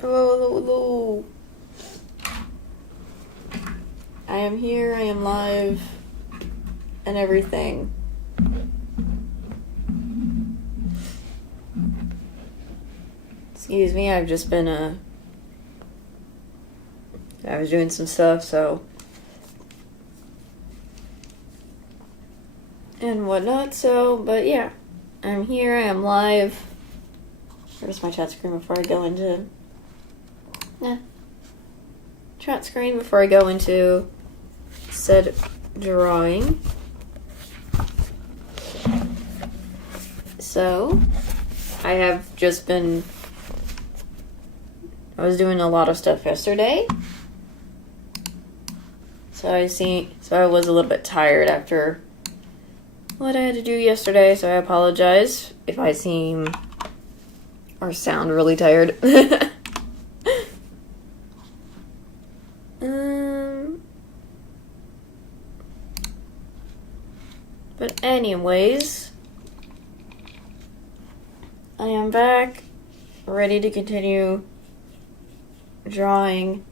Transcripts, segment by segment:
Hello. I am here, I am live, and everything. Excuse me, I've just been, I was doing some stuff, so... and whatnot, so, but yeah. I'm here, I am live. Where's my chat screen before I go into... chat screen before I go into said drawing. So, I have just been... I was doing a lot of stuff yesterday. So I was a little bit tired after what I had to do yesterday, so I apologize if I seem or sound really tired. But anyways, I am back, ready to continue drawing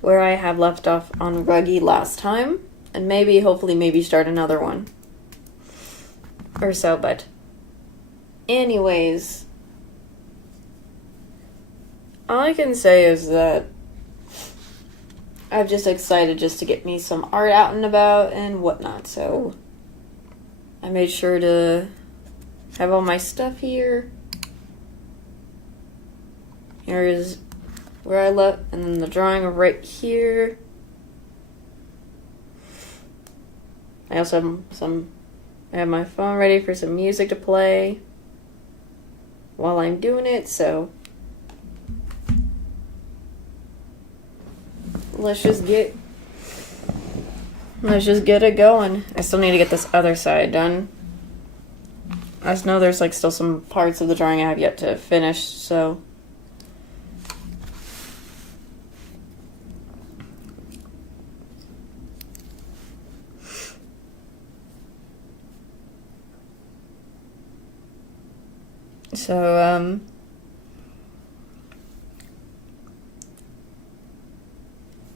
where I have left off on Ruggie last time, and hopefully start another one or so. But anyways, all I can say is that I'm just excited just to get me some art out and about and whatnot, so I made sure to have all my stuff here. Here is where I left, and then the drawing right here. I also have I have my phone ready for some music to play while I'm doing it, so let's just get it going. I still need to get this other side done. I just know there's still some parts of the drawing I have yet to finish, so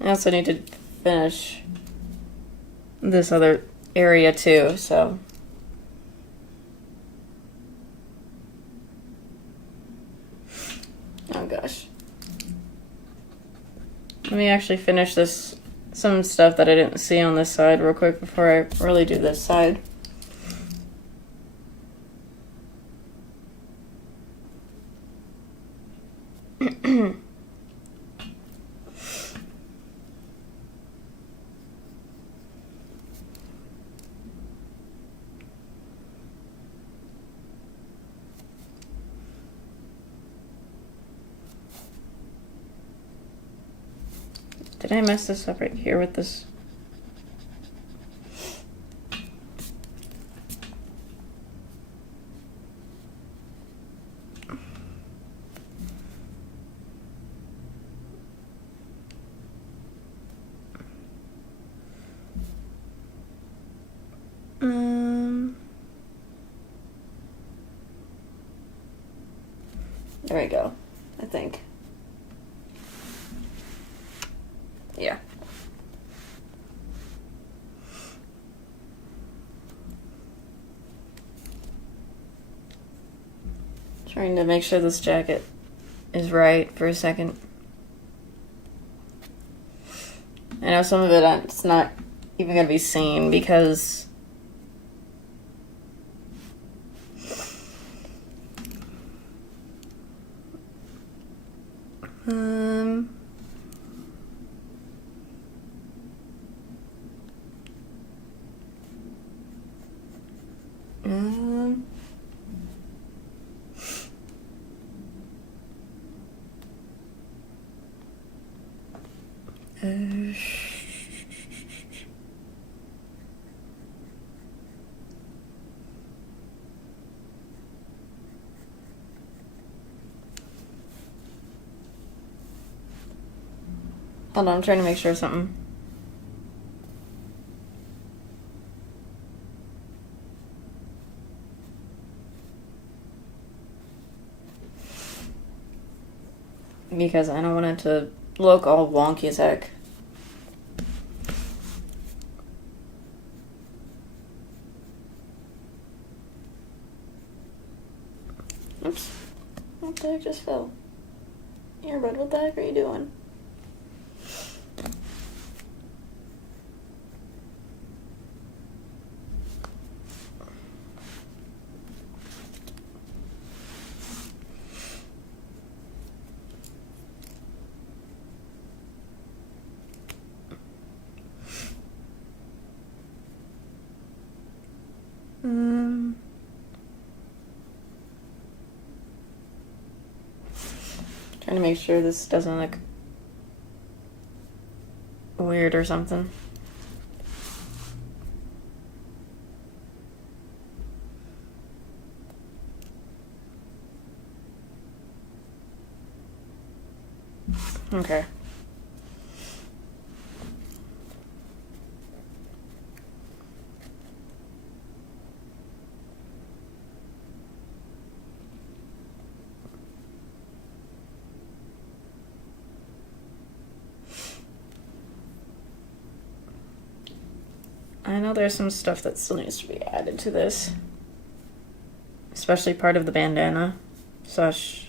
I also need to finish this other area too, so oh gosh. Let me actually finish some stuff that I didn't see on this side real quick before I really do this side. Did I mess this up right here with this? There we go, I think. Yeah. Trying to make sure this jacket is right for a second. I know some of it's not even going to be seen because hold on, I'm trying to make sure of something. because I don't want it to look all wonky as heck. Oops. What the heck just fell? Earbud, what the heck are you doing? Trying to make sure this doesn't look weird or something. Okay. I know there's some stuff that still needs to be added to this. Especially part of the bandana. Such.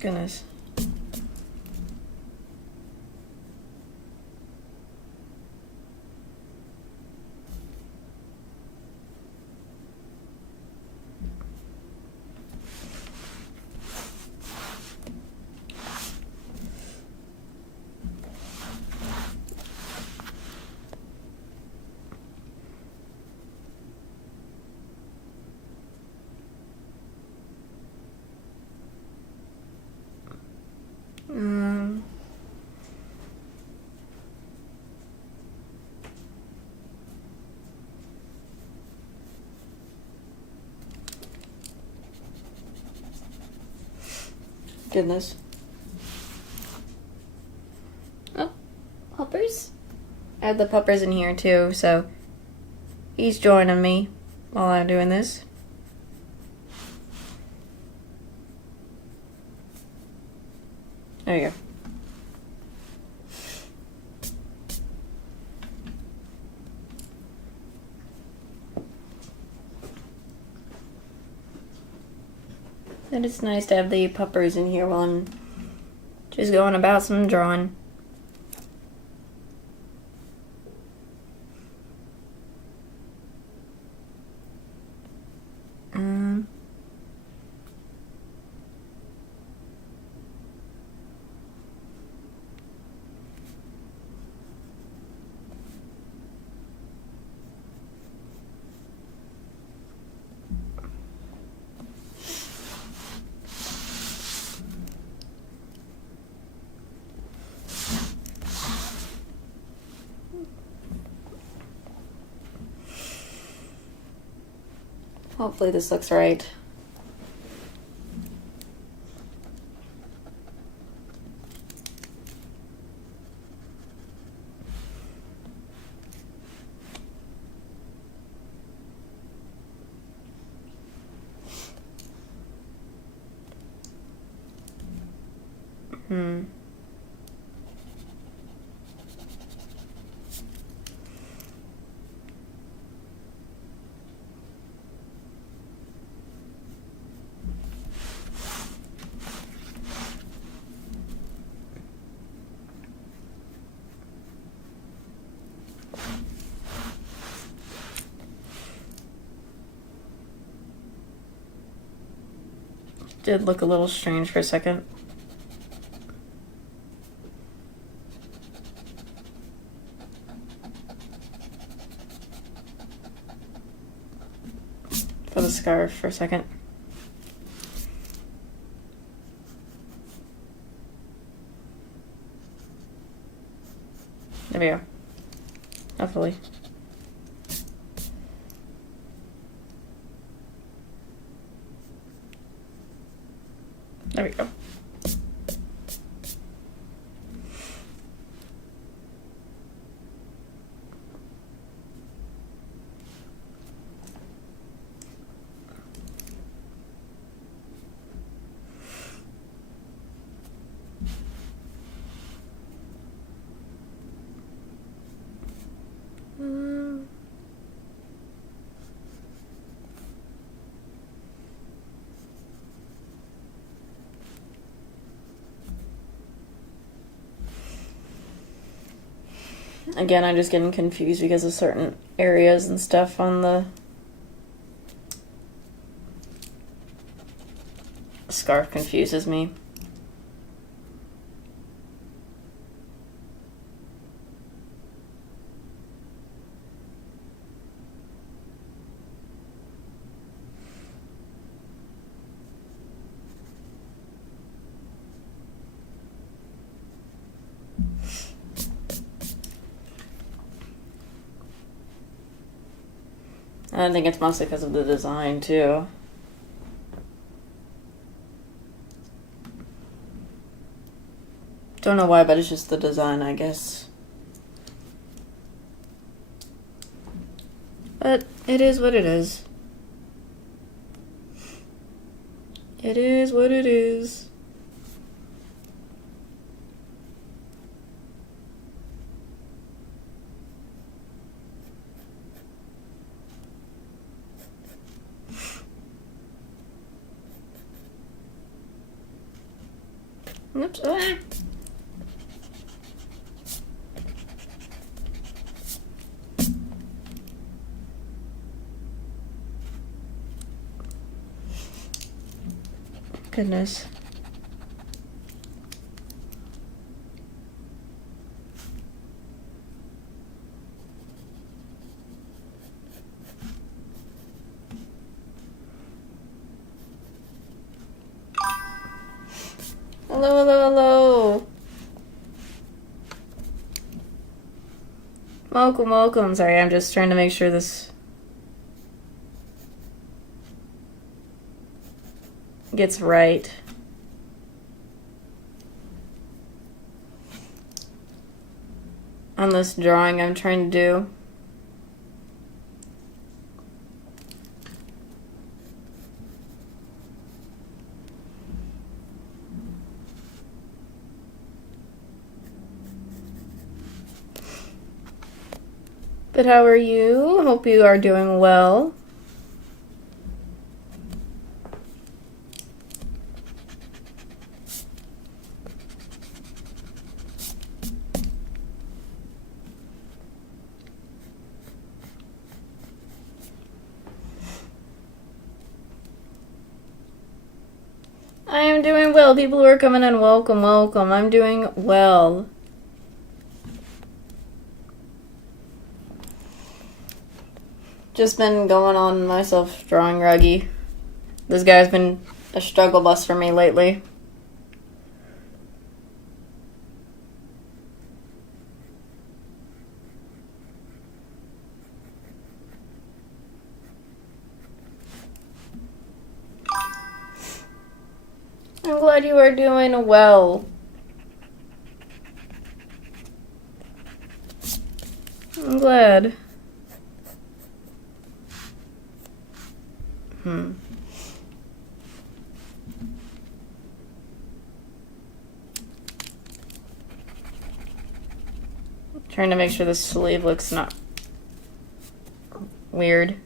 Goodness. Goodness. Oh, puppers? I have the puppers in here too, so he's joining me while I'm doing this. There you go. And it's nice to have the puppers in here while I'm just going about some drawing. Hopefully this looks right. Did look a little strange for a second. for the scarf for a second. There we go. Hopefully. There we go. Again, I'm just getting confused because of certain areas and stuff on the scarf confuses me. I think it's mostly because of the design, too. Don't know why, but it's just the design, I guess. But it is what it is. It is what it is. Oops. Ah. Goodness. Hello, hello, hello. Welcome, welcome. Sorry, I'm just trying to make sure this gets right. On this drawing I'm trying to do. But how are you? Hope you are doing well. I am doing well. People who are coming in, welcome, welcome. I'm doing well. Just been going on myself drawing Ruggie. This guy's been a struggle bus for me lately. I'm glad you are doing well. I'm glad. Trying to make sure the sleeve looks not weird.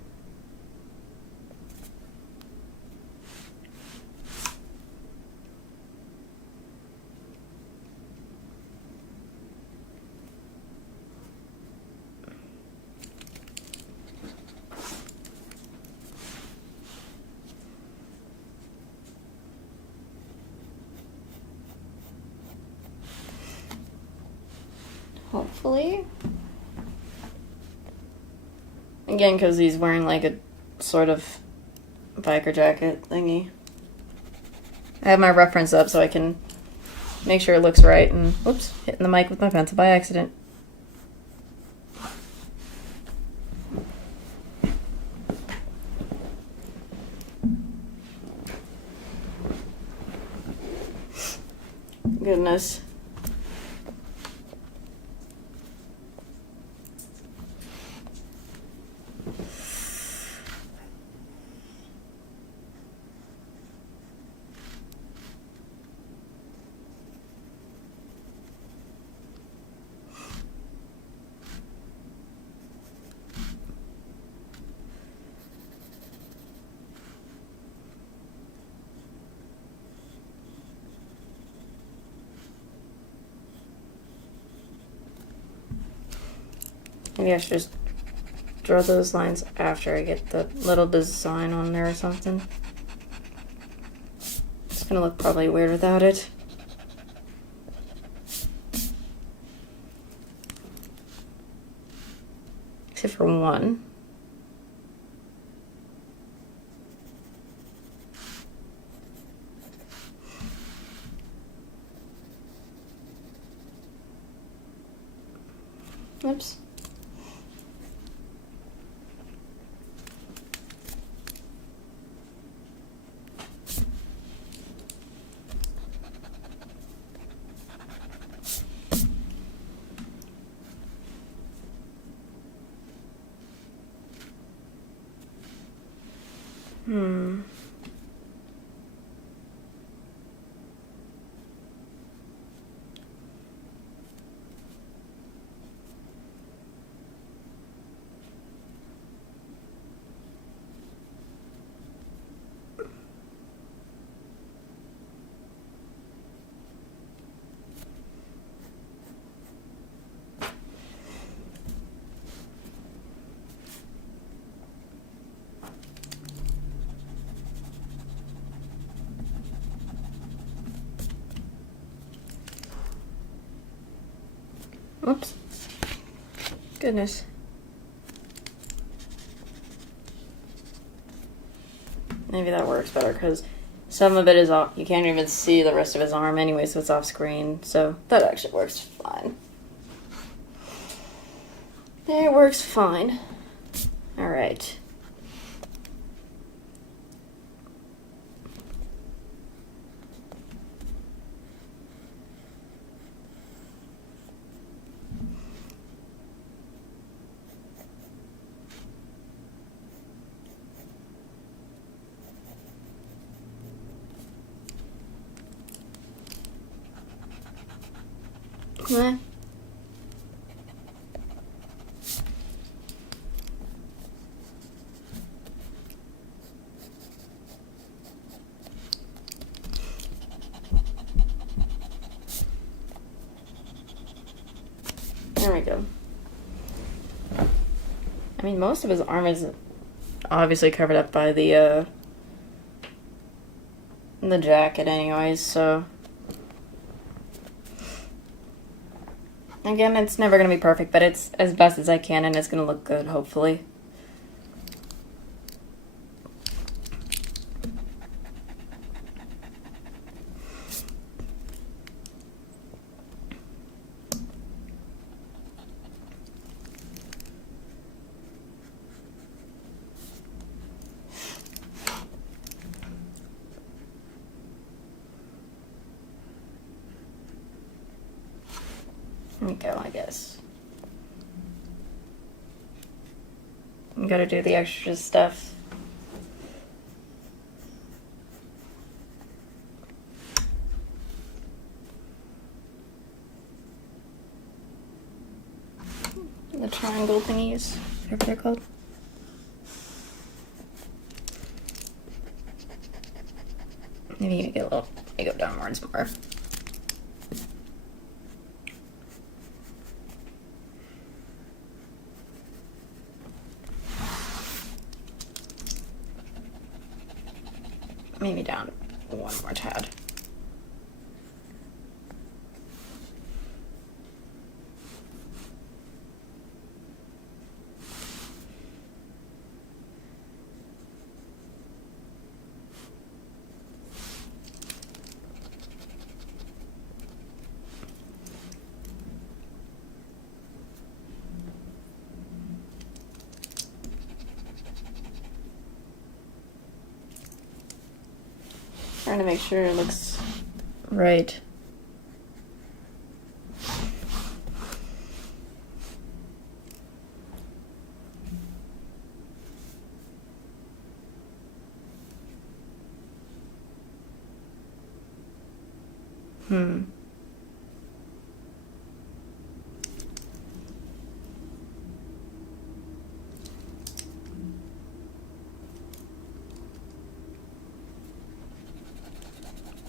Hopefully. Again, because he's wearing like a sort of biker jacket thingy. I have my reference up so I can make sure it looks right. And whoops, hitting the mic with my pencil by accident. Goodness. Maybe I should just draw those lines after I get the little design on there or something. It's gonna look probably weird without it. Except for one. Oops. Oops. Goodness. Maybe that works better because some of it is off. You can't even see the rest of his arm anyway, so it's off screen. So that actually works fine. It works fine. All right. Meh. There we go. I mean, most of his arm is obviously covered up by the jacket anyways, so... Again, it's never going to be perfect, but it's as best as I can, and it's going to look good, hopefully. There we go, I guess. You gotta do the extra stuff. The triangle thingies, whatever they're called. Maybe you get a little, you go downwards more. Maybe down one more tad. Trying to make sure it looks right.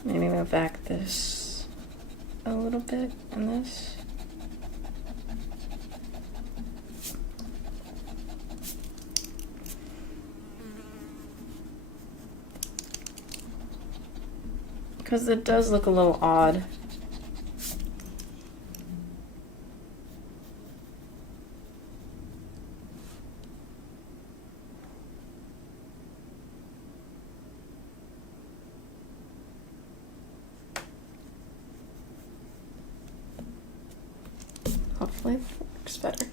Maybe move back this a little bit and this. Because it does look a little odd. Hopefully it works better.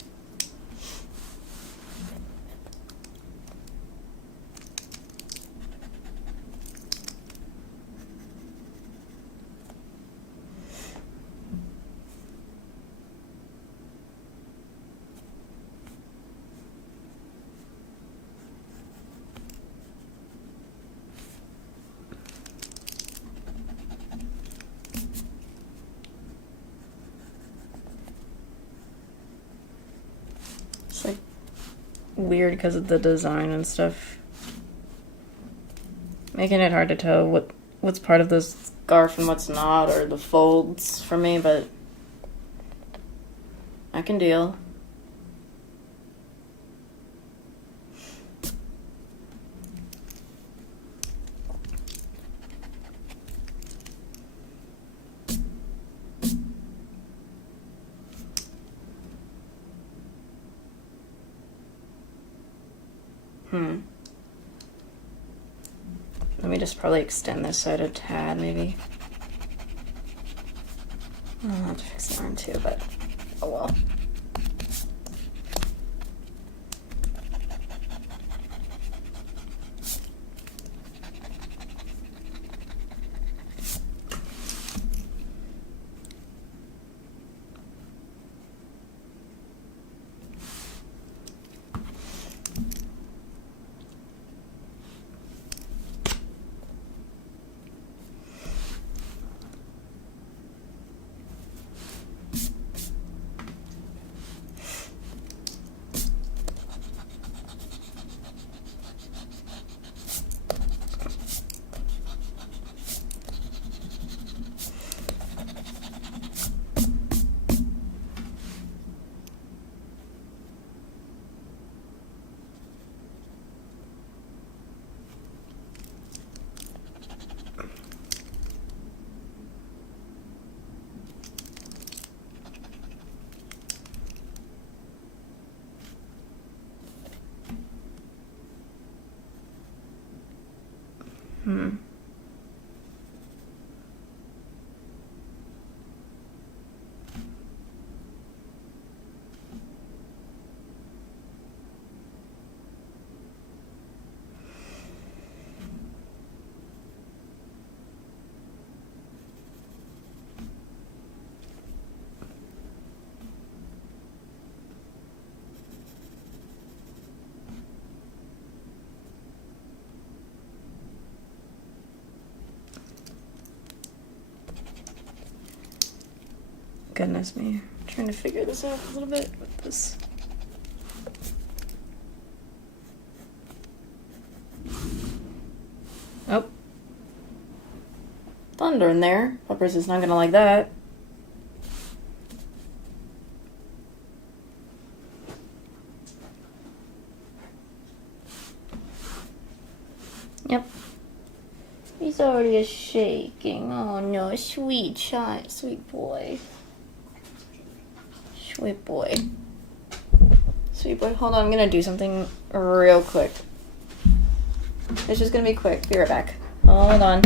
It's like weird because of the design and stuff. Making it hard to tell what's part of this scarf and what's not, or the folds for me, but I can deal. Let me just probably extend this side a tad, maybe. I'll have to fix the arm too, but oh well. Goodness me. I'm trying to figure this out a little bit with this. Oh. Thunder in there. Peppers is not gonna like that. Yep. He's already shaking. Oh no, sweet child, sweet boy. Sweet boy. Sweet boy. Hold on, I'm gonna do something real quick. It's just gonna be quick. Be right back. Hold on.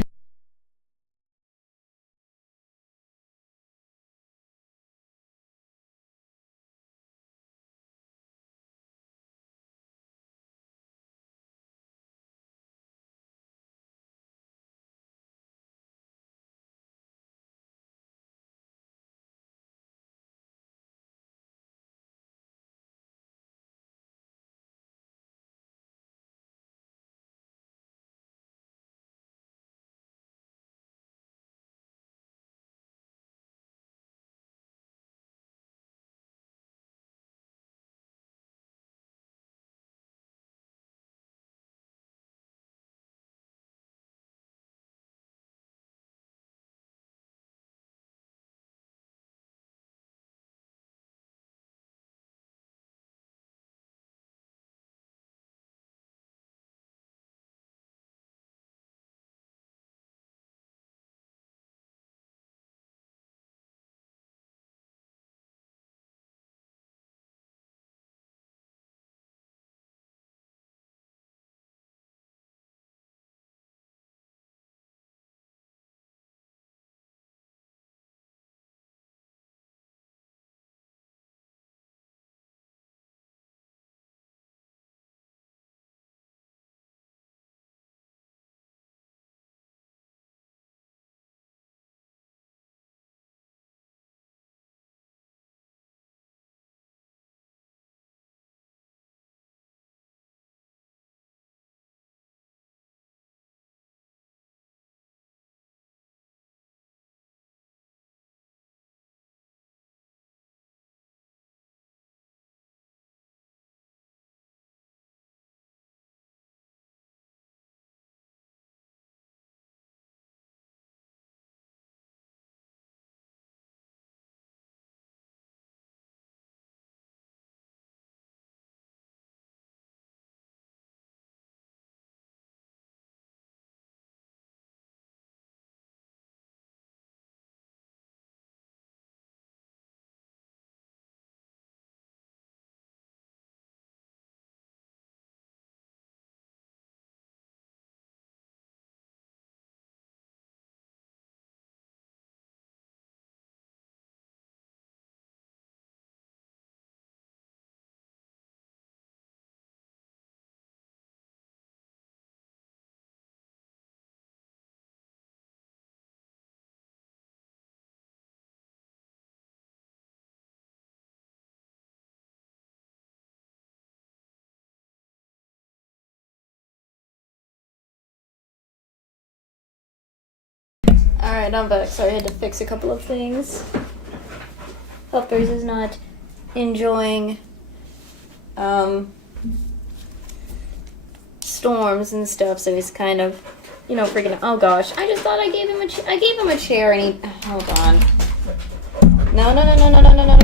Alright, I'm back. Sorry, I had to fix a couple of things. Puppers is not enjoying storms and stuff, so he's kind of, freaking. Oh gosh, I just thought I gave him a chair, and he. Hold on. No, no, no, no, no, no, no, no.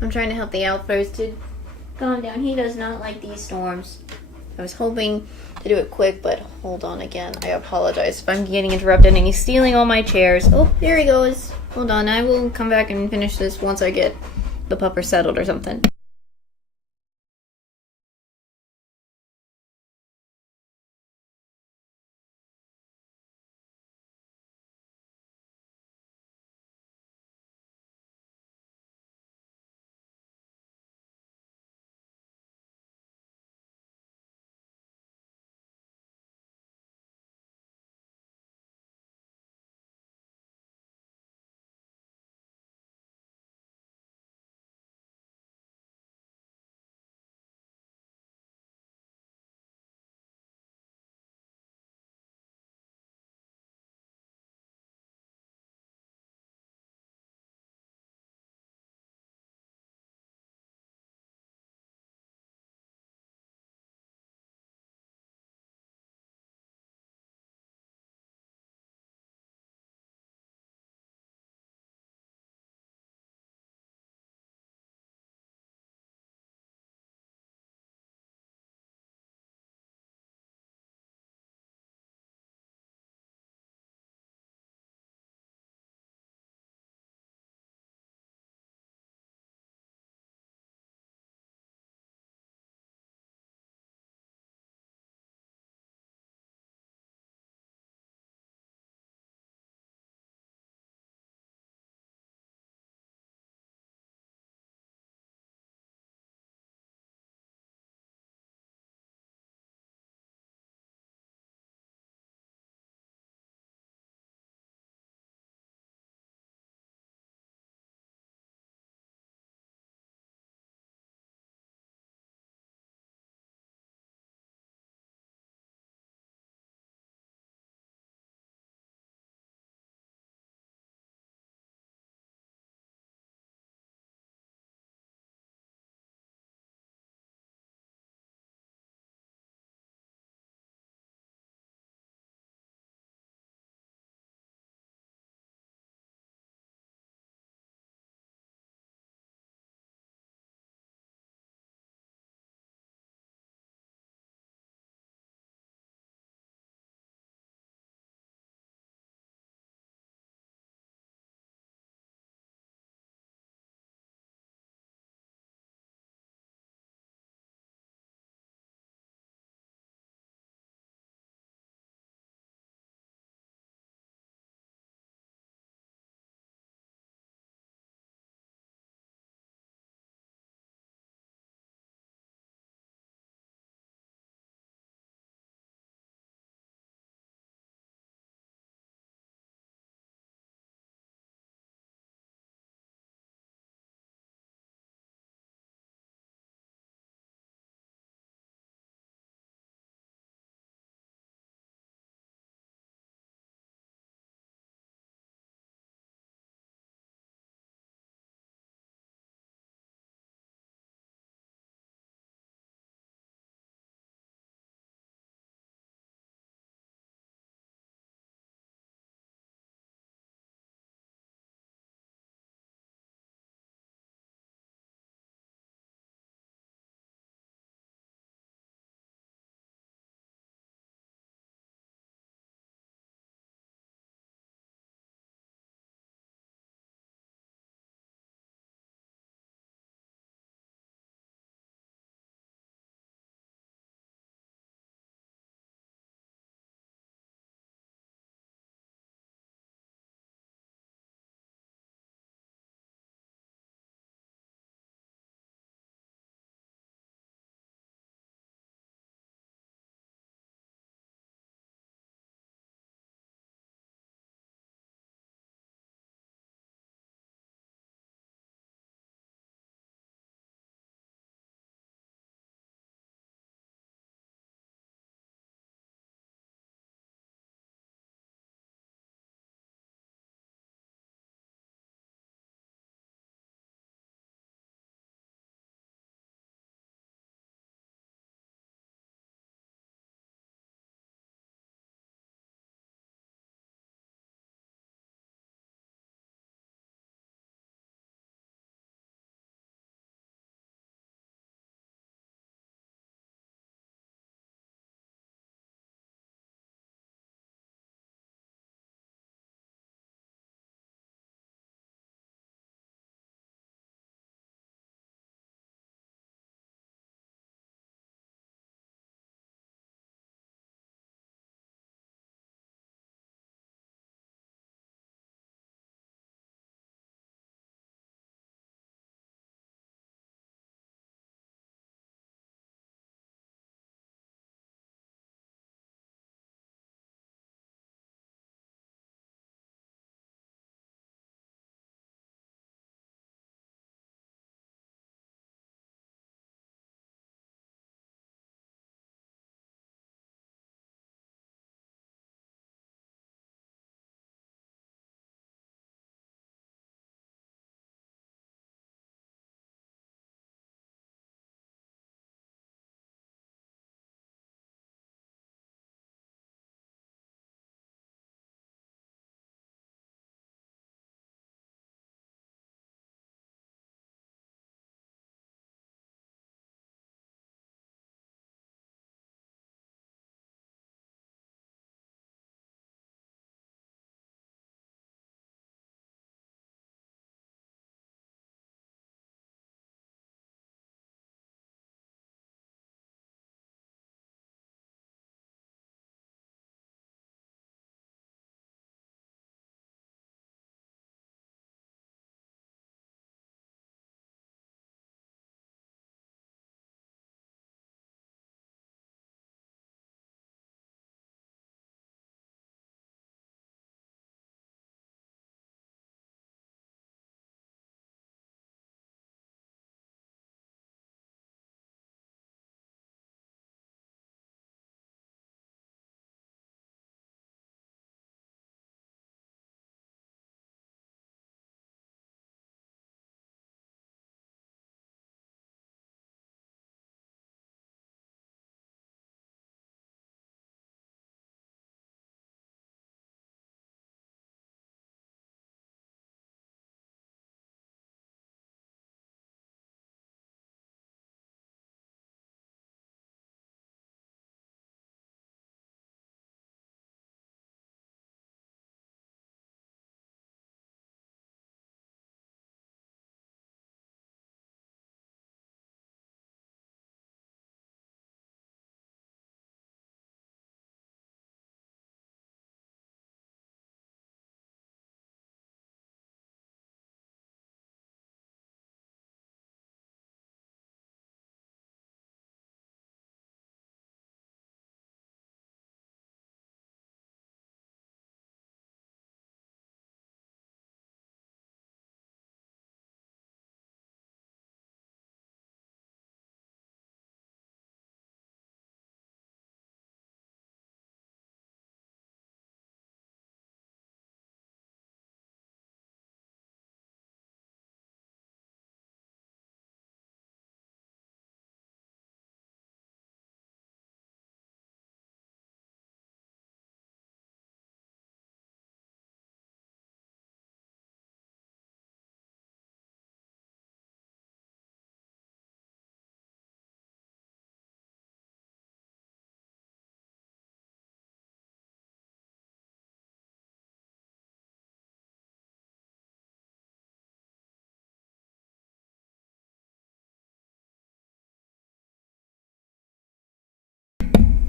I'm trying to help the Alpers to calm down. He does not like these storms. I was hoping to do it quick, but hold on again. I apologize if I'm getting interrupted and he's stealing all my chairs. Oh, there he goes. Hold on, I will come back and finish this once I get the pupper settled or something.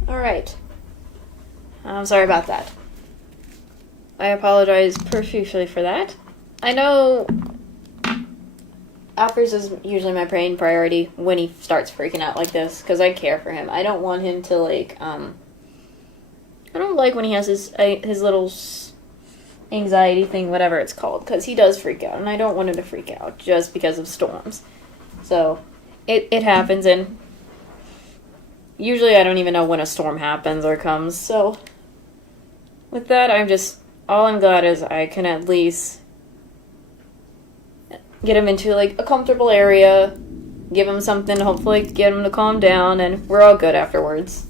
Alright. I'm sorry about that. I apologize profusely for that. I know Alfred's is usually my main priority when he starts freaking out like this, because I care for him. I don't want him to, like, I don't like when he has his little anxiety thing, whatever it's called, because he does freak out, and I don't want him to freak out just because of storms. So, it happens, and usually I don't even know when a storm happens or comes, so with that, all I'm glad is I can at least get him into, like, a comfortable area, give him something, hopefully get him to calm down, and we're all good afterwards.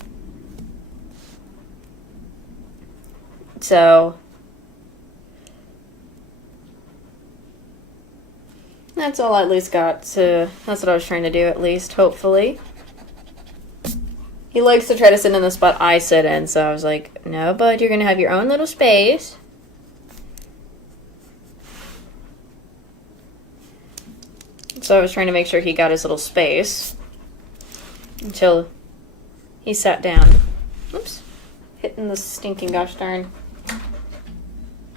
So, that's all I at least that's what I was trying to do, at least, hopefully. He likes to try to sit in the spot I sit in, so I was like, no, bud, you're going to have your own little space. So I was trying to make sure he got his little space until he sat down. Oops. Hitting the stinking gosh darn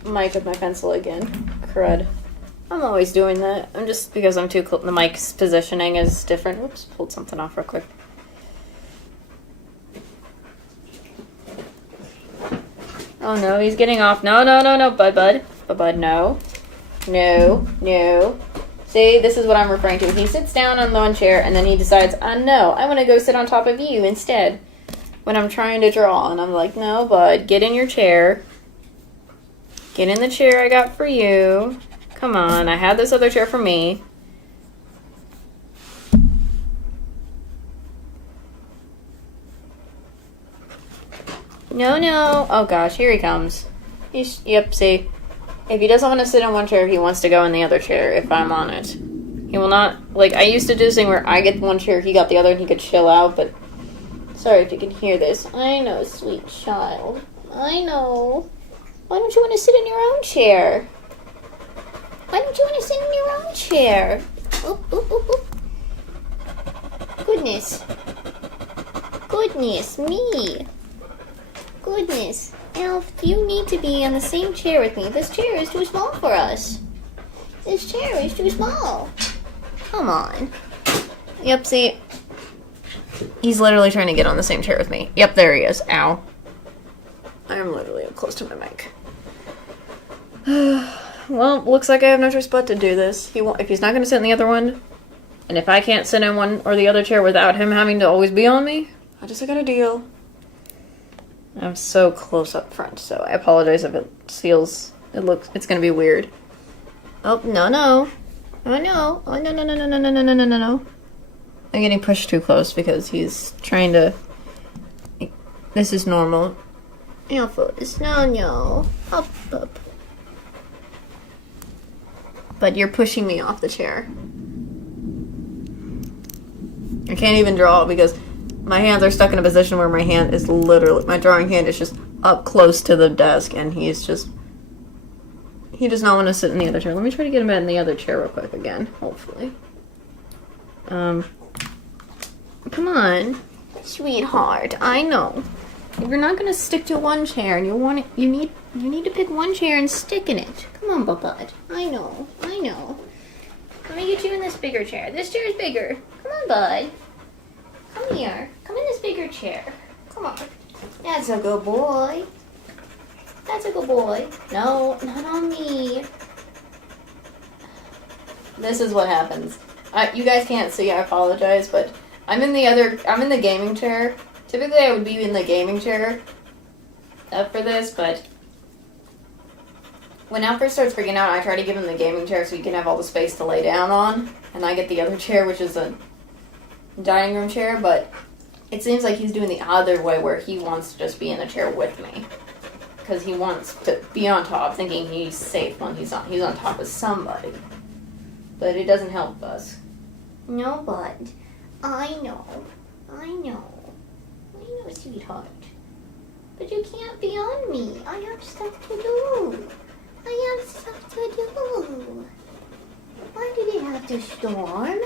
mic with my pencil again. Crud. I'm always doing that. I'm just because I'm too close. The mic's positioning is different. Whoops. Pulled something off real quick. Oh no, he's getting off. No, bud, no. No. See, this is what I'm referring to. He sits down on the one chair, and then he decides, no, I want to go sit on top of you instead. When I'm trying to draw, and I'm like, no, bud, get in your chair. Get in the chair I got for you. Come on, I had this other chair for me. No. Oh gosh, here he comes. Yep, see. If he doesn't want to sit in one chair, he wants to go in the other chair if I'm on it. He will not, like, I used to do this thing where I get one chair, he got the other, and he could chill out, but sorry if you can hear this. I know, sweet child. I know. Why don't you want to sit in your own chair? Why don't you want to sit in your own chair? Oop. Goodness me. Goodness. Alf, you need to be on the same chair with me. This chair is too small for us. This chair is too small. Come on. Yep, see. He's literally trying to get on the same chair with me. Yep, there he is. Ow. I'm literally up close to my mic. Well, looks like I have no choice but to do this. If he's not going to sit in the other one, and if I can't sit in one or the other chair without him having to always be on me, I just got a deal. I'm so close up front, so I apologize if it's going to be weird. Oh, no. Oh, no. Oh, no. I'm getting pushed too close because he's trying to... This is normal. Alphas, no. Up. But you're pushing me off the chair. I can't even draw because my hands are stuck in a position where my drawing hand is just up close to the desk, and he does not want to sit in the other chair. Let me try to get him in the other chair real quick again, hopefully. Come on, sweetheart, I know. If you're not going to stick to one chair and you need to pick one chair and stick in it. Come on, bud. I know. Let me get you in this bigger chair. This chair is bigger. Come on, bud. Come here. Come in this bigger chair. Come on. That's a good boy. No, not on me. This is what happens. You guys can't see, I apologize, but I'm in the gaming chair. Typically I would be in the gaming chair for this, but when Alfred starts freaking out, I try to give him the gaming chair so he can have all the space to lay down on, and I get the other chair, which is a dining room chair, but it seems like he's doing the other way where he wants to just be in the chair with me. Because he wants to be on top, thinking he's safe when he's on top of somebody. But it doesn't help us. No, bud. I know, sweetheart. But you can't be on me. I have stuff to do. Why did it have to storm?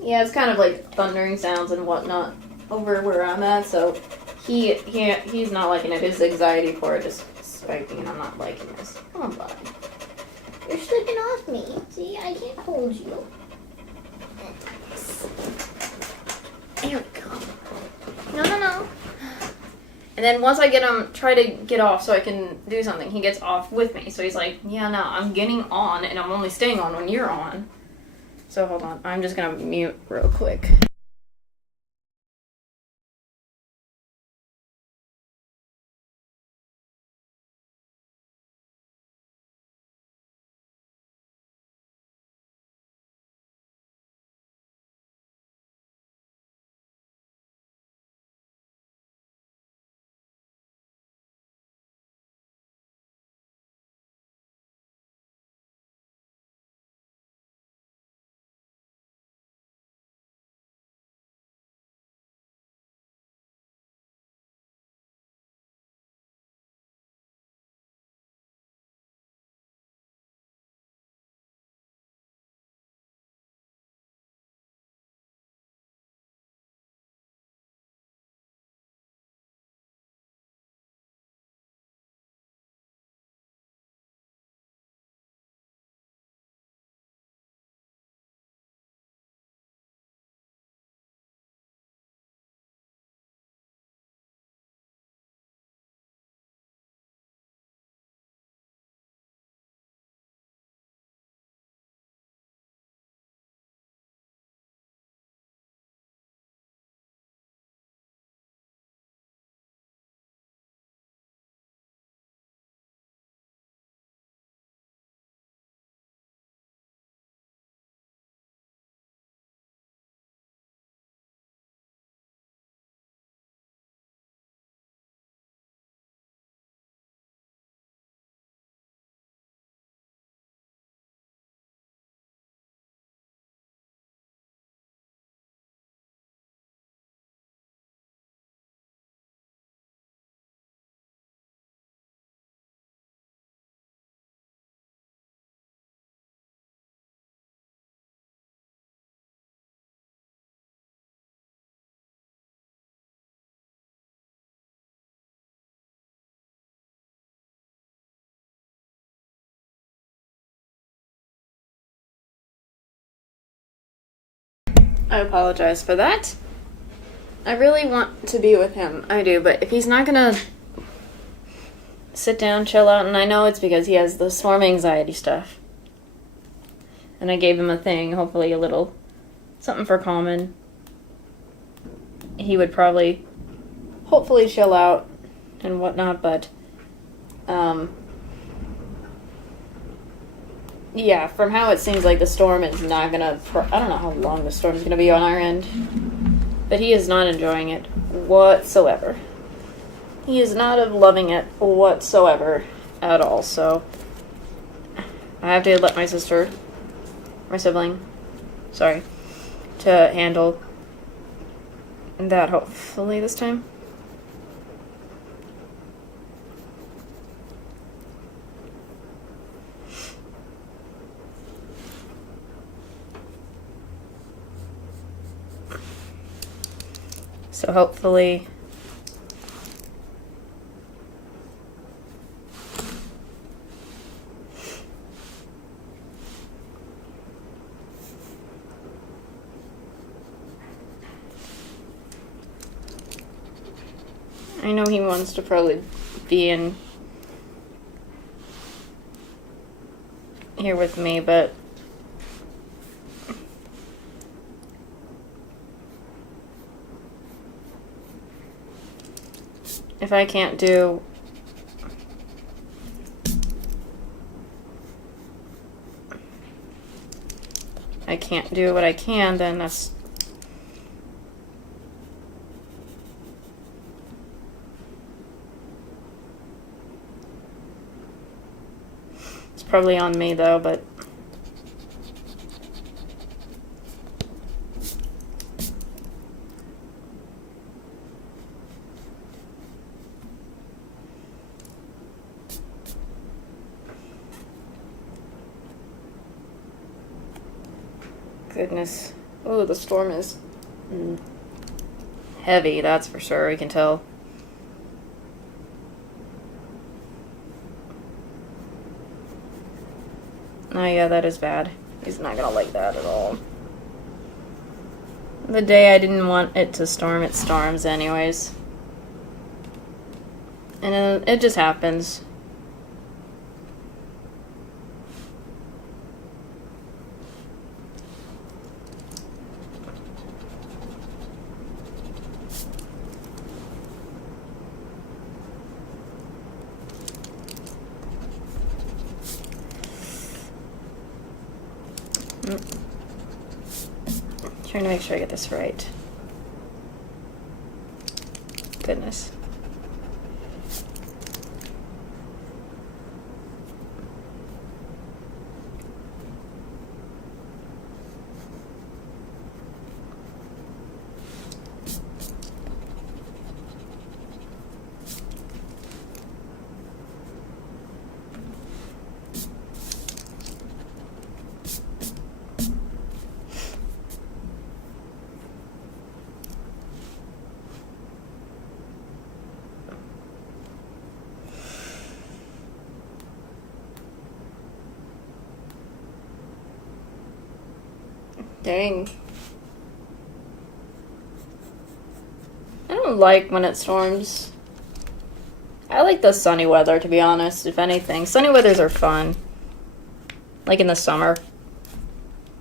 Yeah, it's kind of like thundering sounds and whatnot over where I'm at, so He's not liking it. His anxiety for it is spiking, and I'm not liking this. Come on, buddy. You're slipping off me. See, I can't hold you. There we go. No. And then once I get him, try to get off so I can do something, he gets off with me. So he's like, yeah, no, I'm getting on, and I'm only staying on when you're on. So hold on, I'm just gonna mute real quick. I apologize for that. I really want to be with him. I do, but if he's not gonna sit down, chill out, and I know it's because he has the storm anxiety stuff. And I gave him a thing, hopefully a little something for calming. He would probably, hopefully chill out and whatnot, but, yeah, from how it seems like the storm is not gonna, I don't know how long the storm is gonna be on our end, but he is not enjoying it whatsoever. He is not loving it whatsoever at all, so I have to let my sibling, to handle that hopefully this time. So hopefully I know he wants to probably be in here with me, but if I can't do what I can, then that's it's probably on me though, but goodness. Oh, the storm is heavy, that's for sure. You can tell. Oh yeah, that is bad. He's not gonna like that at all. The day I didn't want it to storm, it storms anyways. And then it just happens. Trying to make sure I get this right. Goodness. Dang. I don't like when it storms. I like the sunny weather, to be honest, if anything. Sunny weathers are fun. Like in the summer.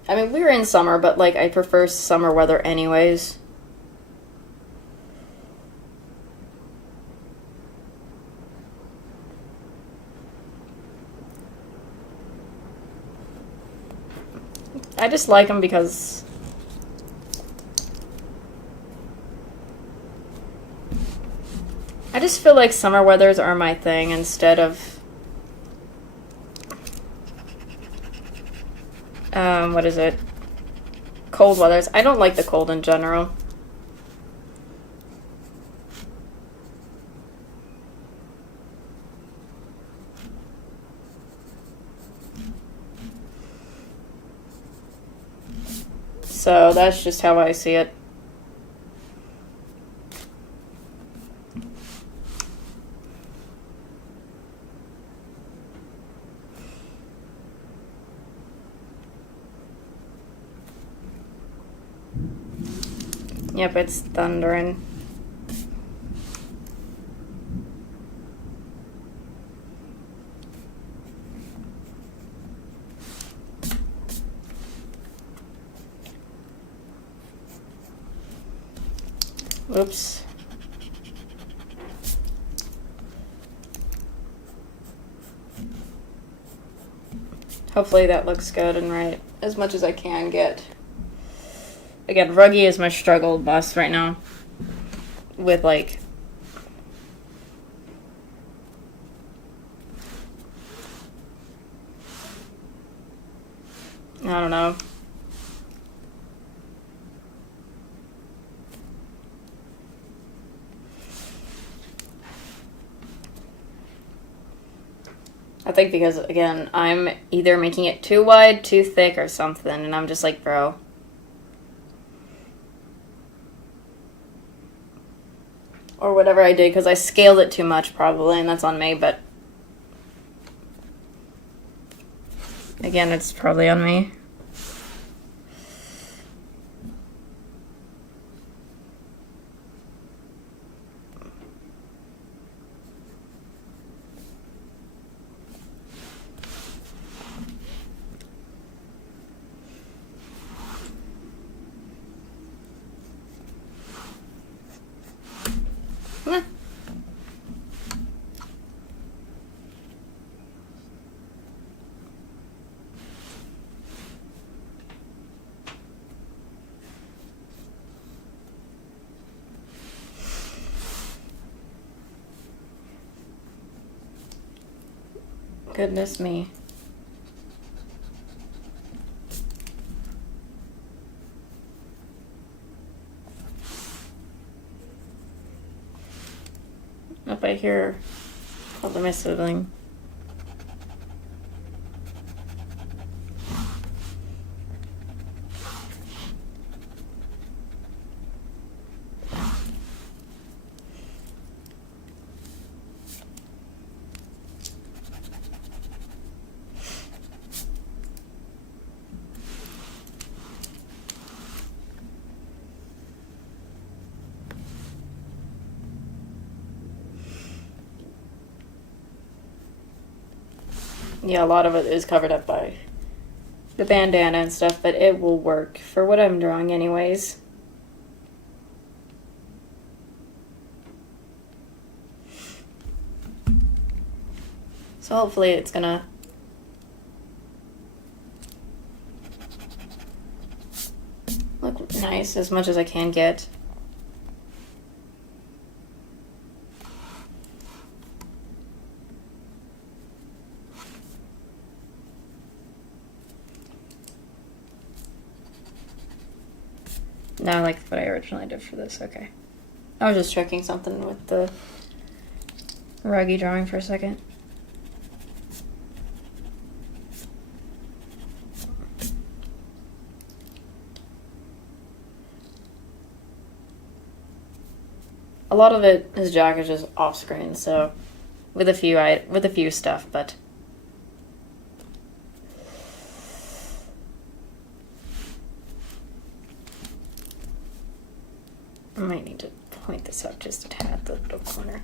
I mean, we're in summer, but like I prefer summer weather anyways. I just like them because I just feel like summer weathers are my thing instead of what is it? Cold weathers. I don't like the cold in general. So that's just how I see it. Yep, it's thundering. Oops. Hopefully that looks good and right. As much as I can get. Again, Ruggie is my struggle bus right now. With like... I don't know. I think because, again, I'm either making it too wide, too thick, or something, and I'm just like, bro. Or whatever I did, because I scaled it too much, probably, and that's on me, but... Again, it's probably on me. Meh. Goodness me. Up I hear probably my sibling. Yeah, a lot of it is covered up by the bandana and stuff, but it will work for what I'm drawing anyways. So hopefully it's gonna look nice as much as I can get. Now I like what I originally did for this, okay. I was just checking something with the Ruggie drawing for a second. A lot of it, his jacket is just off screen, so with a few stuff, but I might need to point this up just a tad, the little corner.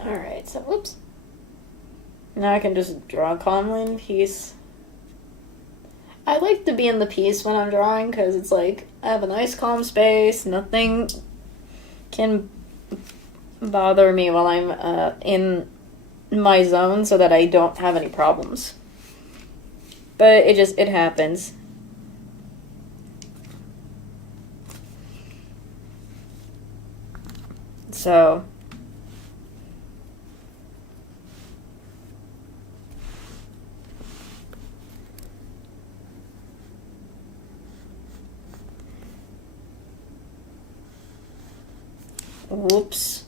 Alright, so whoops. Now I can just draw calmly in peace. I like to be in the piece when I'm drawing because it's like I have a nice calm space, nothing can bother me while I'm in my zone so that I don't have any problems. But it happens. So whoops.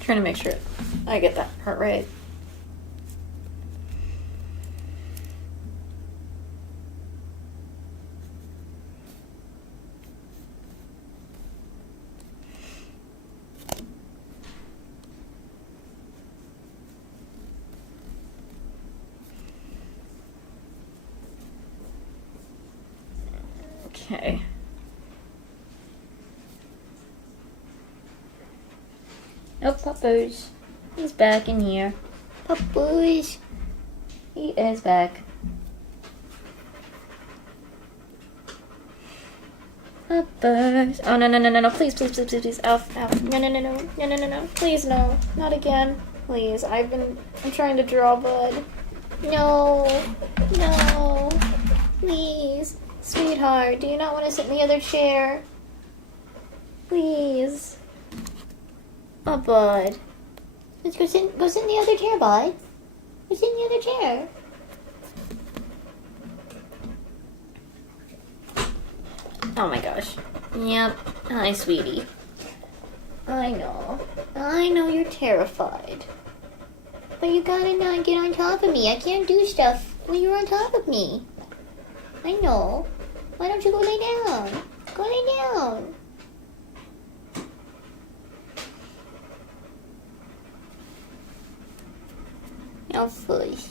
Trying to make sure I get that part right. Okay. Oh, Puppers. He's back in here. Puppers. He is back. Puppers. Oh, no. Please. Alf. No. No. Please, no. Not again. Please. I'm trying to draw, bud. No. Please. Sweetheart, do you not want to sit in the other chair? Please. Oh, bud. Let's go sit in the other chair, bud. Go sit in the other chair. Oh my gosh. Yep. Hi, sweetie. I know you're terrified. But you gotta not get on top of me. I can't do stuff when you're on top of me. I know. Why don't you go lay down? Go lay down. Now, Fuzz.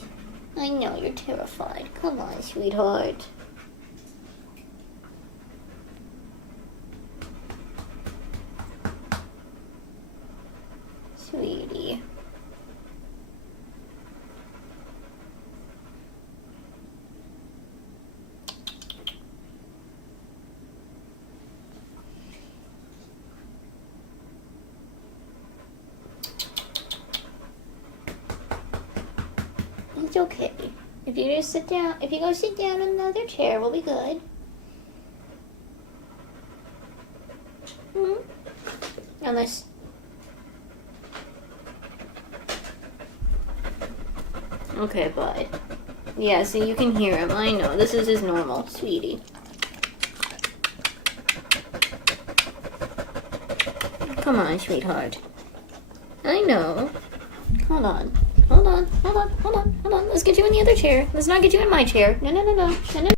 I know you're terrified. Come on, sweetheart. Sweetie. It's okay. If you just sit down, if you go sit down in another chair, we'll be good. Unless... Okay, bud. Yeah, so you can hear him. I know. This is his normal, sweetie. Come on, sweetheart. I know. Hold on. Hold on. Hold on. Hold on. Hold on. Let's get you in the other chair. Let's not get you in my chair. No, no, no, no. No, no.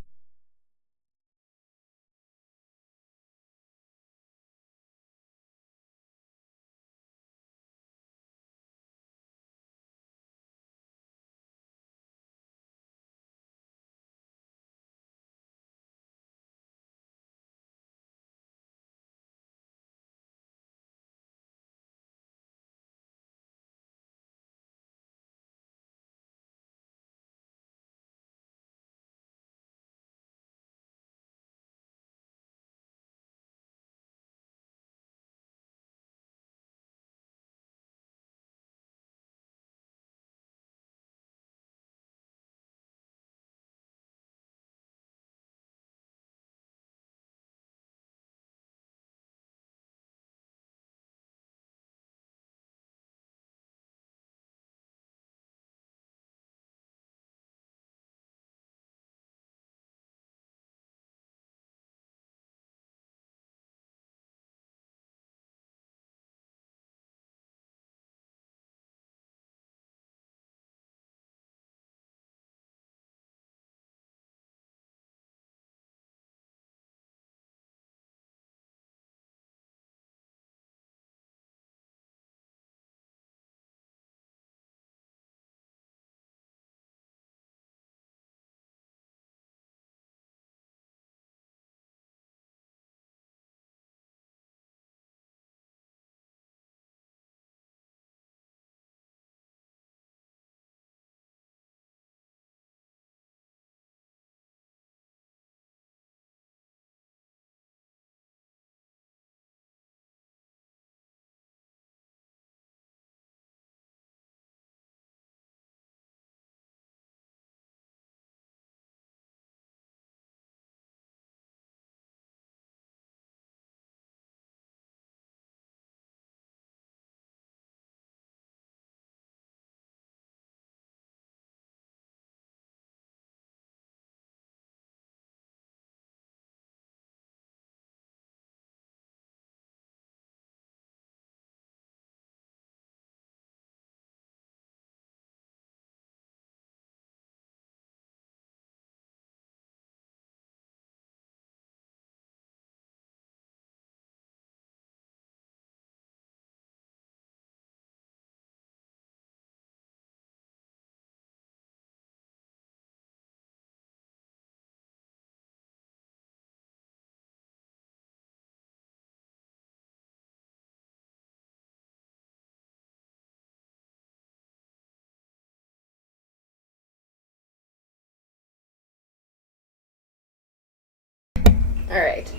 Alright.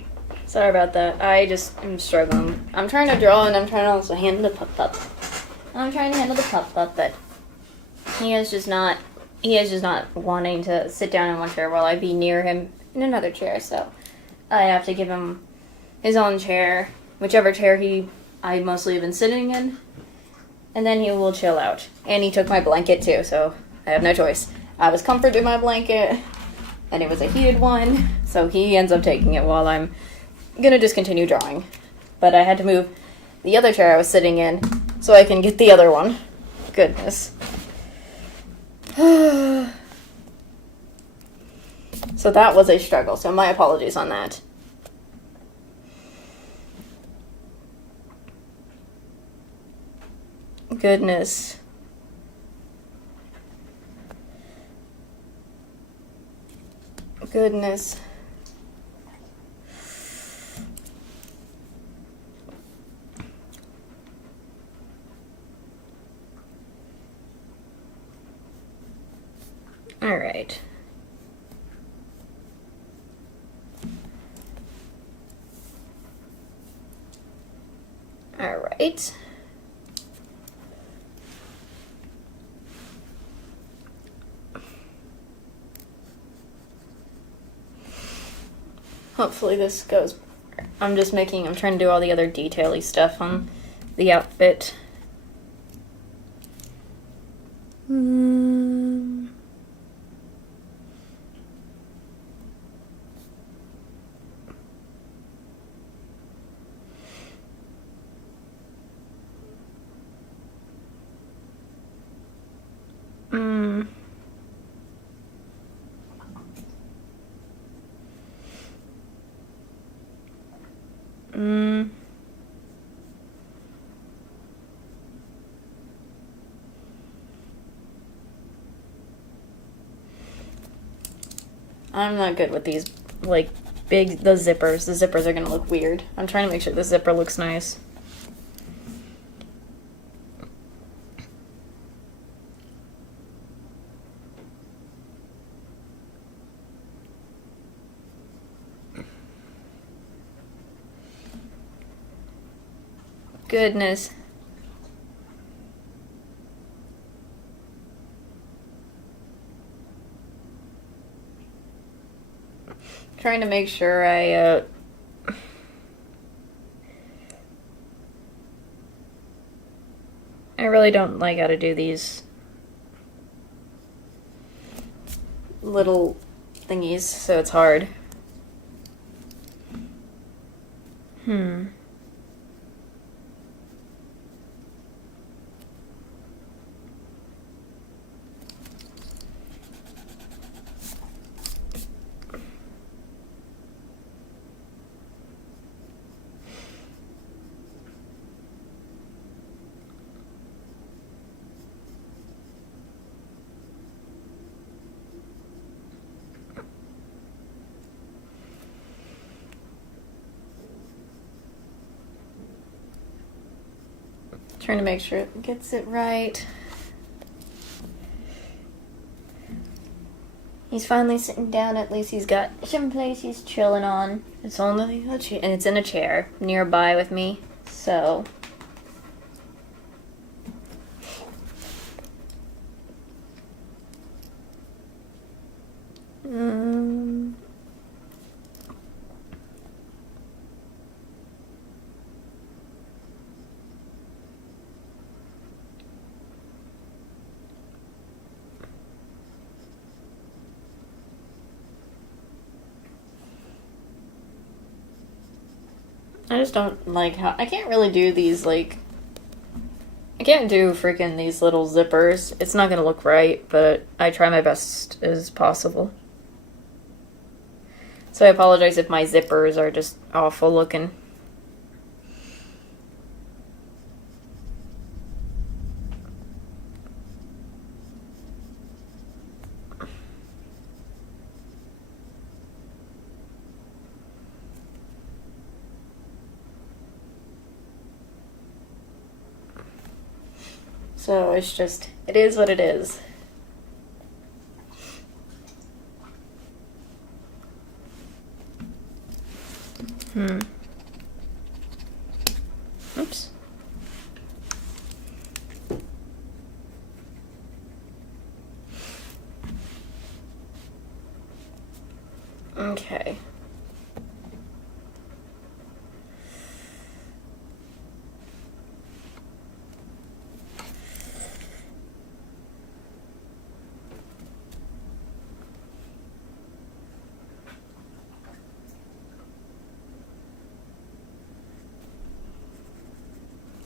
Sorry about that. I just am struggling. I'm trying to draw and I'm trying to also handle the pup. I'm trying to handle the pup, but he is just not wanting to sit down in one chair while I be near him in another chair, so I have to give him his own chair, whichever chair I mostly have been sitting in, and then he will chill out. And he took my blanket too, so I have no choice. I was comforted in my blanket, and it was a heated one, so he ends up taking it while I'm gonna just continue drawing. But I had to move the other chair I was sitting in so I can get the other one. Goodness. So that was a struggle, so my apologies on that. Goodness. Goodness. All right. All right. Hopefully this goes. I'm trying to do all the other detail-y stuff on the outfit. I'm not good with these, like, the zippers. The zippers are gonna look weird. I'm trying to make sure the zipper looks nice. Goodness. Trying to make sure I really don't like how to do these little thingies, so it's hard. Trying to make sure it gets it right. He's finally sitting down. At least he's got some place he's chilling on. It's only a chair, and it's in a chair nearby with me. So I just don't like how I can't really do these, like, I can't do freaking these little zippers. It's not gonna look right, but I try my best as possible. So I apologize if my zippers are just awful looking. So it's just, it is what it is. Oops. Okay.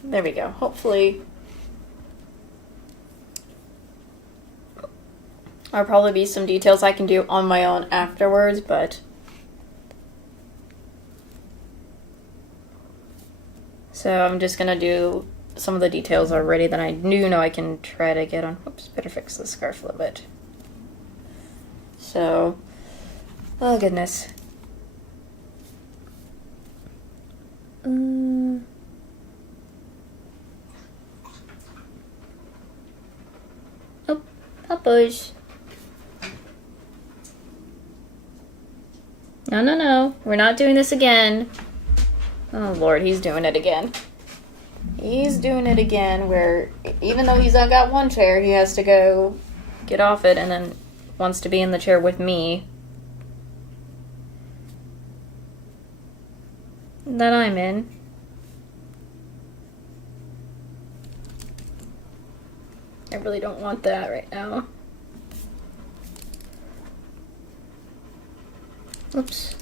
There we go. Hopefully, there'll probably be some details I can do on my own afterwards, but so I'm just gonna do some of the details already that I know I can try to get on. Oops, better fix the scarf a little bit. So, oh goodness. Oh, Papa's. No. We're not doing this again. Oh, Lord, he's doing it again. He's doing it again where, even though he's got one chair, he has to go get off it and then wants to be in the chair with me. that I'm in. I really don't want that right now. Oops.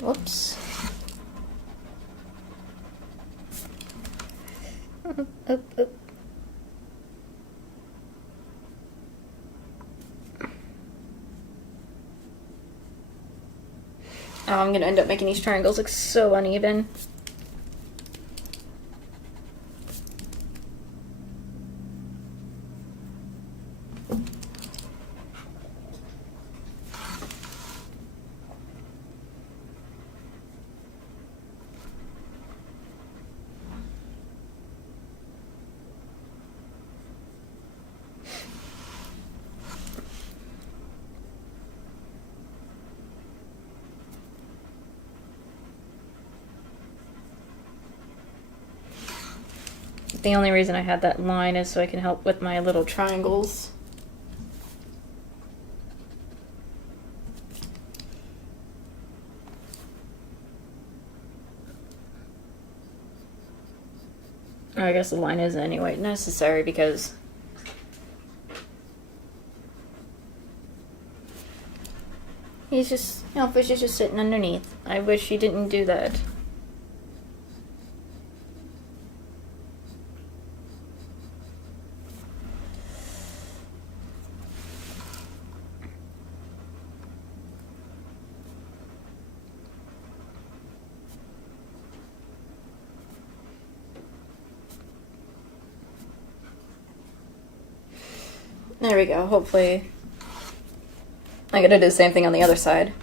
Whoops. Up. Oh, I'm gonna end up making these triangles look so uneven. The only reason I had that line is so I can help with my little triangles. I guess the line isn't anyway necessary because he's just, Fish is just sitting underneath. I wish he didn't do that. There we go. Hopefully I gotta do the same thing on the other side.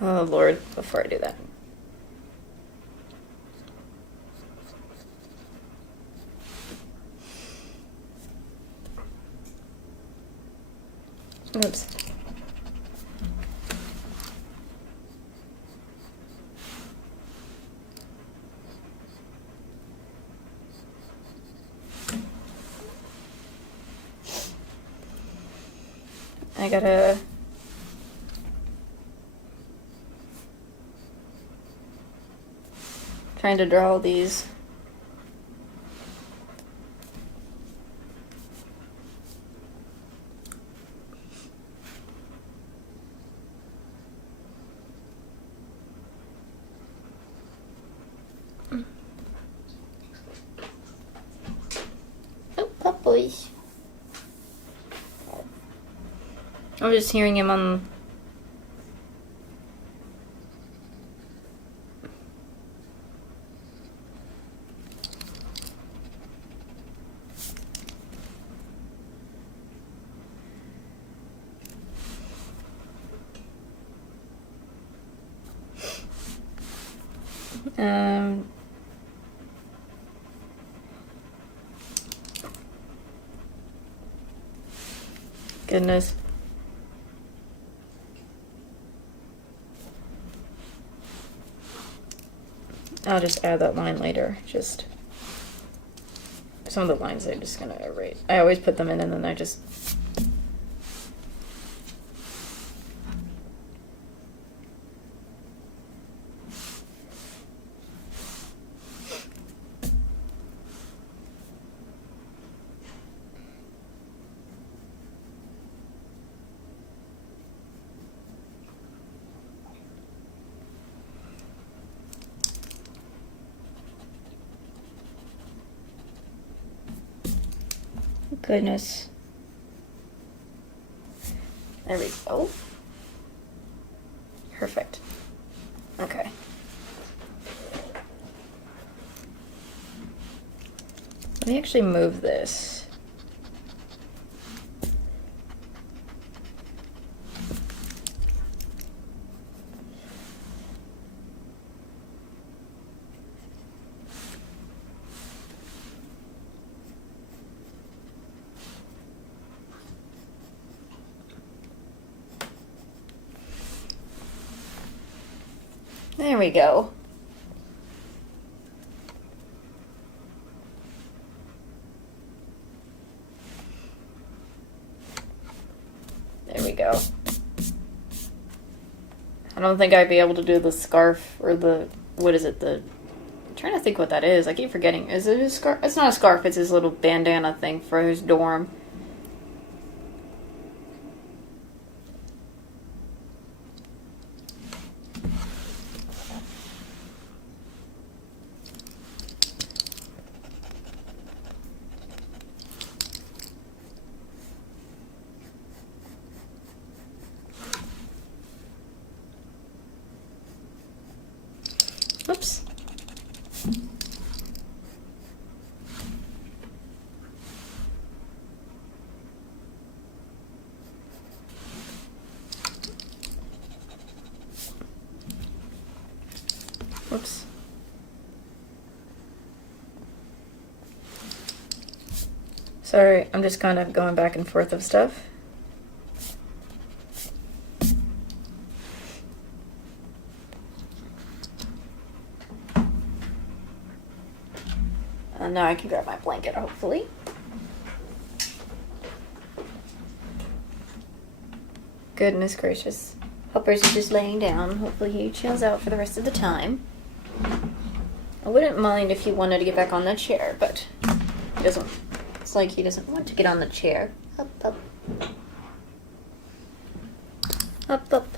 Oh Lord, before I do that. Oops. I gotta trying to draw all these. Oh, boys. I was just hearing him on. Goodness. I'll just add that line later. Just some of the lines I'm just gonna erase. I always put them in and then I just. Goodness. There we go. Perfect. Okay. Let me actually move this. There we go. There we go. I don't think I'd be able to do the scarf or the, what is it, I'm trying to think what that is. I keep forgetting. Is it a scarf? It's not a scarf, it's his little bandana thing for his dorm. Oops. Whoops. Sorry, I'm just kind of going back and forth of stuff. Now I can grab my blanket, hopefully. Goodness gracious. Hopper's just laying down. Hopefully he chills out for the rest of the time. I wouldn't mind if he wanted to get back on the chair, but he doesn't. It's like he doesn't want to get on the chair. Up, up. Up, up.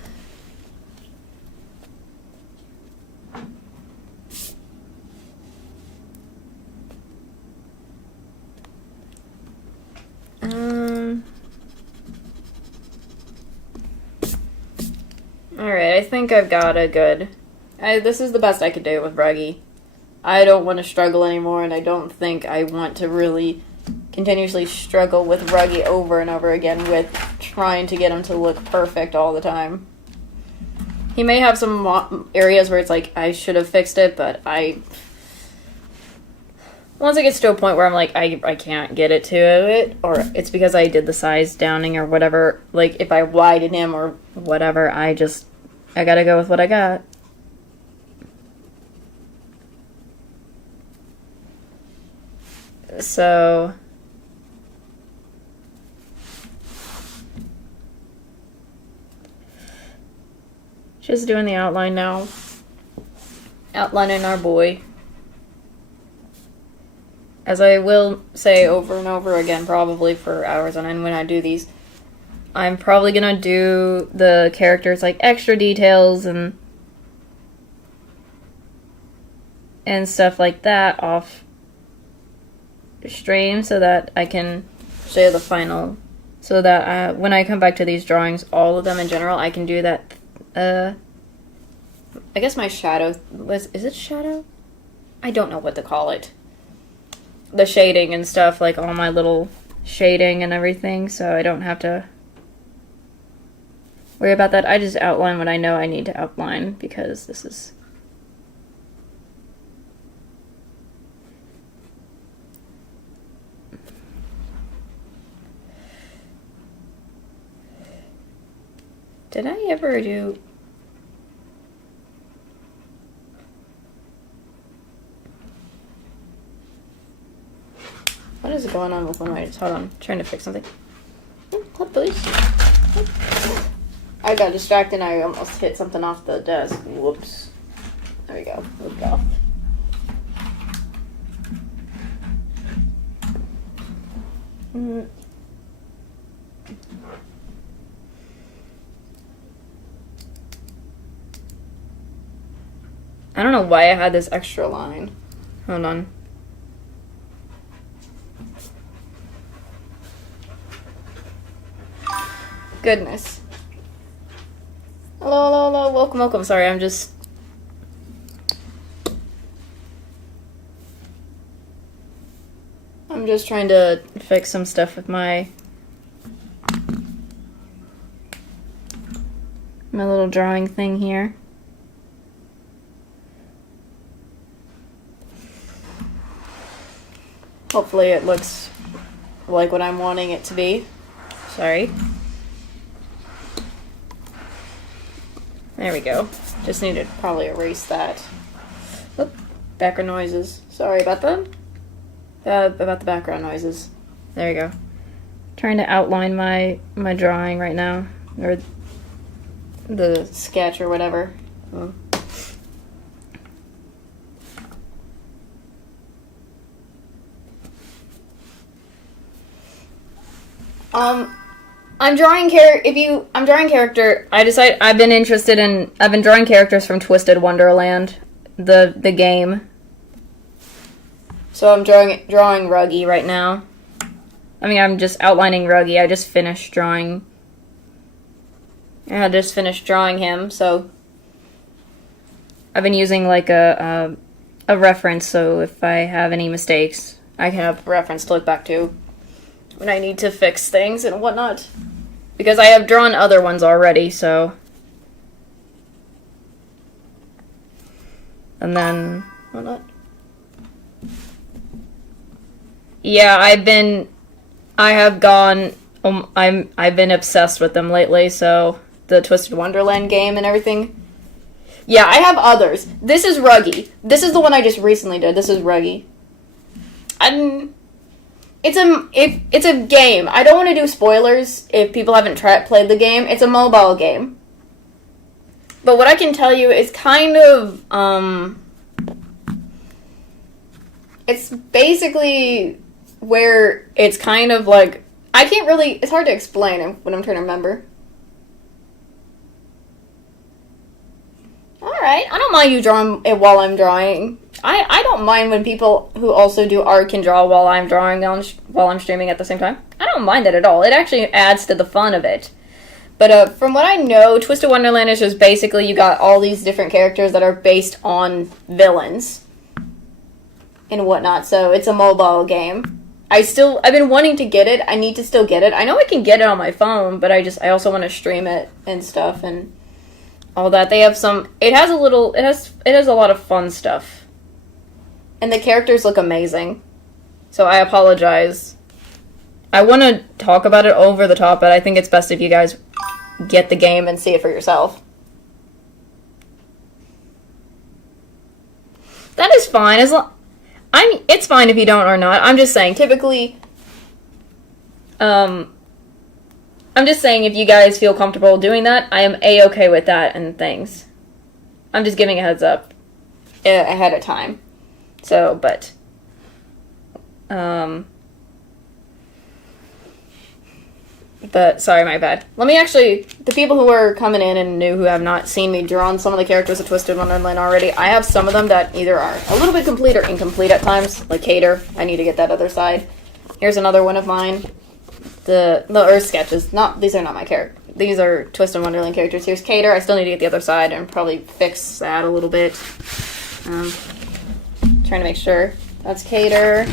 Alright, I think I've got a good... this is the best I could do with Ruggie. I don't want to struggle anymore, and I don't think I want to really continuously struggle with Ruggie over and over again with trying to get him to look perfect all the time. He may have some areas where it's like, I should have fixed it, but once it gets to a point where I'm like, I can't get it to it, or it's because I did the size downing or whatever, like, if I widen him or whatever, I gotta go with what I got. So... just doing the outline now. Outlining our boy. As I will say over and over again, probably for hours on end when I do these, I'm probably gonna do the characters like extra details and stuff like that off stream so that I can show the final, so that when I come back to these drawings, all of them in general, I can do that. I guess my shadow is it shadow? I don't know what to call it. The shading and stuff, like all my little shading and everything, so I don't have to worry about that. I just outline what I know I need to outline, because this is... Did I ever do... What is going on with one of my... Hold on, I'm trying to fix something. What, please? I got distracted and I almost hit something off the desk. Whoops. There we go. Moved off. I don't know why I had this extra line. Hold on. Goodness. Hello, hello, hello. Welcome, welcome. Sorry, I'm just... trying to fix some stuff with my little drawing thing here. Hopefully it looks like what I'm wanting it to be. Sorry. There we go. Just need to probably erase that. Oop, background noises. Sorry about them. About the background noises. There you go. Trying to outline my drawing right now, or the sketch or whatever. I'm drawing character. I've been drawing characters from Twisted Wonderland, the game. So I'm drawing Ruggie right now. I mean, I'm just outlining Ruggie. I just finished drawing him, so I've been using like a reference, so if I have any mistakes, I can have a reference to look back to when I need to fix things and whatnot. Because I have drawn other ones already, so. And then whatnot. Yeah, I've been obsessed with them lately, so the Twisted Wonderland game and everything. Yeah, I have others. This is Ruggie. This is the one I just recently did. This is Ruggie. It's a game. I don't want to do spoilers if people haven't played the game. It's a mobile game. But what I can tell you is kind of, it's basically where it's kind of like, it's hard to explain when I'm trying to remember. Alright, I don't mind you drawing it while I'm drawing. I don't mind when people who also do art can draw while I'm drawing, while I'm streaming at the same time. I don't mind that at all. It actually adds to the fun of it. But from what I know, Twisted Wonderland is just basically you got all these different characters that are based on villains and whatnot, so it's a mobile game. I've been wanting to get it. I need to still get it. I know I can get it on my phone, but I also want to stream it and stuff and all that. It has a lot of fun stuff. And the characters look amazing. So I apologize. I want to talk about it over the top, but I think it's best if you guys get the game and see it for yourself. That is fine. It's fine if you don't or not. I'm just saying, typically, I'm just saying if you guys feel comfortable doing that, I am A-okay with that and things. I'm just giving a heads up ahead of time. So, but sorry, my bad. Let me the people who are coming in and new who have not seen me draw on some of the characters of Twisted Wonderland already, I have some of them that either are a little bit complete or incomplete at times, like Hater. I need to get that other side. Here's another one of mine. The Earth sketches. These are not my character. These are Twisted Wonderland characters. Here's Cater. I still need to get the other side and probably fix that a little bit. Trying to make sure. That's Cater.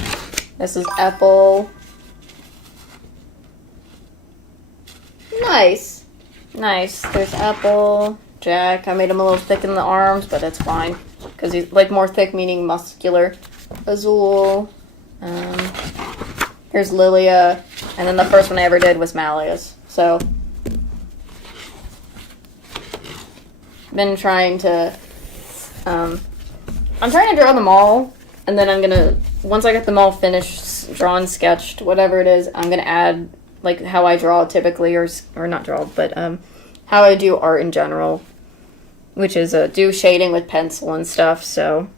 This is Apple. Nice. There's Apple. Jack. I made him a little thick in the arms, but that's fine. Because he's like more thick, meaning muscular. Azul. Here's Lilia. And then the first one I ever did was Malleus. So, been trying to, I'm trying to draw them all, and then I'm gonna, once I get them all finished, drawn, sketched, whatever it is, I'm gonna add, like, how I draw typically, or not draw, but, how I do art in general, which is, do shading with pencil and stuff, so.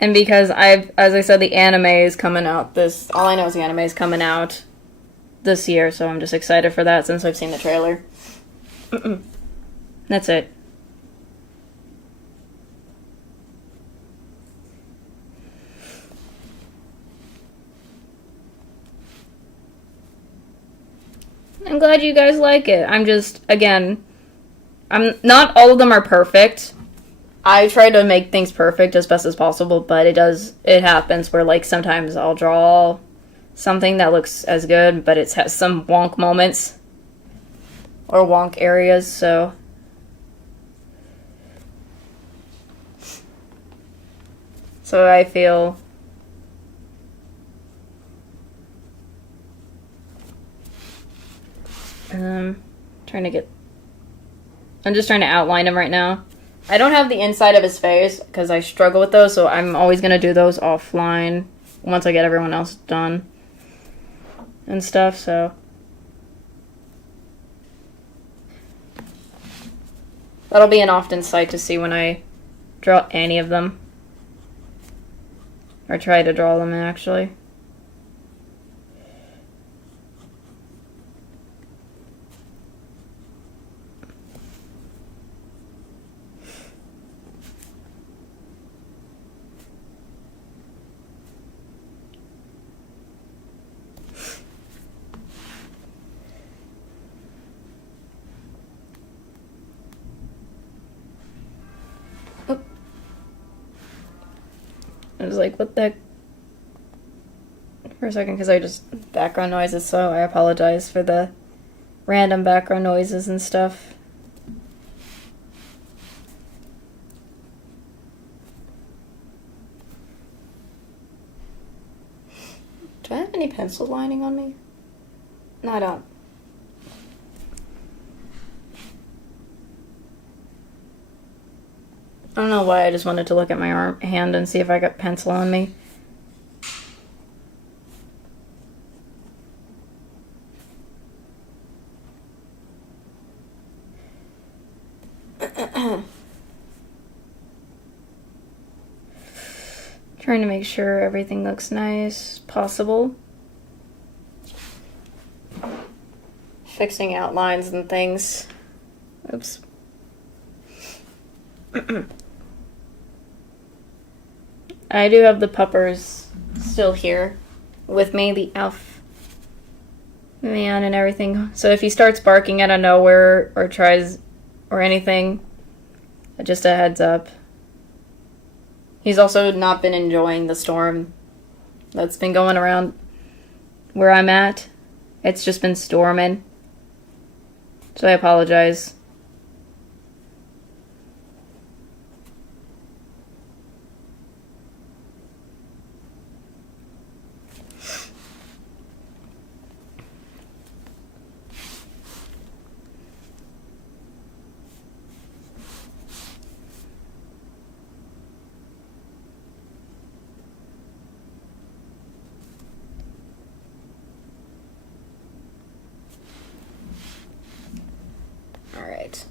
And because as I said, the anime is coming out all I know is the anime is coming out this year, so I'm just excited for that since I've seen the trailer. That's it. I'm glad you guys like it. Not all of them are perfect. I try to make things perfect as best as possible, but it happens where, like, sometimes I'll draw something that looks as good, but it has some wonk moments. Or wonk areas, so. So I feel I'm just trying to outline him right now. I don't have the inside of his face because I struggle with those, so I'm always going to do those offline once I get everyone else done and stuff, so. That'll be an often sight to see when I draw any of them. Or try to draw them, actually. I was like, what the heck? For a second, because I just background noises, so I apologize for the random background noises and stuff. Do I have any pencil lining on me? No, I don't. I don't know why, I just wanted to look at my hand and see if I got pencil on me. Trying to make sure everything looks nice possible. Fixing outlines and things. Oops. I do have the puppers still here with me, the elf man and everything. So if he starts barking out of nowhere or tries or anything, just a heads up. He's also not been enjoying the storm that's been going around where I'm at. It's just been storming. So I apologize. Alright.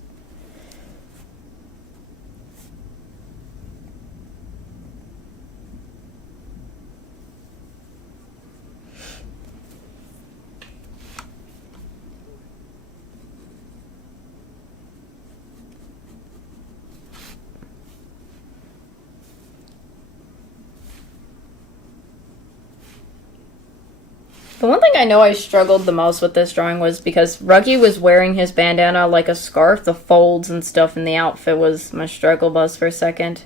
The one thing I know I struggled the most with this drawing was because Ruggie was wearing his bandana like a scarf. The folds and stuff in the outfit was my struggle bus for a second.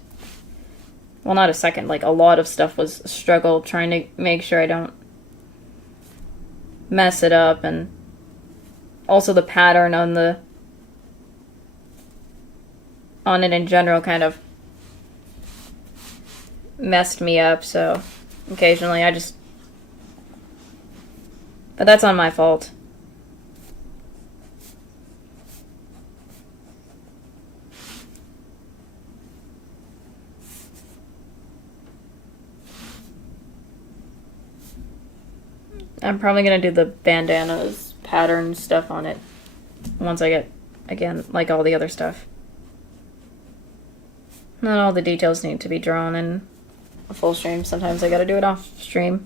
Well, not a second, like a lot of stuff was a struggle trying to make sure I don't mess it up. And also the pattern on it in general kind of messed me up, so occasionally I just... But that's on my fault. I'm probably going to do the bandanas pattern stuff on it once I get, again, like all the other stuff. Not all the details need to be drawn in a full stream. Sometimes I got to do it off stream.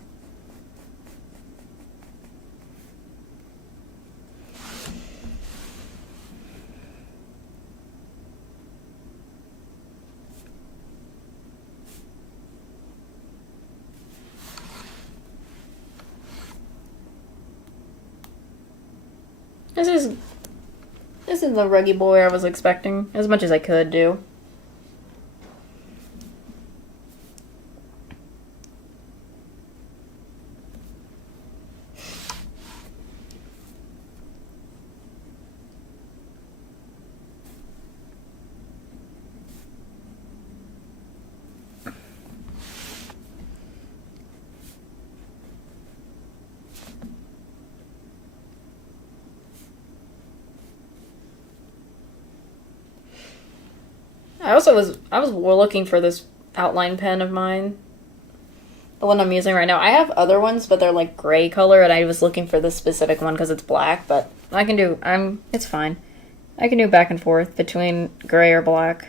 This is the Ruggie boy I was expecting, as much as I could do. I was looking for this outline pen of mine. The one I'm using right now. I have other ones, but they're like gray color, and I was looking for this specific one because it's black, but it's fine. I can do back and forth between gray or black.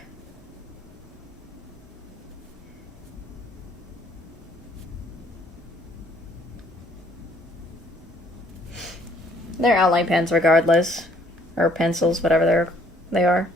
They're outline pens regardless. Or pencils, whatever they are.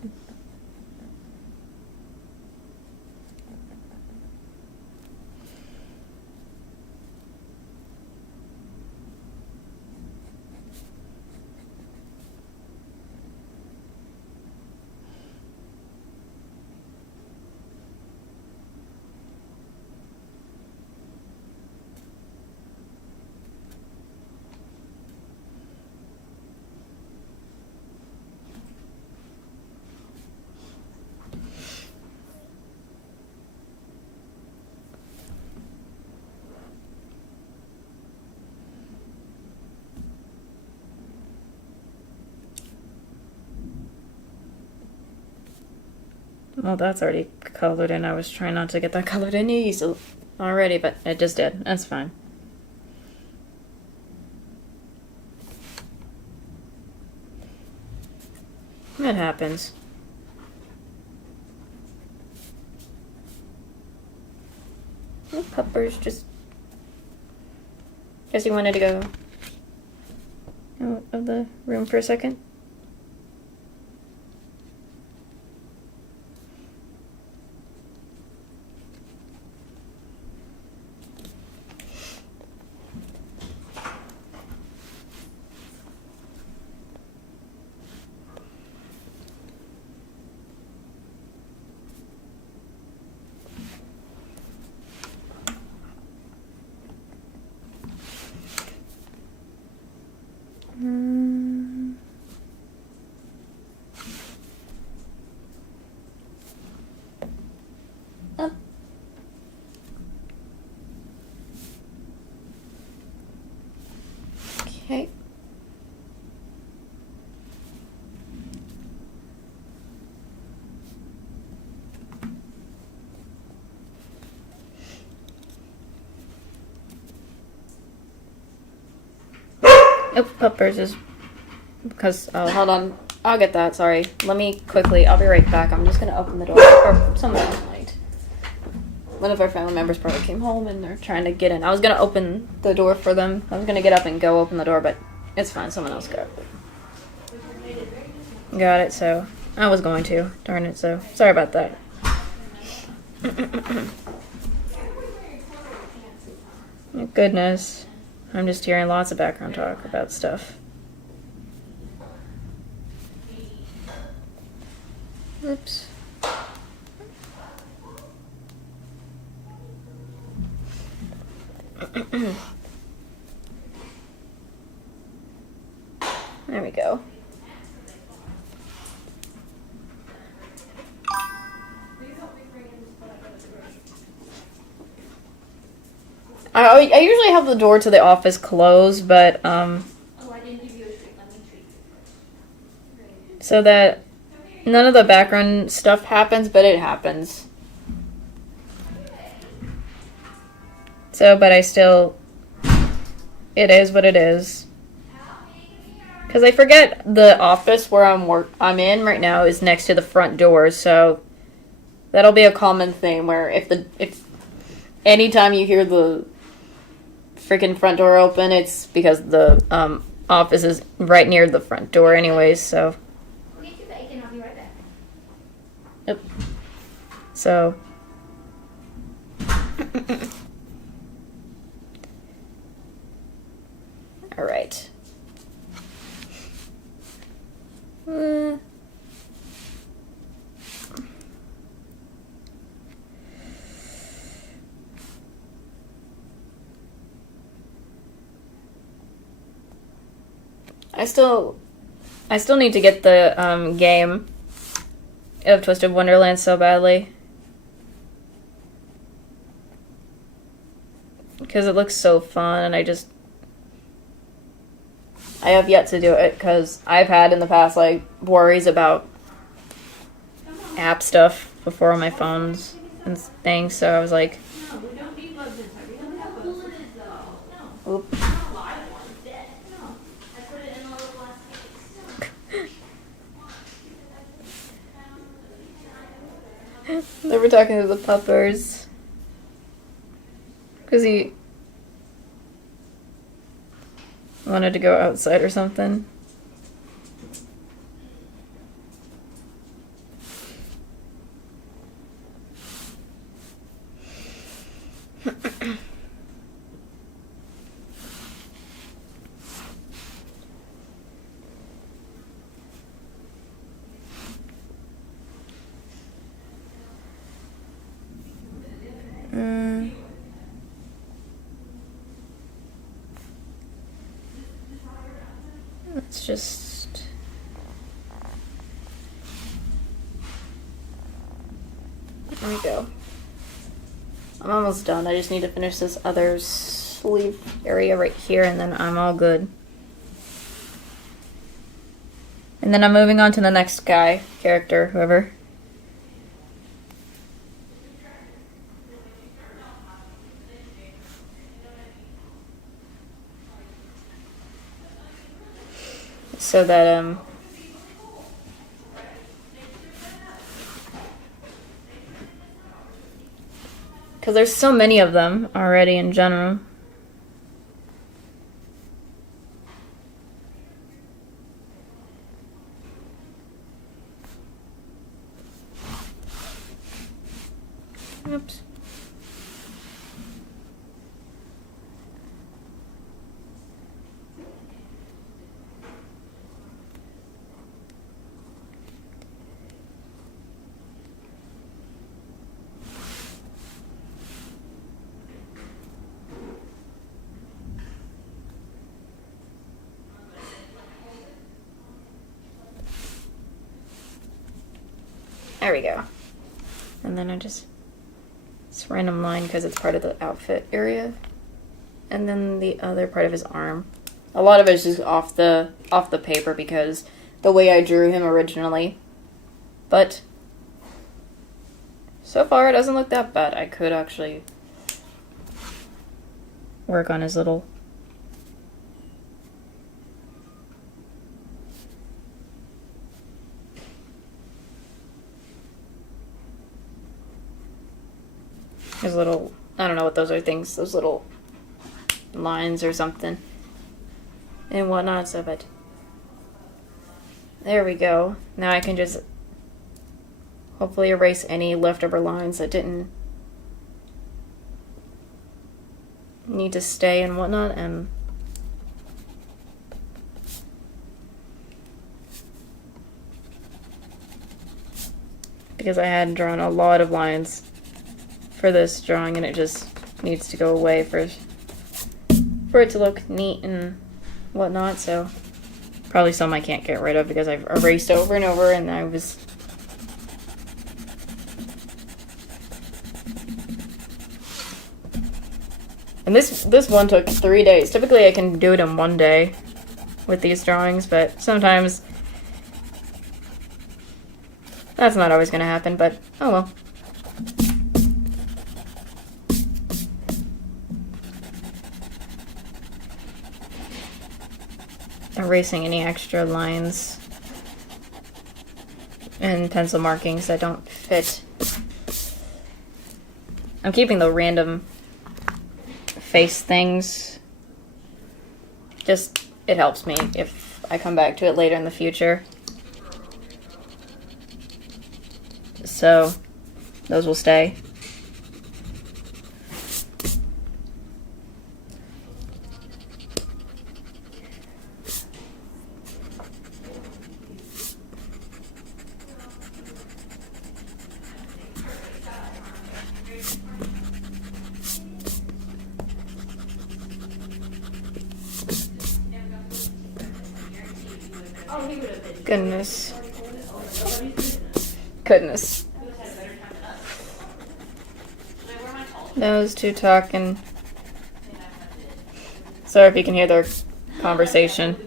Well, that's already colored in. I was trying not to get that colored in easily already, but it just did. That's fine. It happens. Oh, Pupper's just... Guess he wanted to go out of the room for a second. Up. Okay. Oh, Puppers is because hold on. I'll get that, sorry. Let me quickly I'll be right back. I'm just gonna open the door. Or someone else might. One of our family members probably came home and they're trying to get in. I was gonna open the door for them. I was gonna get up and go open the door, but it's fine, someone else got it. Got it, so I was going to. Darn it, so sorry about that. Oh, goodness. I'm just hearing lots of background talk about stuff. Oops. There we go. I usually have the door to the office closed, but so that none of the background stuff happens, but it happens. So, but I still, it is what it is. Because I forget the office where I'm in right now is next to the front door, so that'll be a common thing where if anytime you hear the freaking front door open, it's because the office is right near the front door anyways, so. I'll get you bacon, I'll be right back. Yep. So. Alright. I still need to get the game of Twisted Wonderland so badly. Because it looks so fun, and I have yet to do it, because I've had in the past, like, worries about app stuff. before on my phones and things, so I was like, oop. They were talking to the puppers because he wanted to go outside or something. Let's just... There we go. I'm almost done. I just need to finish this other sleeve area right here, and then I'm all good. And then I'm moving on to the next guy, character, whoever. So that, because there's so many of them already in general. Oops. There we go. And then I just, it's a random line because it's part of the outfit area. And then the other part of his arm. A lot of it is just off the paper because the way I drew him originally. But so far it doesn't look that bad. I could actually work on his little I don't know what those are things, those little lines or something and whatnot, so but there we go. Now I can just hopefully erase any leftover lines that didn't need to stay and whatnot, and because I had drawn a lot of lines for this drawing and it just needs to go away for it to look neat and whatnot, so probably some I can't get rid of because I've erased over and over, and I was and this one took 3 days. Typically I can do it in 1 day with these drawings, but sometimes that's not always gonna happen, but oh well. Erasing any extra lines and pencil markings that don't fit. I'm keeping the random face things. Just, it helps me if I come back to it later in the future. So, those will stay. Goodness. Goodness. Those two talking. Sorry if you can hear their conversation.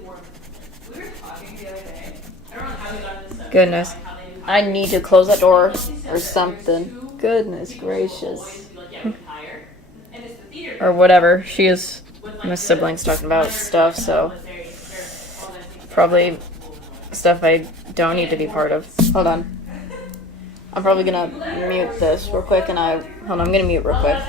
Goodness. I need to close that door or something. Goodness gracious. Or whatever. She is my siblings talking about stuff, so probably stuff I don't need to be part of. Hold on. I'm probably gonna mute this real quick, and hold on, I'm gonna mute real quick.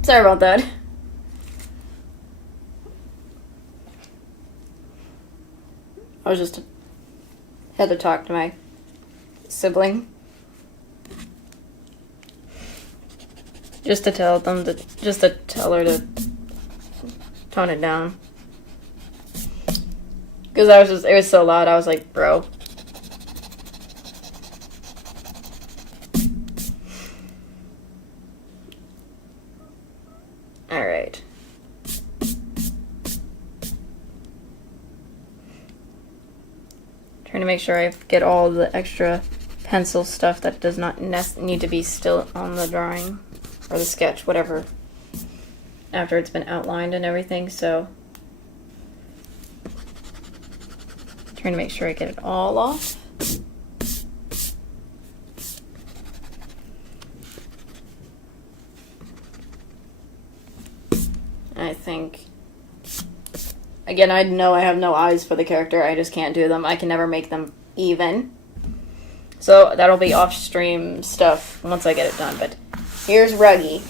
Sorry about that. I was just had to talk to my sibling. Just to tell her to tone it down. Because it was so loud, I was like, bro. Alright. Trying to make sure I get all the extra pencil stuff that does not need to be still on the drawing. Or the sketch, whatever. After it's been outlined and everything, so. Trying to make sure I get it all off. I think, again, I know I have no eyes for the character. I just can't do them. I can never make them even. So that'll be off-stream stuff once I get it done. But here's Ruggie.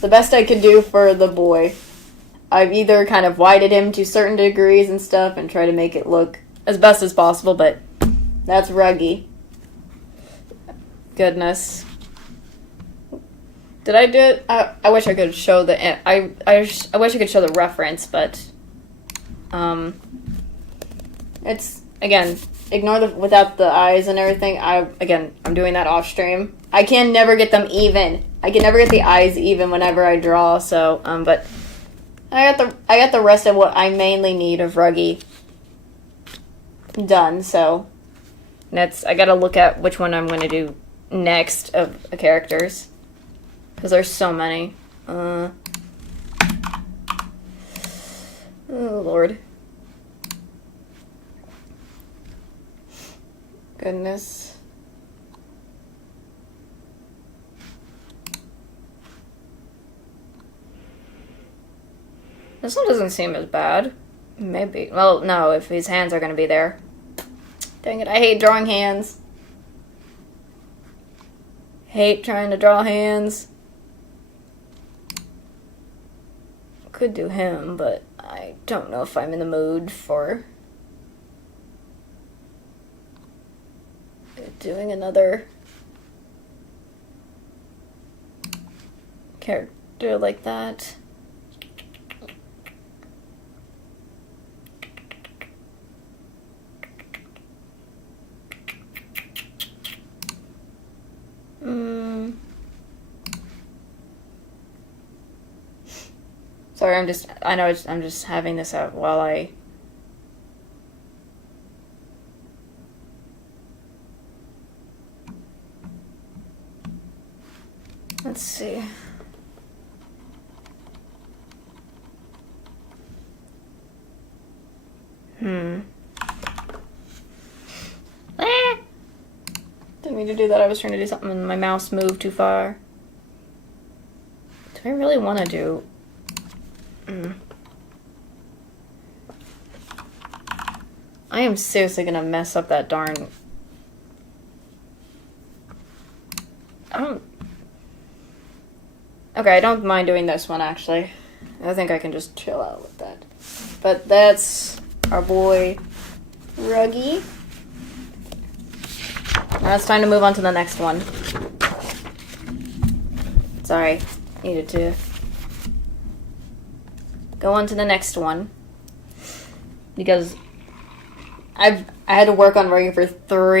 The best I could do for the boy. I've either kind of whited him to certain degrees and stuff and try to make it look as best as possible, but that's Ruggie. Goodness. Did I do it? I wish I could show the. I wish I could show the reference, but it's, again, ignore the without the eyes and everything. I'm doing that off stream. I can never get them even. I can never get the eyes even whenever I draw. So but I got the rest of what I mainly need of Ruggie done. So I gotta look at which one I'm gonna do next of the characters. Because there's so many. Oh, Lord. Goodness. This one doesn't seem as bad. Maybe. Well, no, if his hands are going to be there. Dang it, I hate drawing hands. Hate trying to draw hands. Could do him, but I don't know if I'm in the mood for doing another character like that. Sorry, I'm just having this out while I. Let's see. Didn't mean to do that. I was trying to do something and my mouse moved too far. Do I really want to do... I am seriously gonna mess up that darn... Okay, I don't mind doing this one, actually. I think I can just chill out with that. But that's our boy, Ruggie. Now it's time to move on to the next one. Sorry, needed to go on to the next one. because I had to work on Ruggie for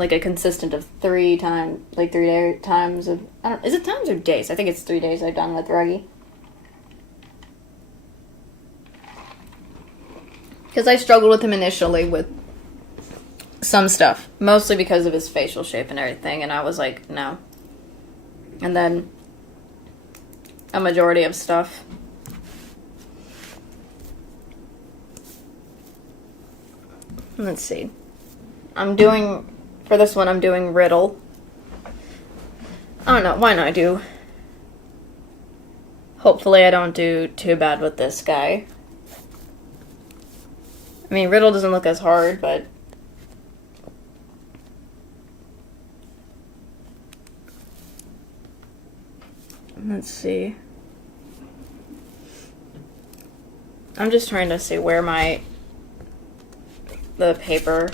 a consistent of 3 times, like 3 times of, I don't, is it times or days? I think it's 3 days I've done with Ruggie. Because I struggled with him initially with some stuff, mostly because of his facial shape and everything, and I was like, no. And then a majority of stuff. Let's see. For this one, I'm doing Riddle. I don't know, why not do? Hopefully I don't do too bad with this guy. I mean, Riddle doesn't look as hard, but... Let's see. I'm just trying to see where the paper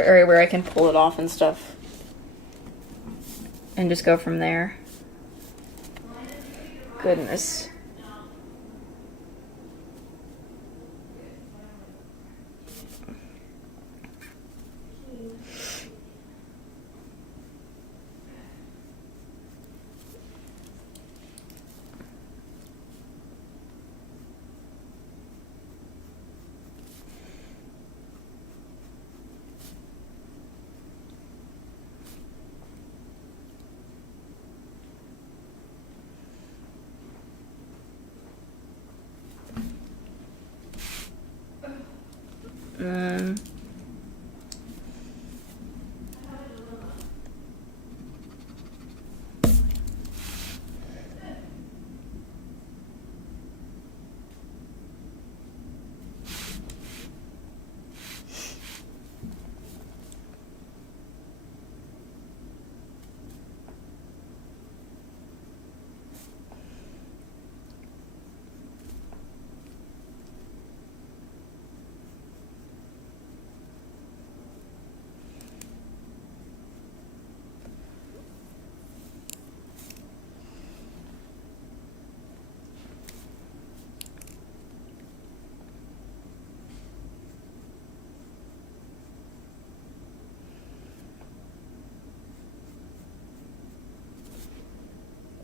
area where I can pull it off and stuff. And just go from there. Goodness.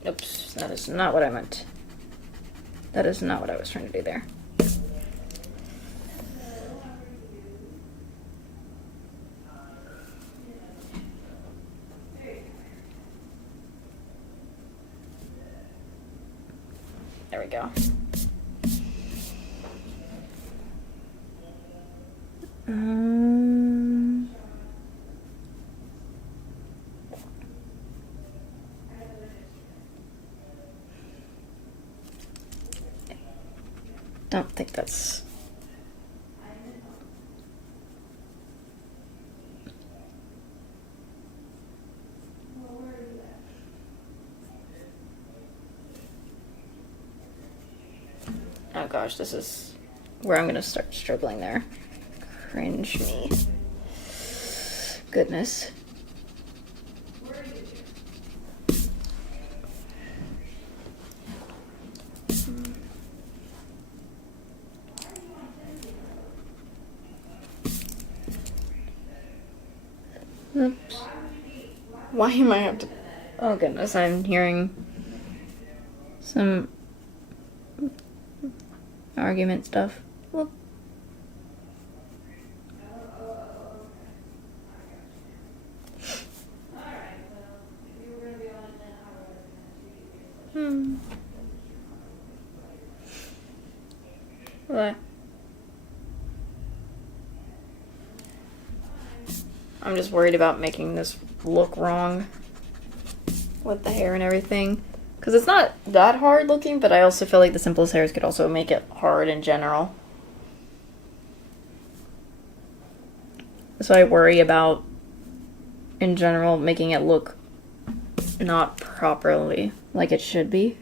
Oops, that is not what I meant. That is not what I was trying to do there. There we go. Don't think that's... Oh gosh, this is where I'm gonna start struggling there. Cringe me. Goodness. Oops. Why am I have to... Oh goodness, I'm hearing some argument stuff. Whoop. What? I'm just worried about making this look wrong with the hair and everything. Because it's not that hard looking, but I also feel like the simplest hairs could also make it hard in general. So I worry about, in general, making it look not properly like it should be.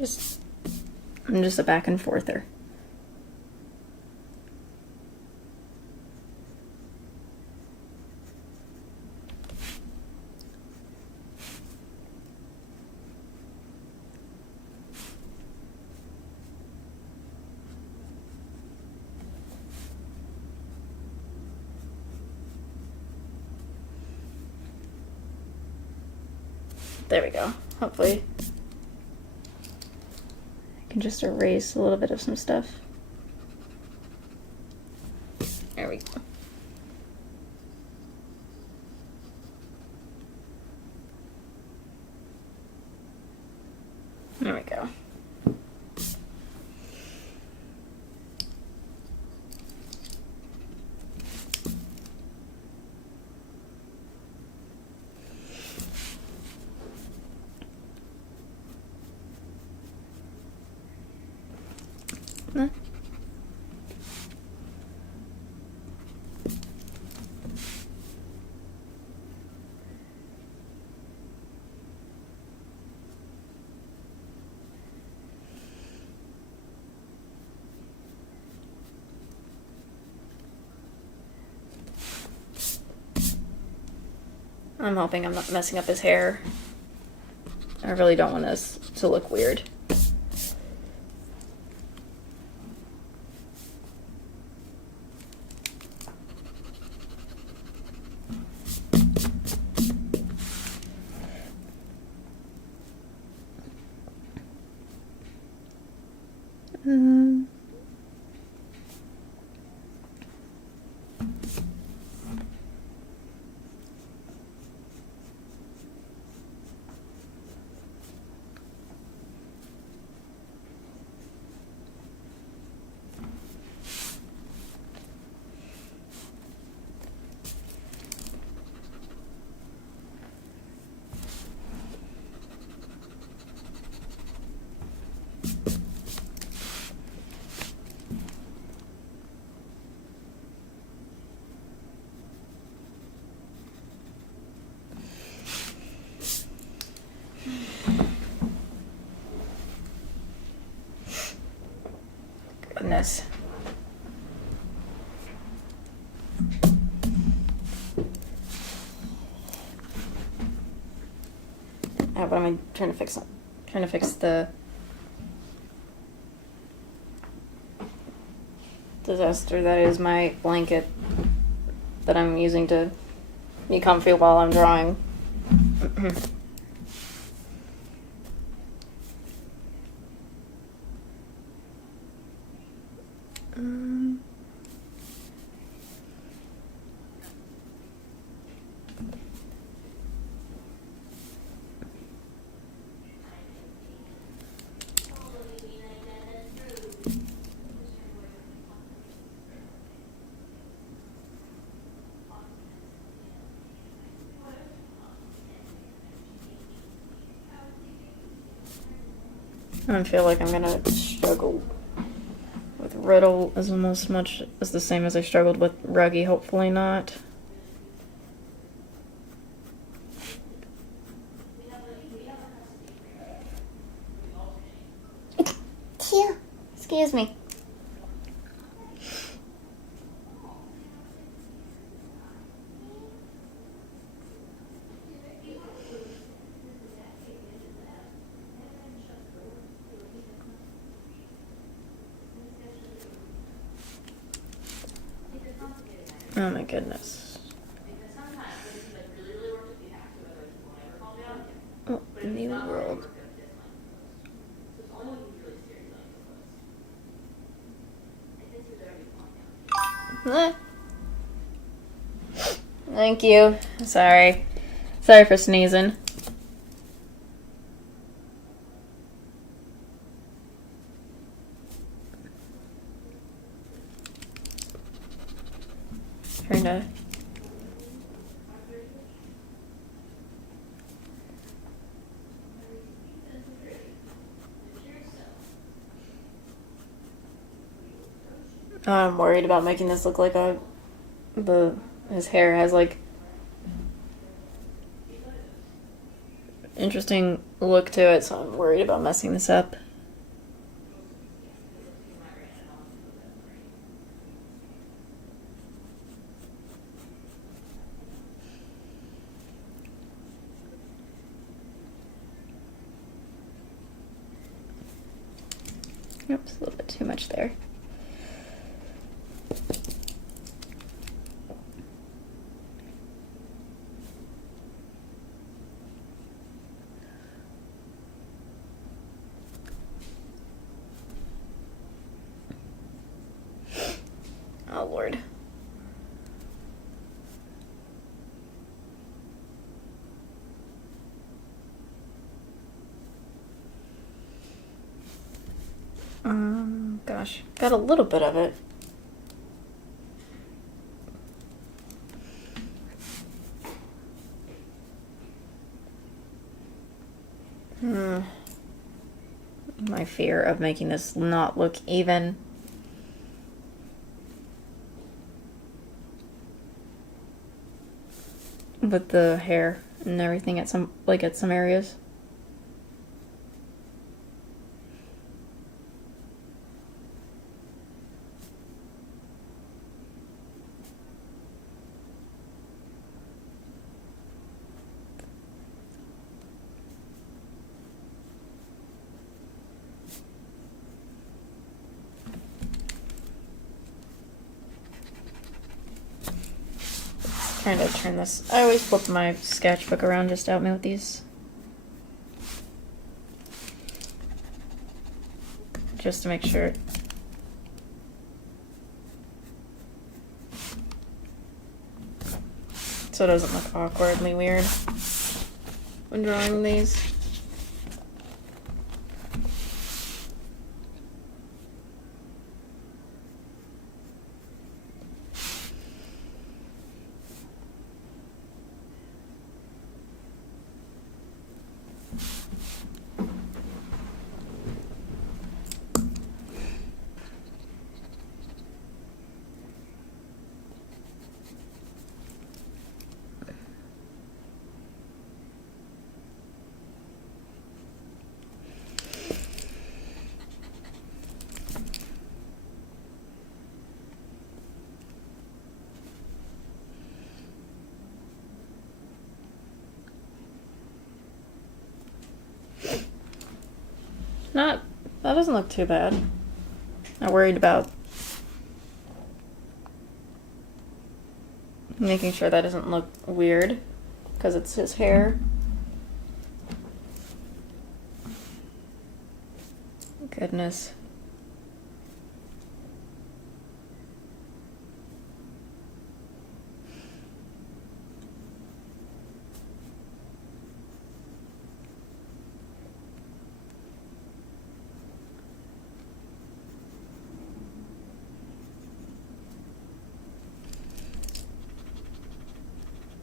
I'm just a back and forther. There we go. Hopefully I can just erase a little bit of some stuff. There we go. There we go. Huh? I'm hoping I'm not messing up his hair. I really don't want this to look weird. Goodness. What am I trying to fix? Trying to fix the disaster that is my blanket that I'm using to be comfy while I'm drawing. I feel like I'm gonna struggle with Riddle as almost much as the same as I struggled with Ruggie. Hopefully not. Excuse me. Oh my goodness. Oh, new world. Thank you. Sorry. Sorry for sneezing. Trying to... I'm worried about making this look like his hair has like interesting look to it, so I'm worried about messing this up. Oops, a little bit too much there. Oh, Lord. Gosh, got a little bit of it. My fear of making this not look even. With the hair and everything at some areas. Trying to turn this. I always flip my sketchbook around just to help me with these. Just to make sure. So it doesn't look awkwardly weird when drawing these. That doesn't look too bad. Not worried about making sure that doesn't look weird because it's his hair. Goodness.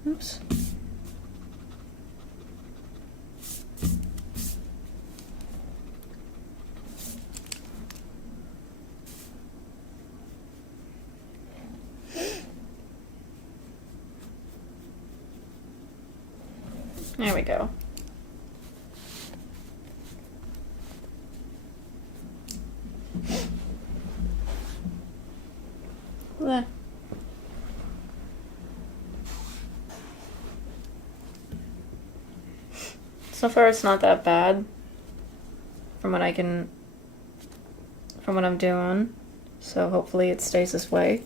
Oops. There we go. There. So far it's not that bad from what I'm doing. So hopefully it stays this way.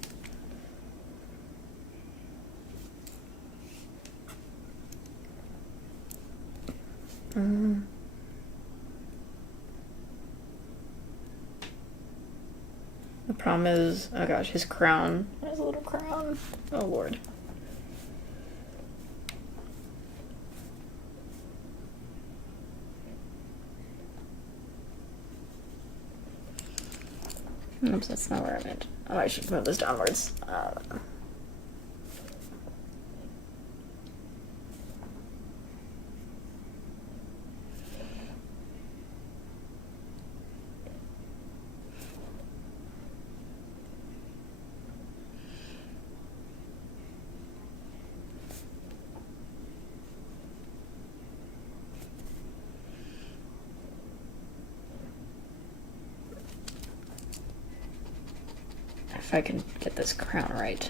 The problem is, oh gosh, his crown. His little crown. Oh Lord. Oops, that's not where I meant. Oh, I should move this downwards. If I can get this crown right.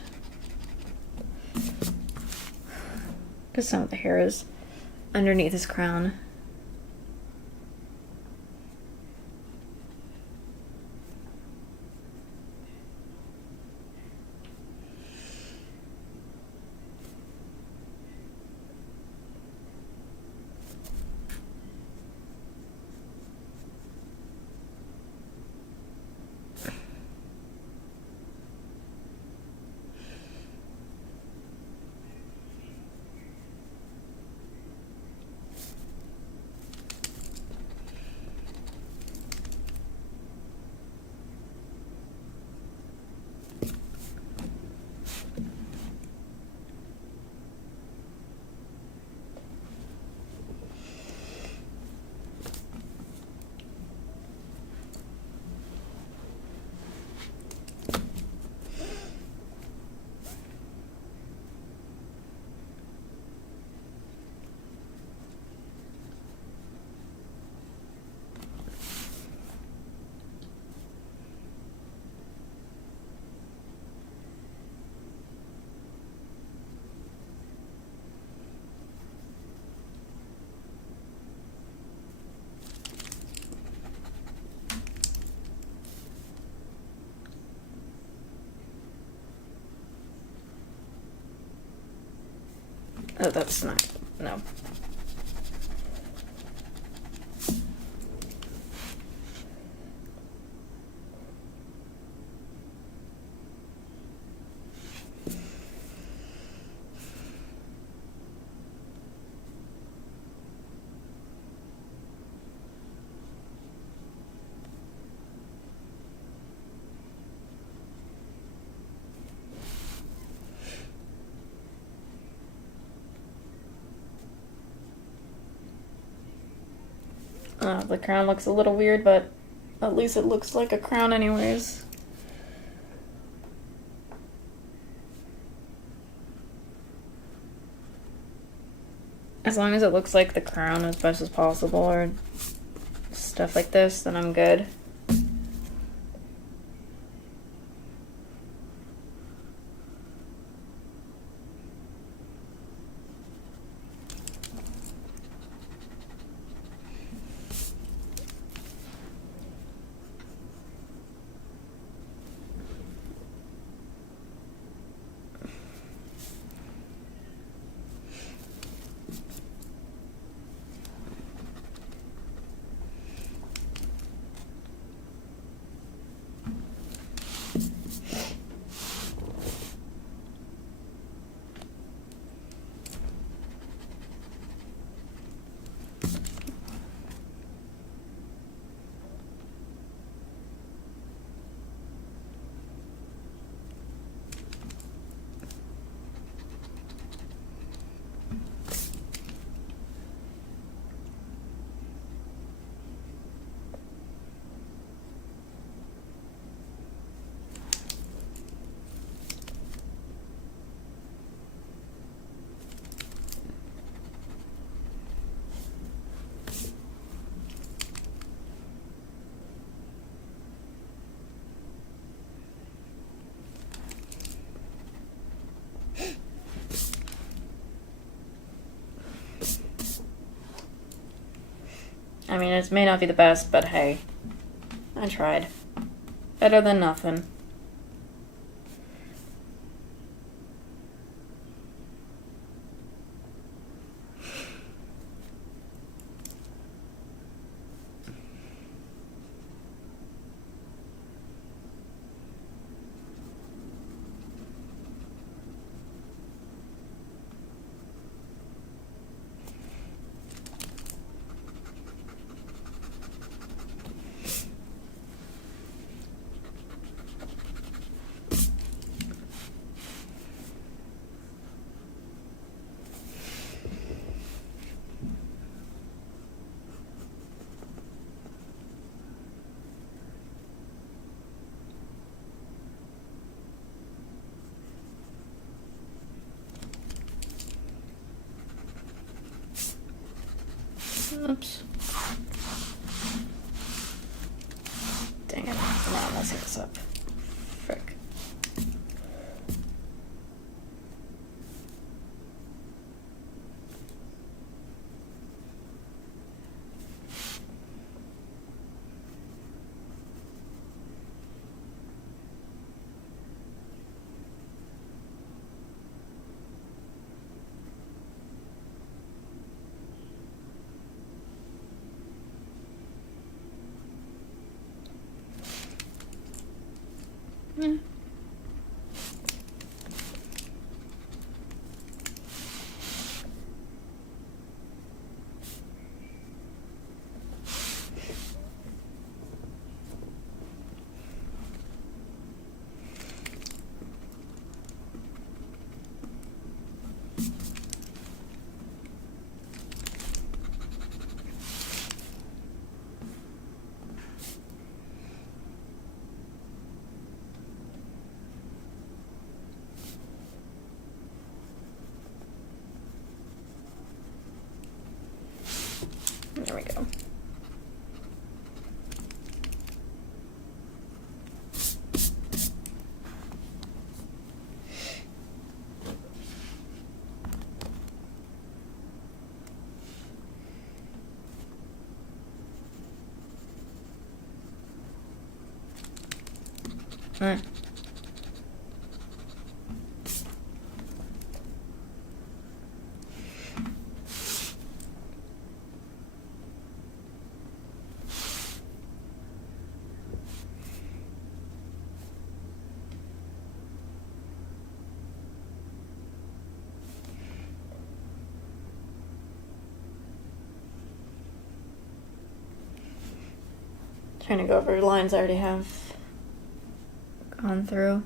Because some of the hair is underneath his crown. Oh, that's not. No. The crown looks a little weird, but at least it looks like a crown anyways. As long as it looks like the crown as best as possible or stuff like this, then I'm good. I mean, it may not be the best, but hey, I tried. Better than nothing. Oops. Dang it. Now I'm messing this up. Frick. Yeah. There we go. Alright. Trying to go over lines I already have gone through.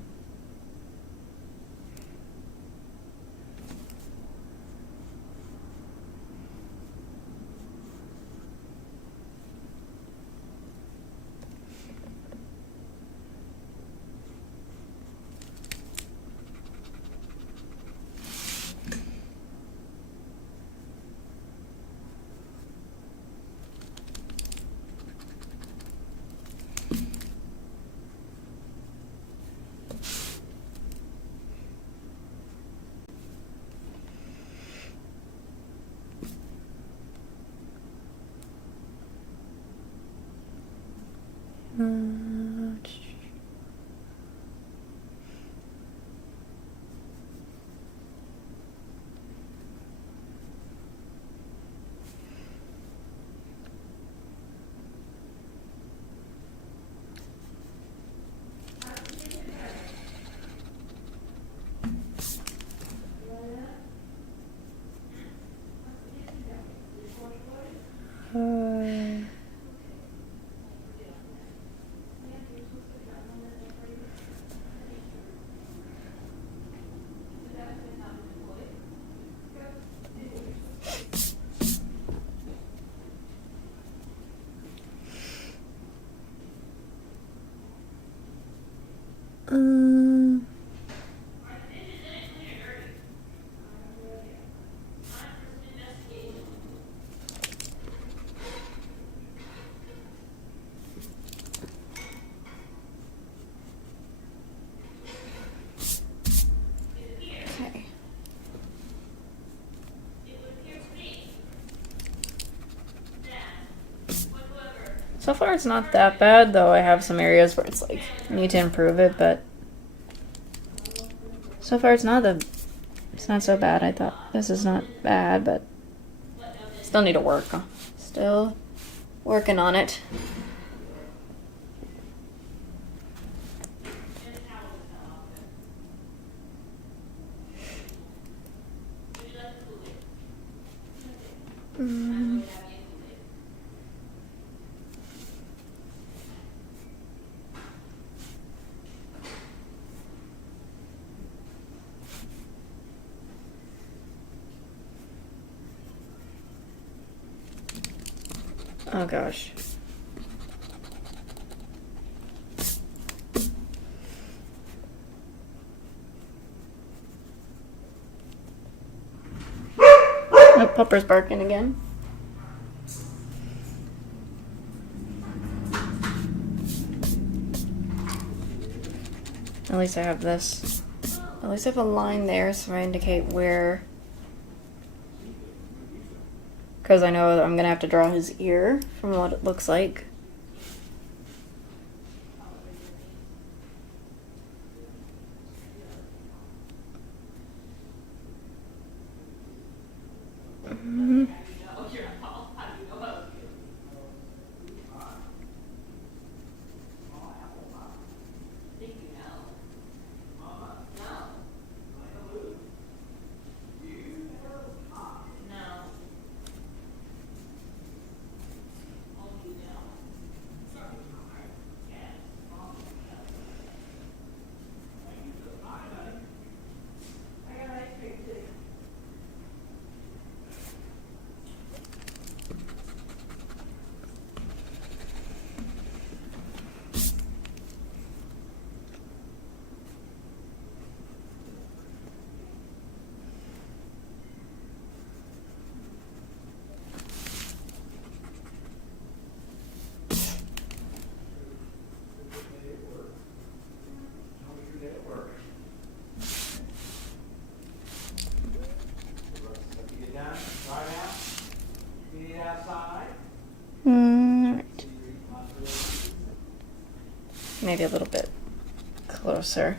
Okay. So far it's not that bad, though I have some areas where it's like, need to improve it, but so far it's not so bad. I thought this is not bad, but still need to work. Still working on it. Oh gosh. Oh, Pupper's barking again. At least I have this. At least I have a line there so I indicate where. Because I know that I'm going to have to draw his ear from what it looks like. Alright. Maybe a little bit closer.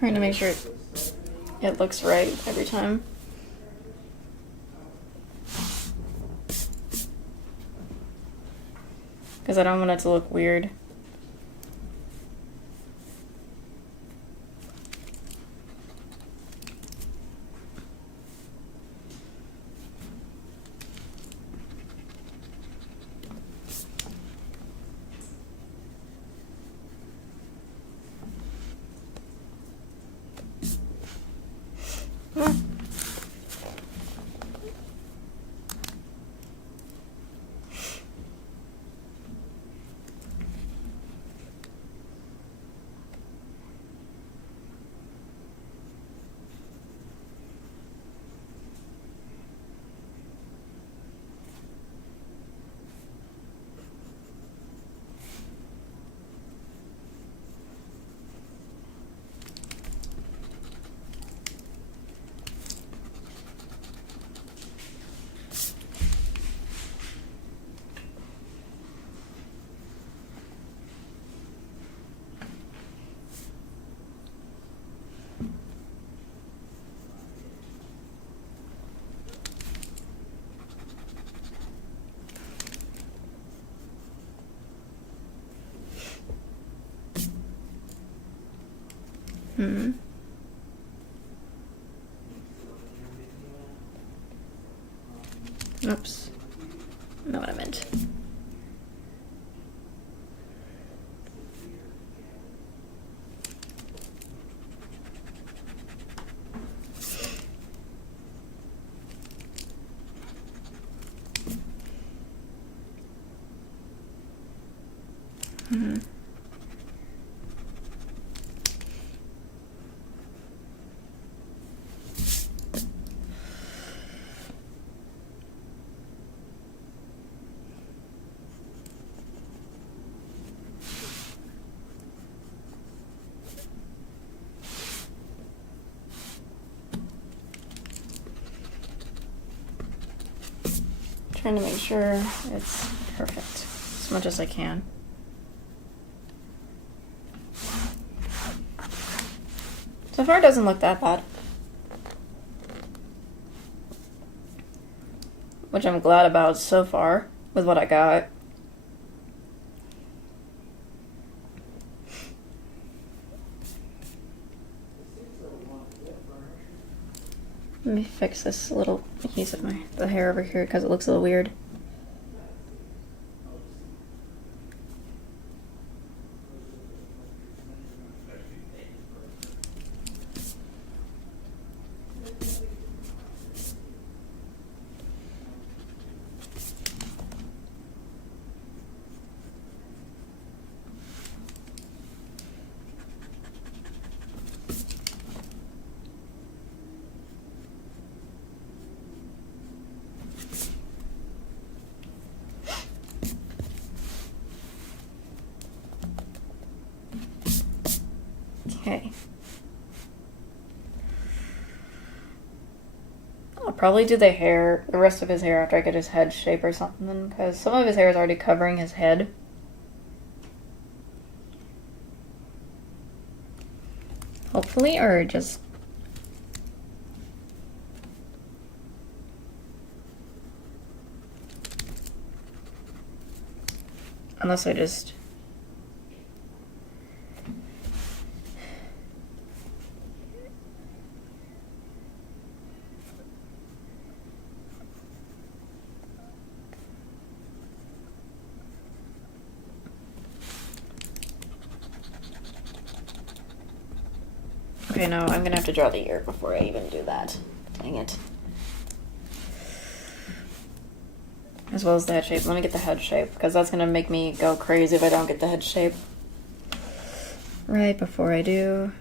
Trying to make sure it looks right every time. Because I don't want it to look weird. Oops. Not what I meant. Trying to make sure it's perfect as much as I can. So far it doesn't look that bad. Which I'm glad about so far with what I got. Let me fix this little piece of the hair over here because it looks a little weird. Okay. I'll probably do the rest of his hair after I get his head shape or something, because some of his hair is already covering his head. Hopefully, or just... Unless I just... Okay, no, I'm gonna have to draw the ear before I even do that. Dang it. As well as the head shape. Let me get the head shape, because that's gonna make me go crazy if I don't get the head shape right before I do.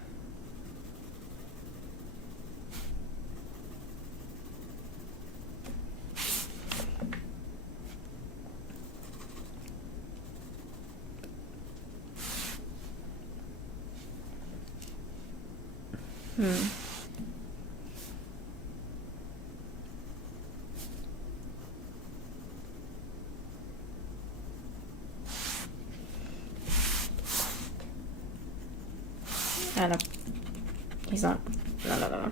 And he's not. No.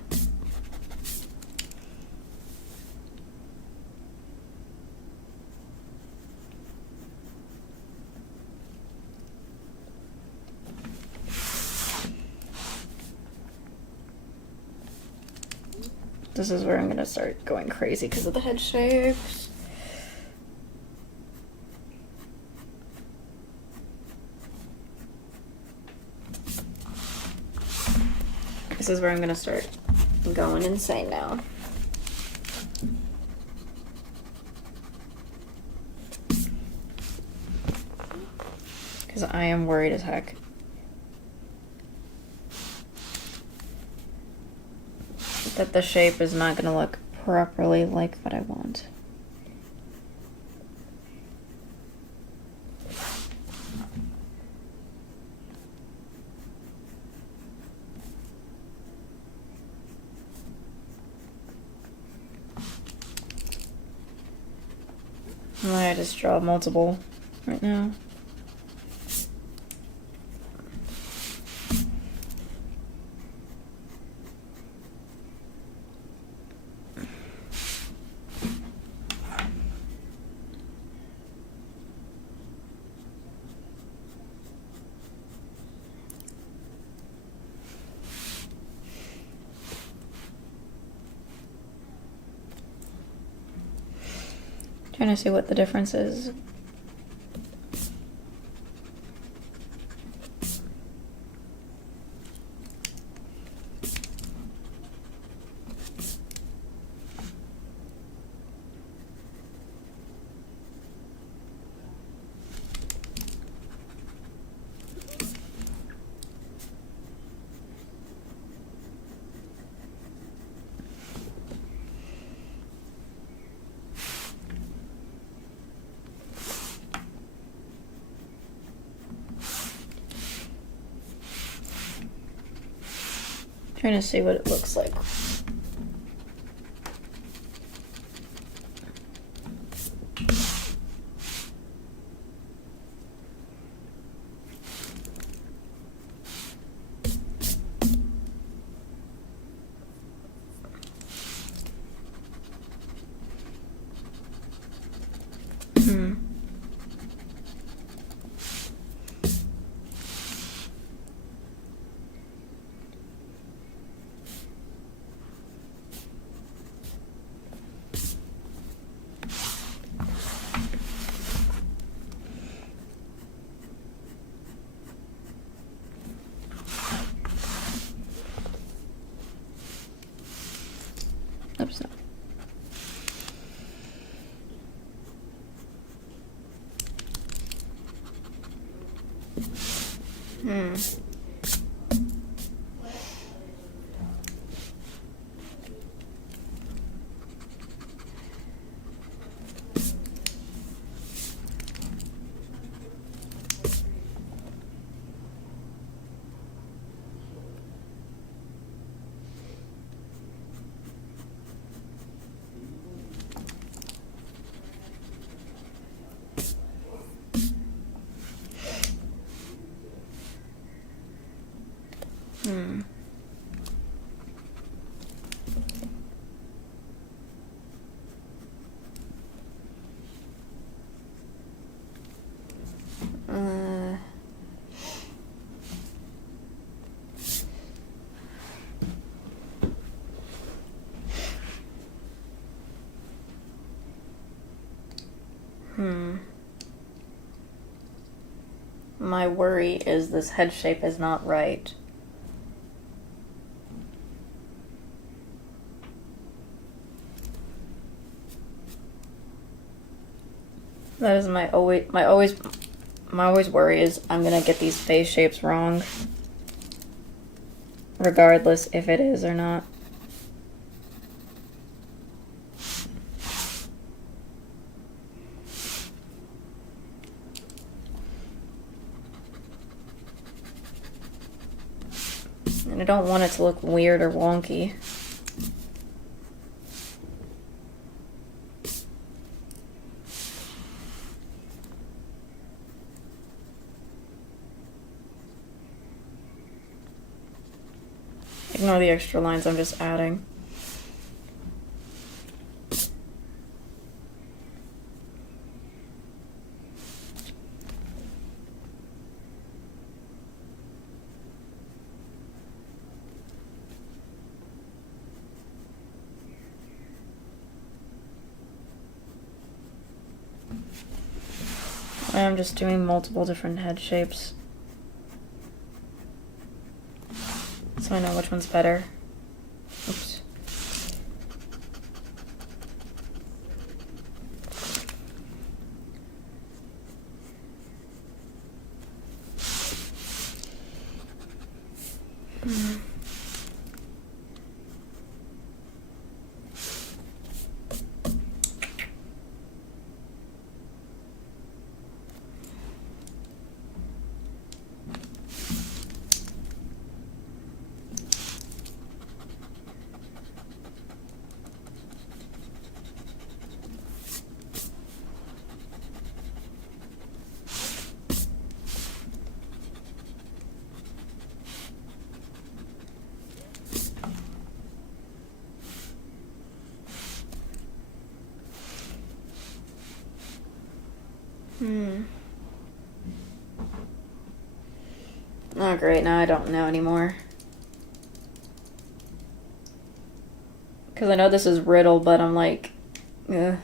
This is where I'm gonna start going crazy because of the head shapes. This is where I'm gonna start going insane now. Because I am worried as heck. That the shape is not gonna look properly like what I want. I just draw multiple right now. Trying to see what the difference is. Trying to see what it looks like. Oops, no. My worry is this head shape is not right. That is my always worry is I'm gonna get these face shapes wrong, regardless if it is or not. And I don't want it to look weird or wonky. Ignore the extra lines I'm just adding. I'm just doing multiple different head shapes, so I know which one's better. Oops. Oh, great. Now I don't know anymore. Because I know this is riddle, but I'm like, ugh.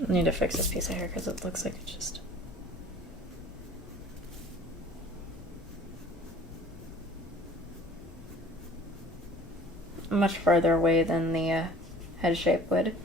I need to fix this piece of hair because it looks like it's just... much farther away than the head shape would.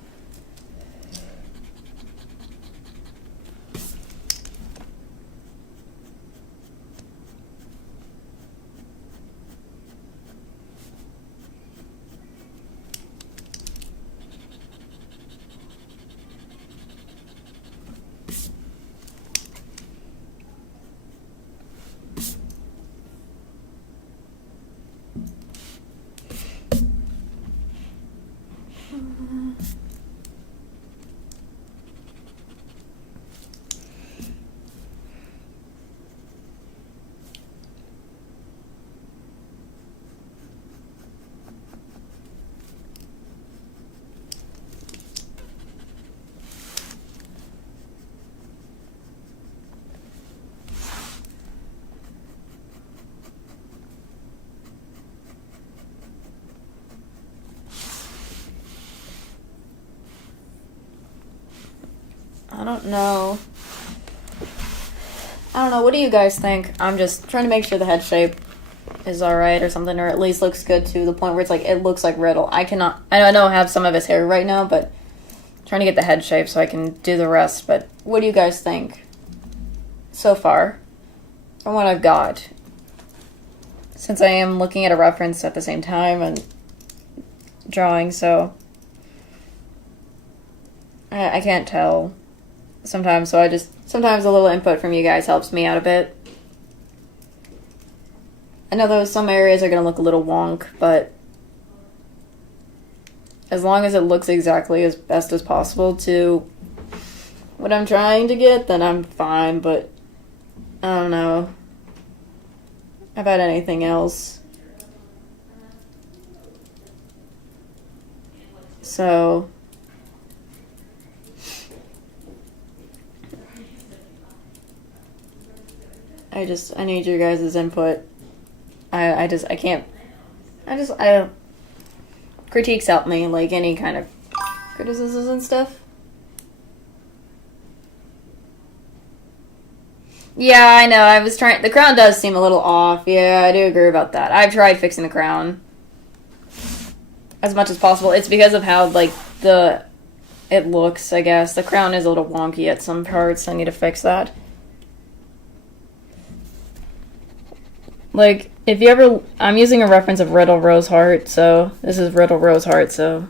I don't know. What do you guys think? I'm just trying to make sure the head shape is alright or something, or at least looks good to the point where it's like, it looks like Riddle. I know I have some of his hair right now, but I'm trying to get the head shape so I can do the rest. But what do you guys think so far from what I've got? Since I am looking at a reference at the same time and drawing, so I can't tell sometimes, so sometimes a little input from you guys helps me out a bit. I know some areas are going to look a little wonk, but as long as it looks exactly as best as possible to what I'm trying to get, then I'm fine, but I don't know about anything else. So I need your guys' input. I don't. Critiques help me, like any kind of criticisms and stuff. Yeah, I know. I was trying. The crown does seem a little off. Yeah, I do agree about that. I've tried fixing the crown as much as possible. It's because of how like it looks. I guess the crown is a little wonky at some parts. I need to fix that. Like if you ever, I'm using a reference of Riddle Rose Heart. So this is Riddle Rose Heart. So.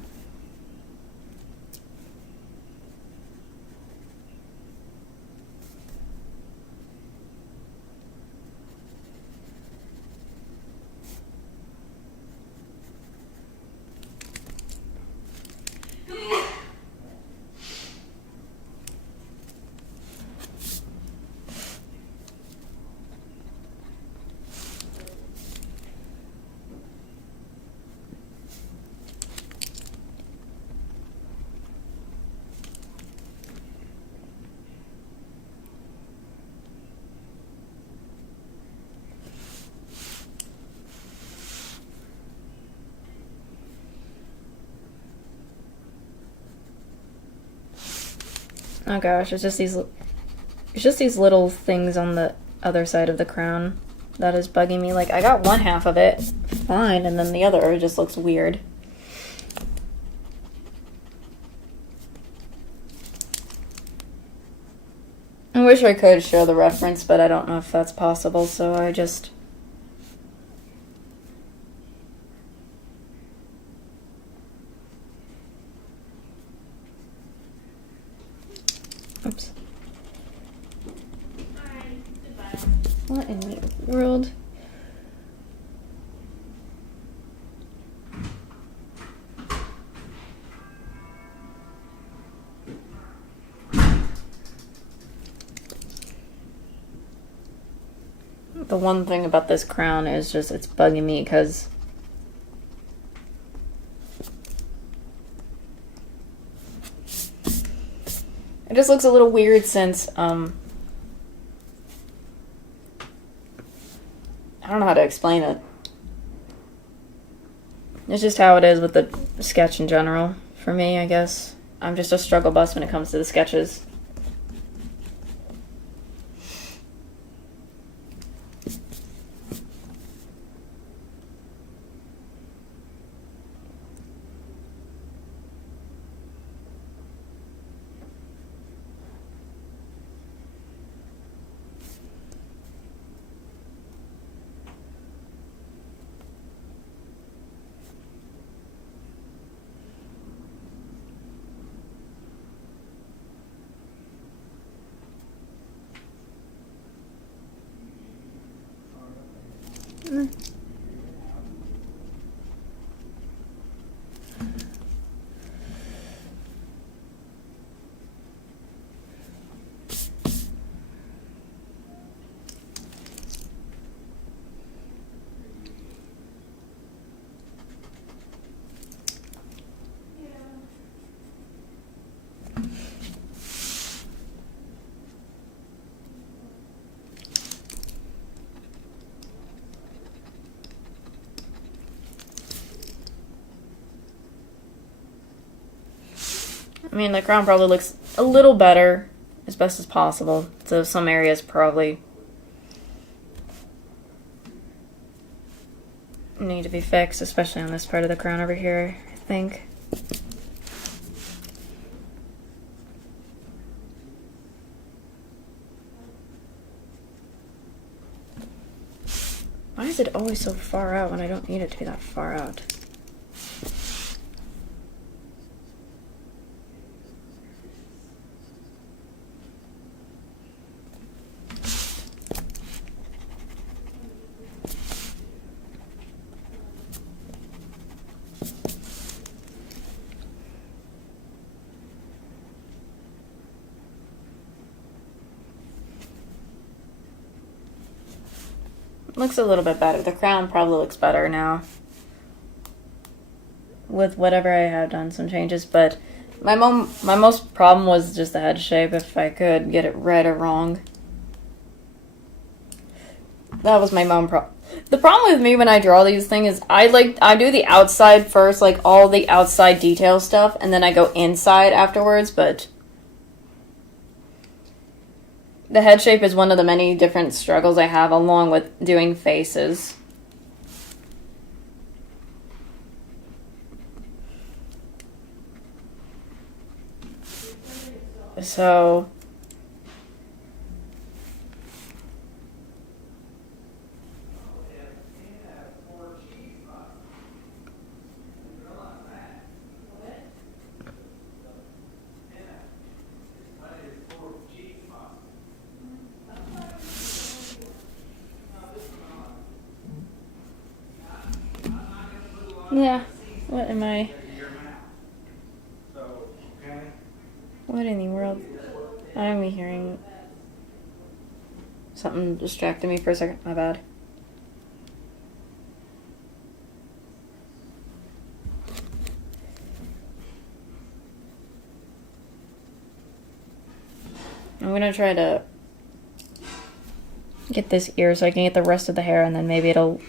Oh gosh, it's just these little things on the other side of the crown that is bugging me. Like I got one half of it fine, and then the other just looks weird. I wish I could show the reference, but I don't know if that's possible, so I just... Oops. What in the world? The one thing about this crown is just it's bugging me because it just looks a little weird since I don't know how to explain it. It's just how it is with the sketch in general. For me, I guess. I'm just a struggle bus when it comes to the sketches. I mean, the crown probably looks a little better, as best as possible. So some areas probably need to be fixed, especially on this part of the crown over here, I think. Why is it always so far out when I don't need it to be that far out? Looks a little bit better. The crown probably looks better now. With whatever I have done some changes, but my most problem was just the head shape, if I could get it right or wrong. That was my main problem. The problem with me when I draw these things is I do the outside first, like all the outside detail stuff, and then I go inside afterwards, but The head shape is one of the many different struggles I have along with doing faces. So... Yeah. What am I? What in the world? I'm hearing something distracted me for a second. My bad. I'm gonna try to get this ear so I can get the rest of the hair, and then maybe it'll...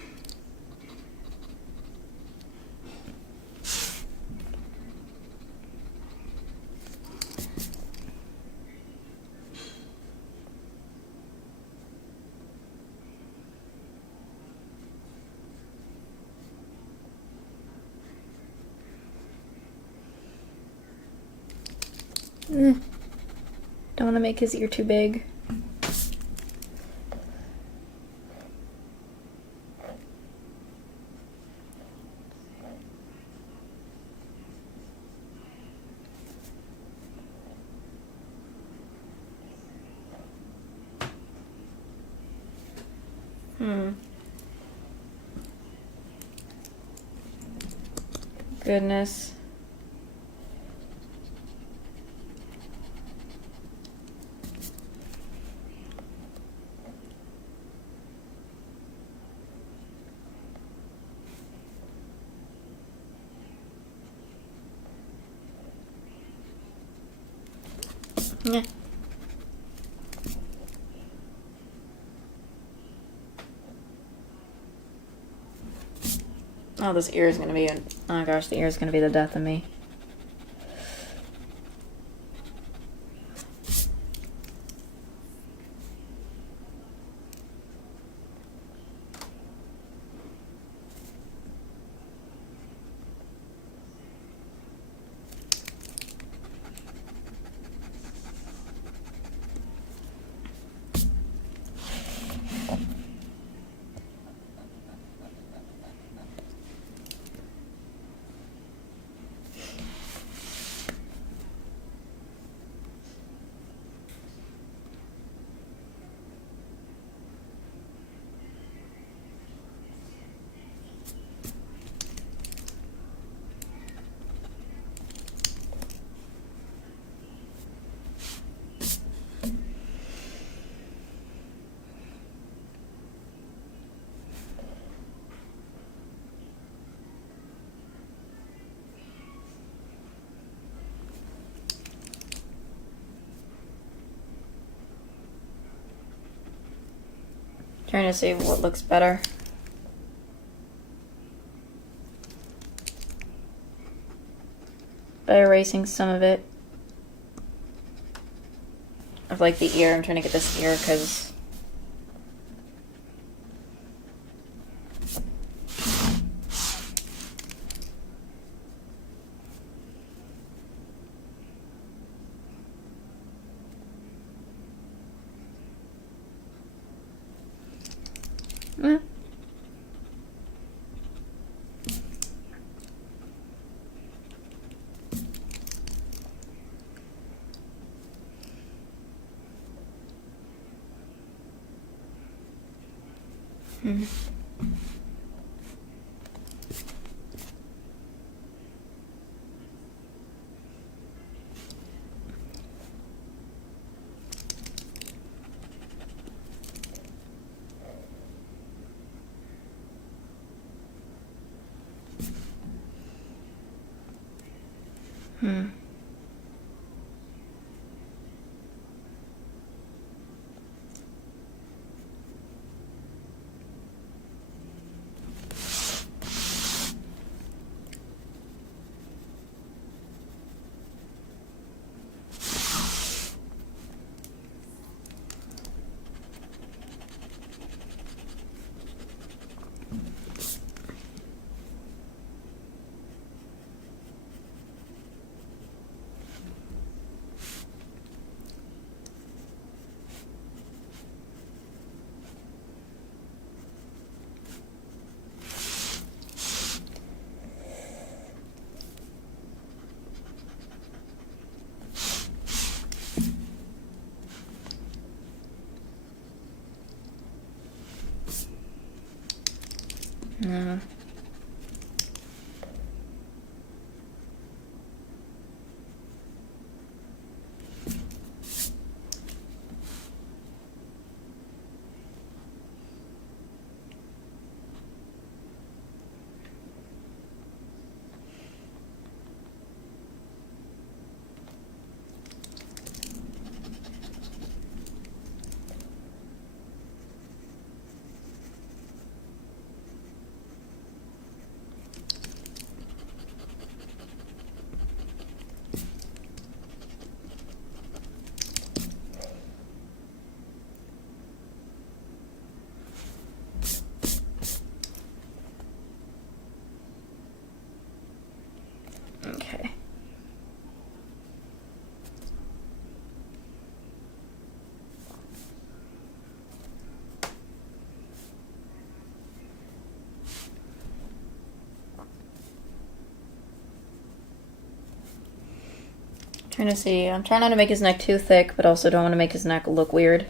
Don't want to make his ear too big. Goodness. Yeah. Oh, this ear is gonna be oh gosh, the ear is gonna be the death of me. Trying to see what looks better. By erasing some of it. Of like the ear. I'm trying to get this ear because... No. Okay. Trying to see. I'm trying not to make his neck too thick, but also don't want to make his neck look weird.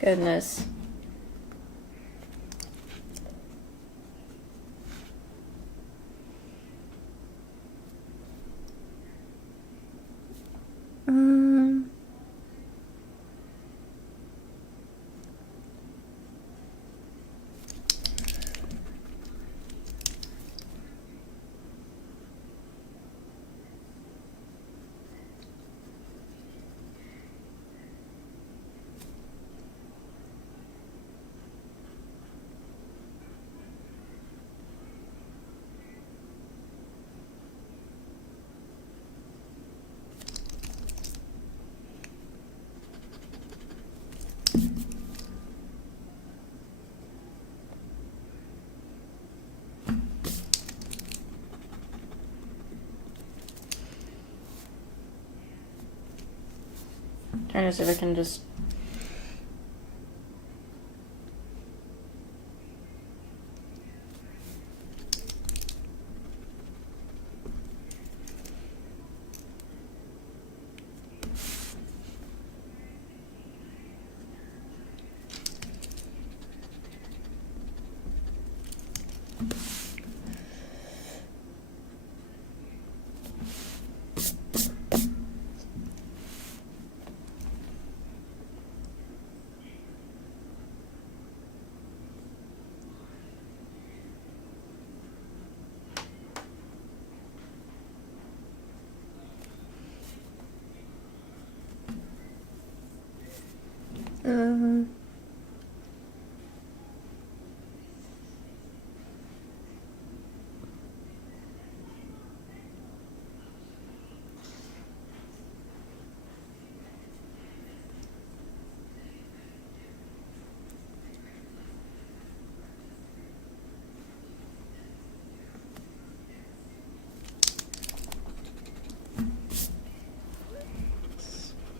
Goodness. Trying to see if I can just...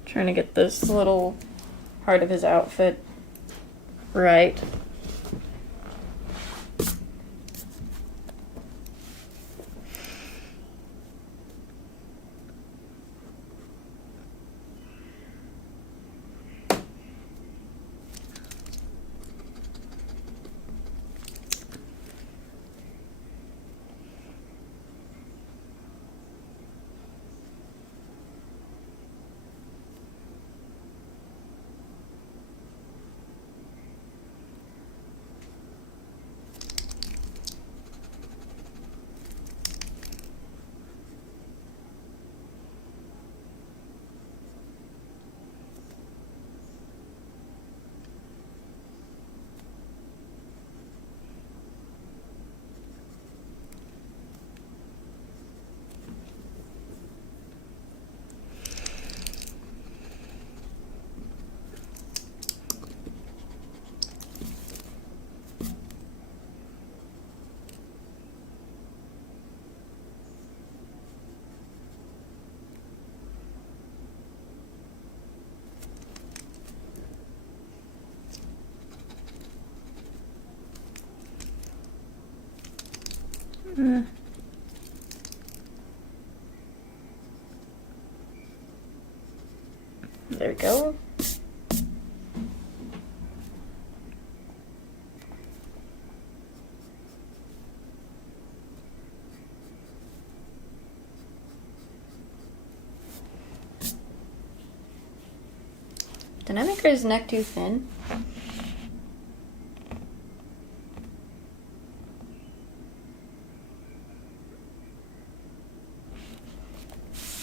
Trying to get this little part of his outfit right. There we go. Did I make his neck too thin?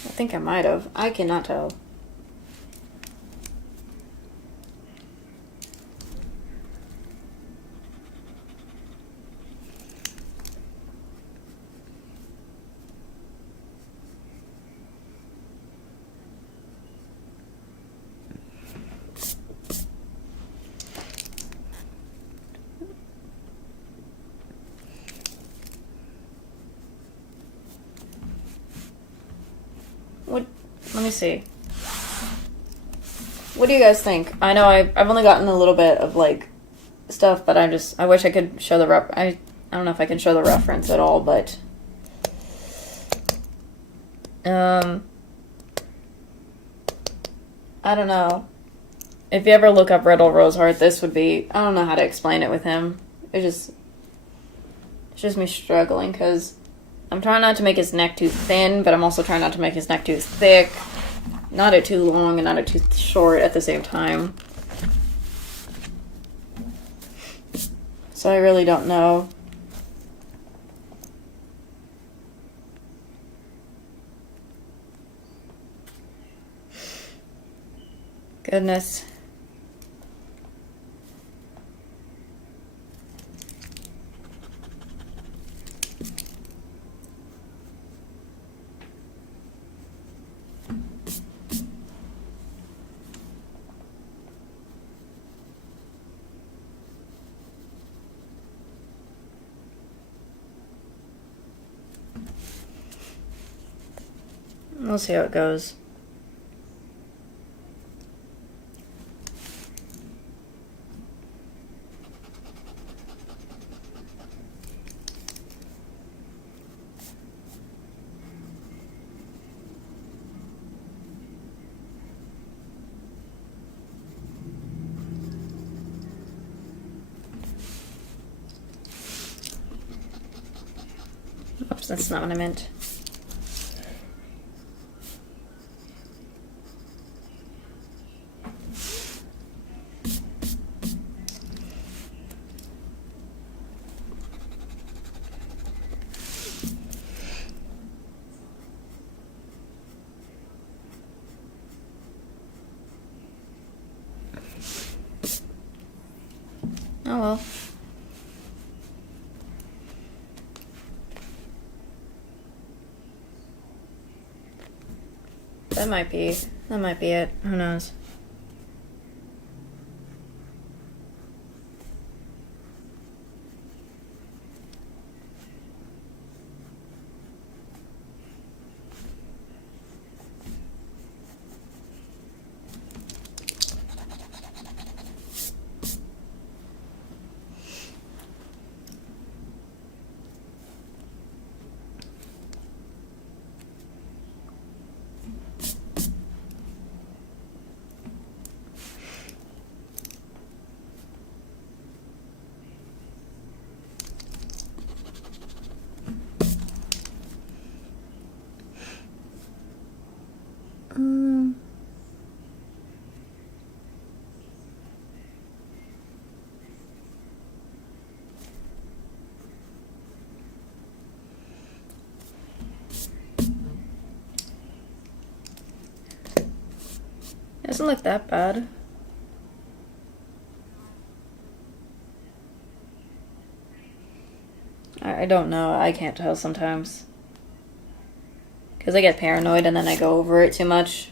I think I might have. I cannot tell. Let me see. What do you guys think? I know I've only gotten a little bit of like stuff, but I wish I could show the I don't know if I can show the reference at all, but I don't know. If you ever look up Riddle Roseheart, this would be, I don't know how to explain it with him. It's just me struggling because I'm trying not to make his neck too thin, but I'm also trying not to make his neck too thick. Not it too long and not it too short at the same time. So I really don't know. Goodness. We'll see how it goes. Oops, that's not what I meant. Oh well. That might be it. Who knows? It doesn't look that bad. I don't know. I can't tell sometimes. Because I get paranoid and then I go over it too much.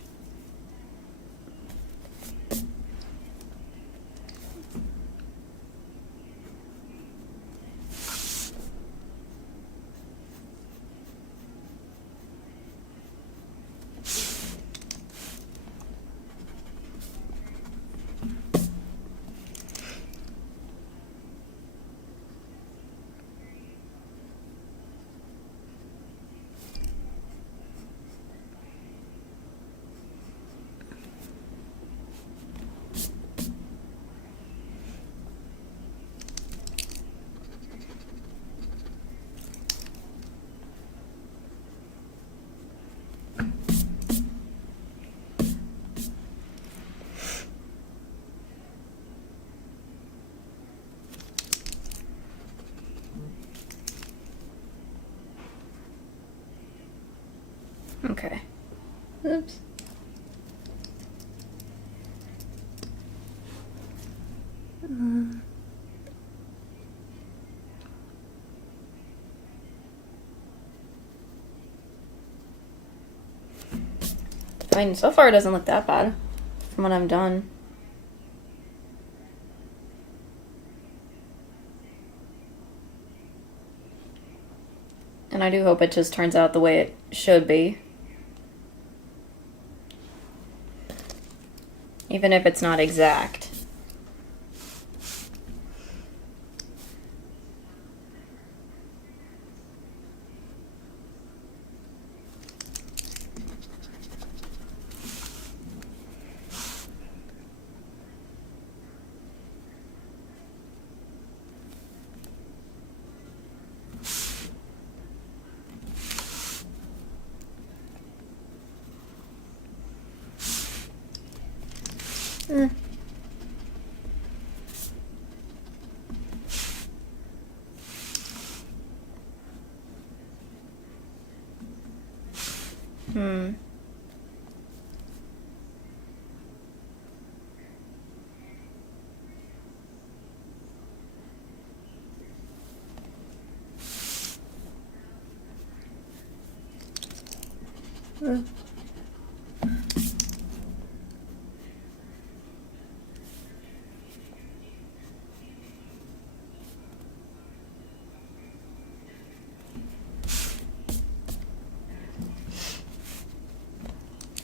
Okay. Oops. I mean, so far it doesn't look that bad from what I'm done. And I do hope it just turns out the way it should be. Even if it's not exact.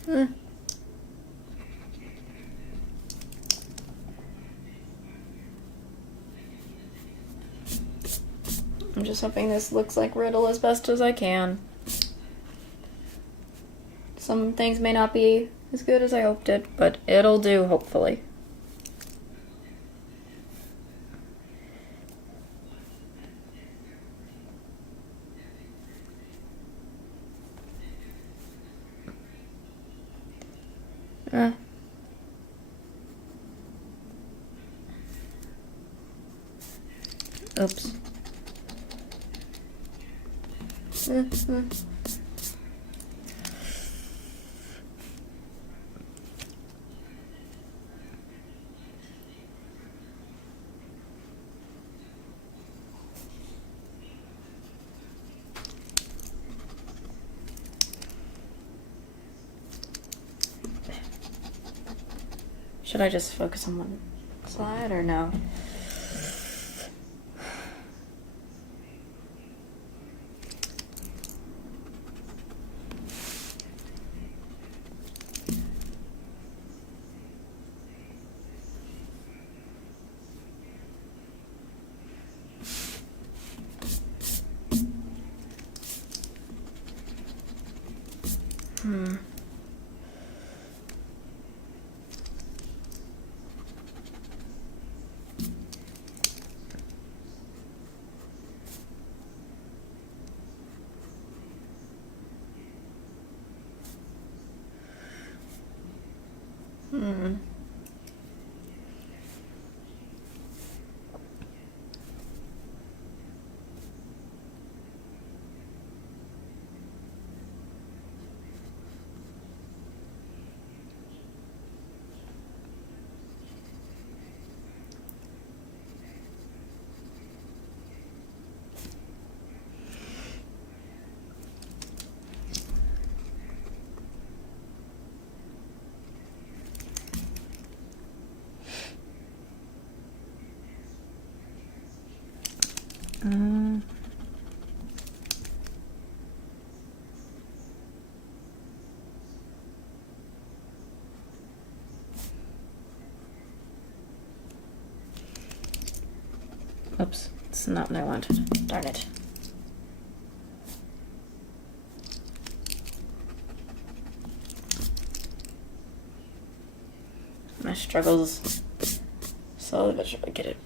Hmm. I'm just hoping this looks like Riddle as best as I can. Some things may not be as good as I hoped it, but it'll do, hopefully. Oops. Should I just focus on one side or no? Oops, it's not what I wanted. Darn it. My struggles slowly but surely get it.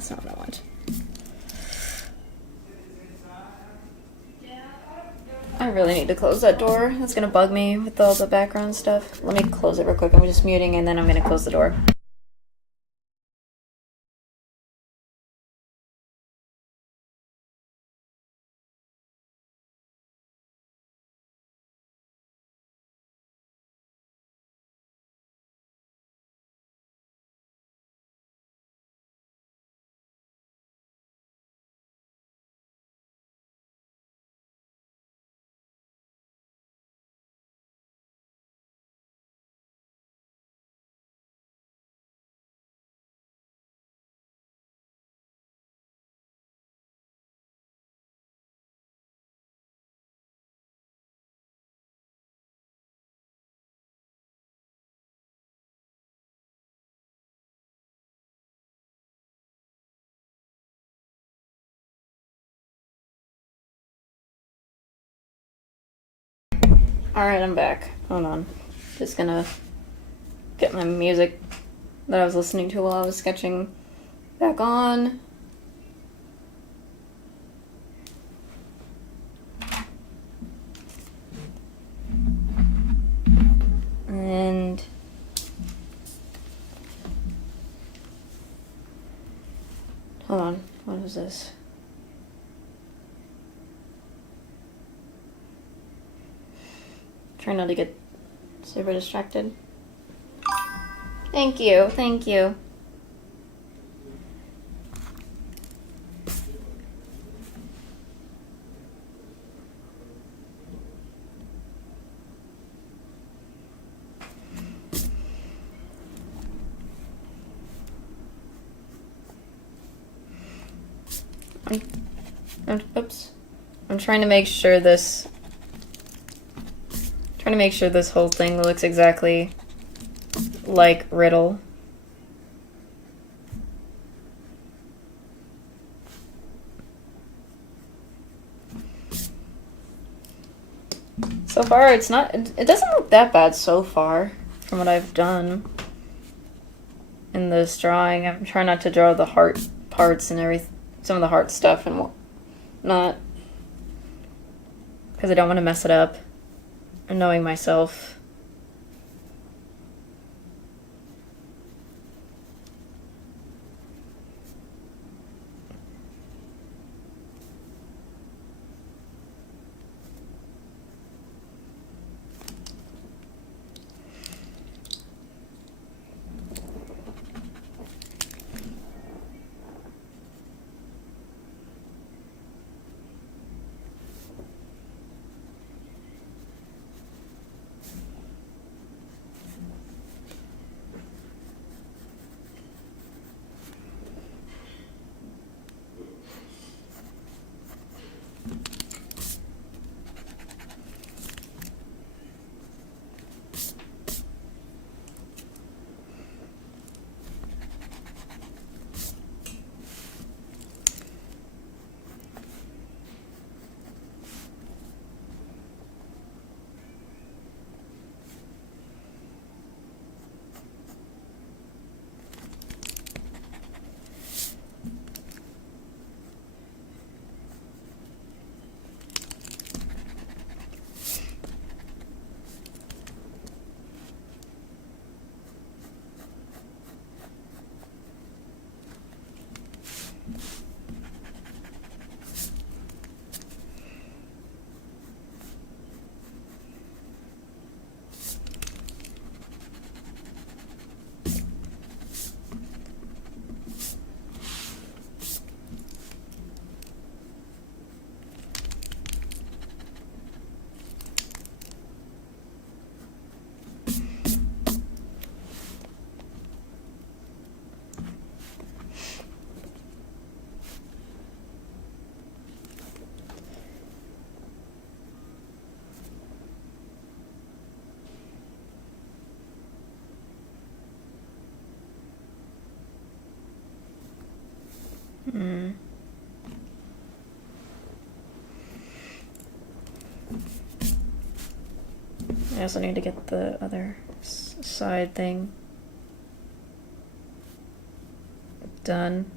That's not what I want. I really need to close that door. That's gonna bug me with all the background stuff. Let me close it real quick. I'm just muting and then I'm gonna close the door. Alright, I'm back. Hold on. Just gonna get my music that I was listening to while I was sketching back on. And hold on, what is this? Try not to get super distracted. Thank you, thank you. Oops. I'm trying to make sure this whole thing looks exactly like Riddle. So far, it doesn't look that bad so far from what I've done in this drawing. I'm trying not to draw the heart parts and some of the heart stuff and whatnot, because I don't want to mess it up. And knowing myself. I also need to get the other side thing done.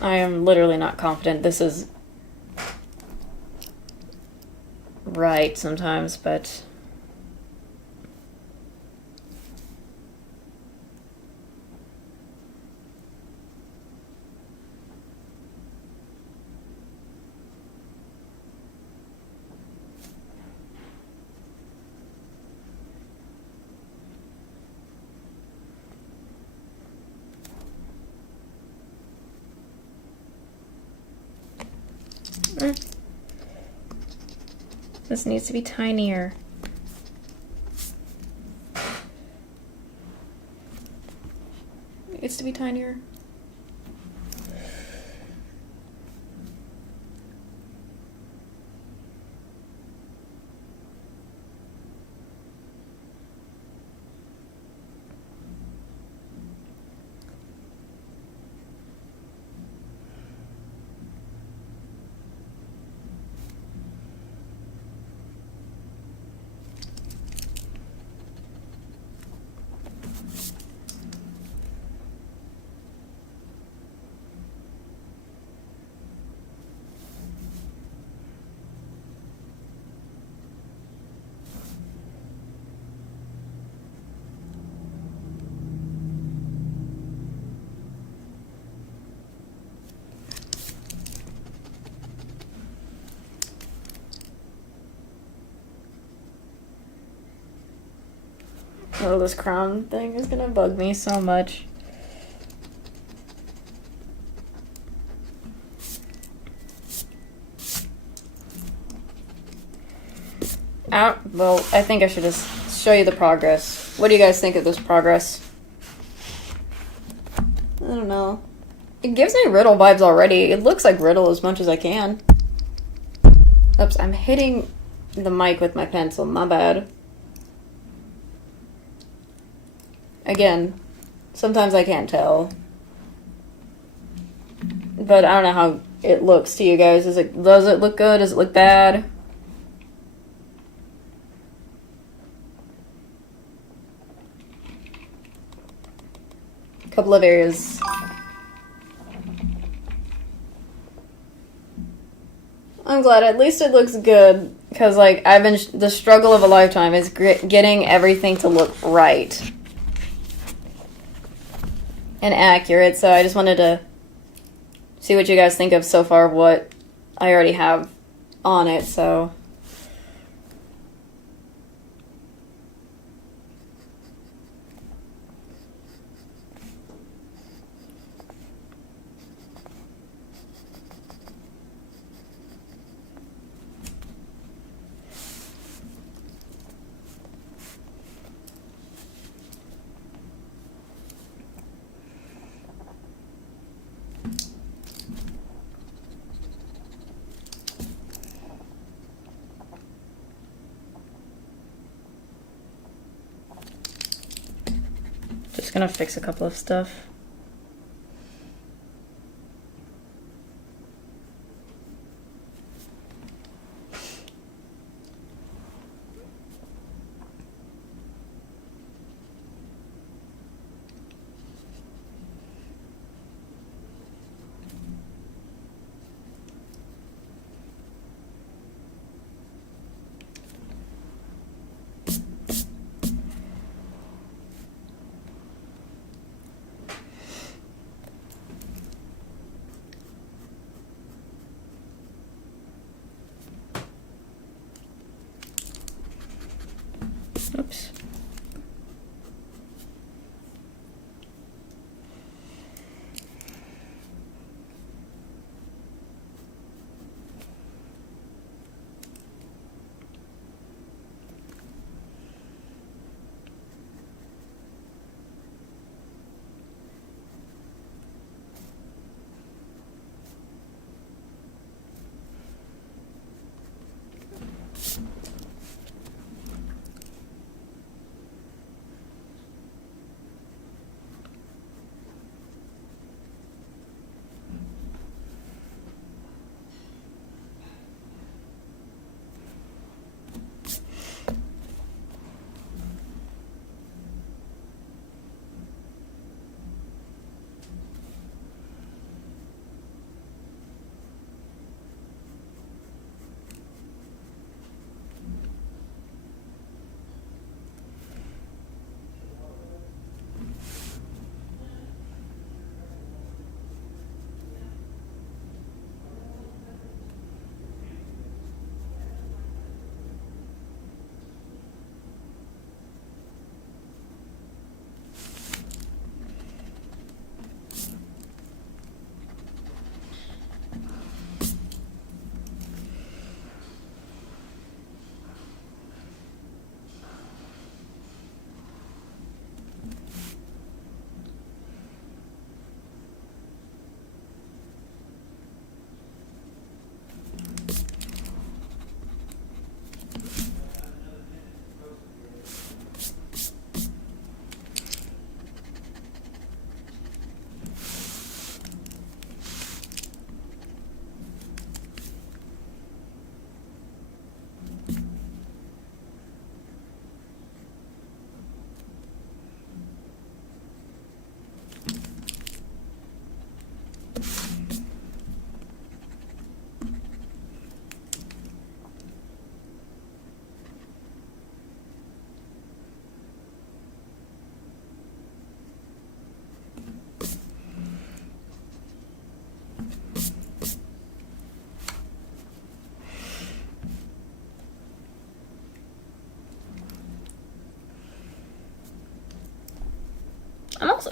I am literally not confident this is right sometimes, but this needs to be tinier. It needs to be tinier. Oh, this crown thing is gonna bug me so much. Well, I think I should just show you the progress. What do you guys think of this progress? I don't know. It gives me Riddle vibes already. It looks like Riddle as much as I can. Oops, I'm hitting the mic with my pencil. My bad. Again, sometimes I can't tell. But I don't know how it looks to you guys. Does it look good? Does it look bad? A couple of areas. I'm glad at least it looks good. Because, like, the struggle of a lifetime is getting everything to look right. and accurate, so I just wanted to see what you guys think of so far of what I already have on it, so... Just gonna fix a couple of stuff. Oops.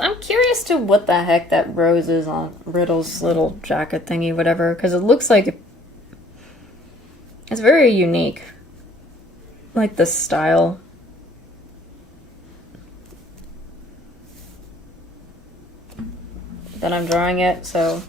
I'm curious to what the heck that rose is on Riddle's little jacket thingy, whatever, because it looks like it's very unique. Like the style. That I'm drawing it, so...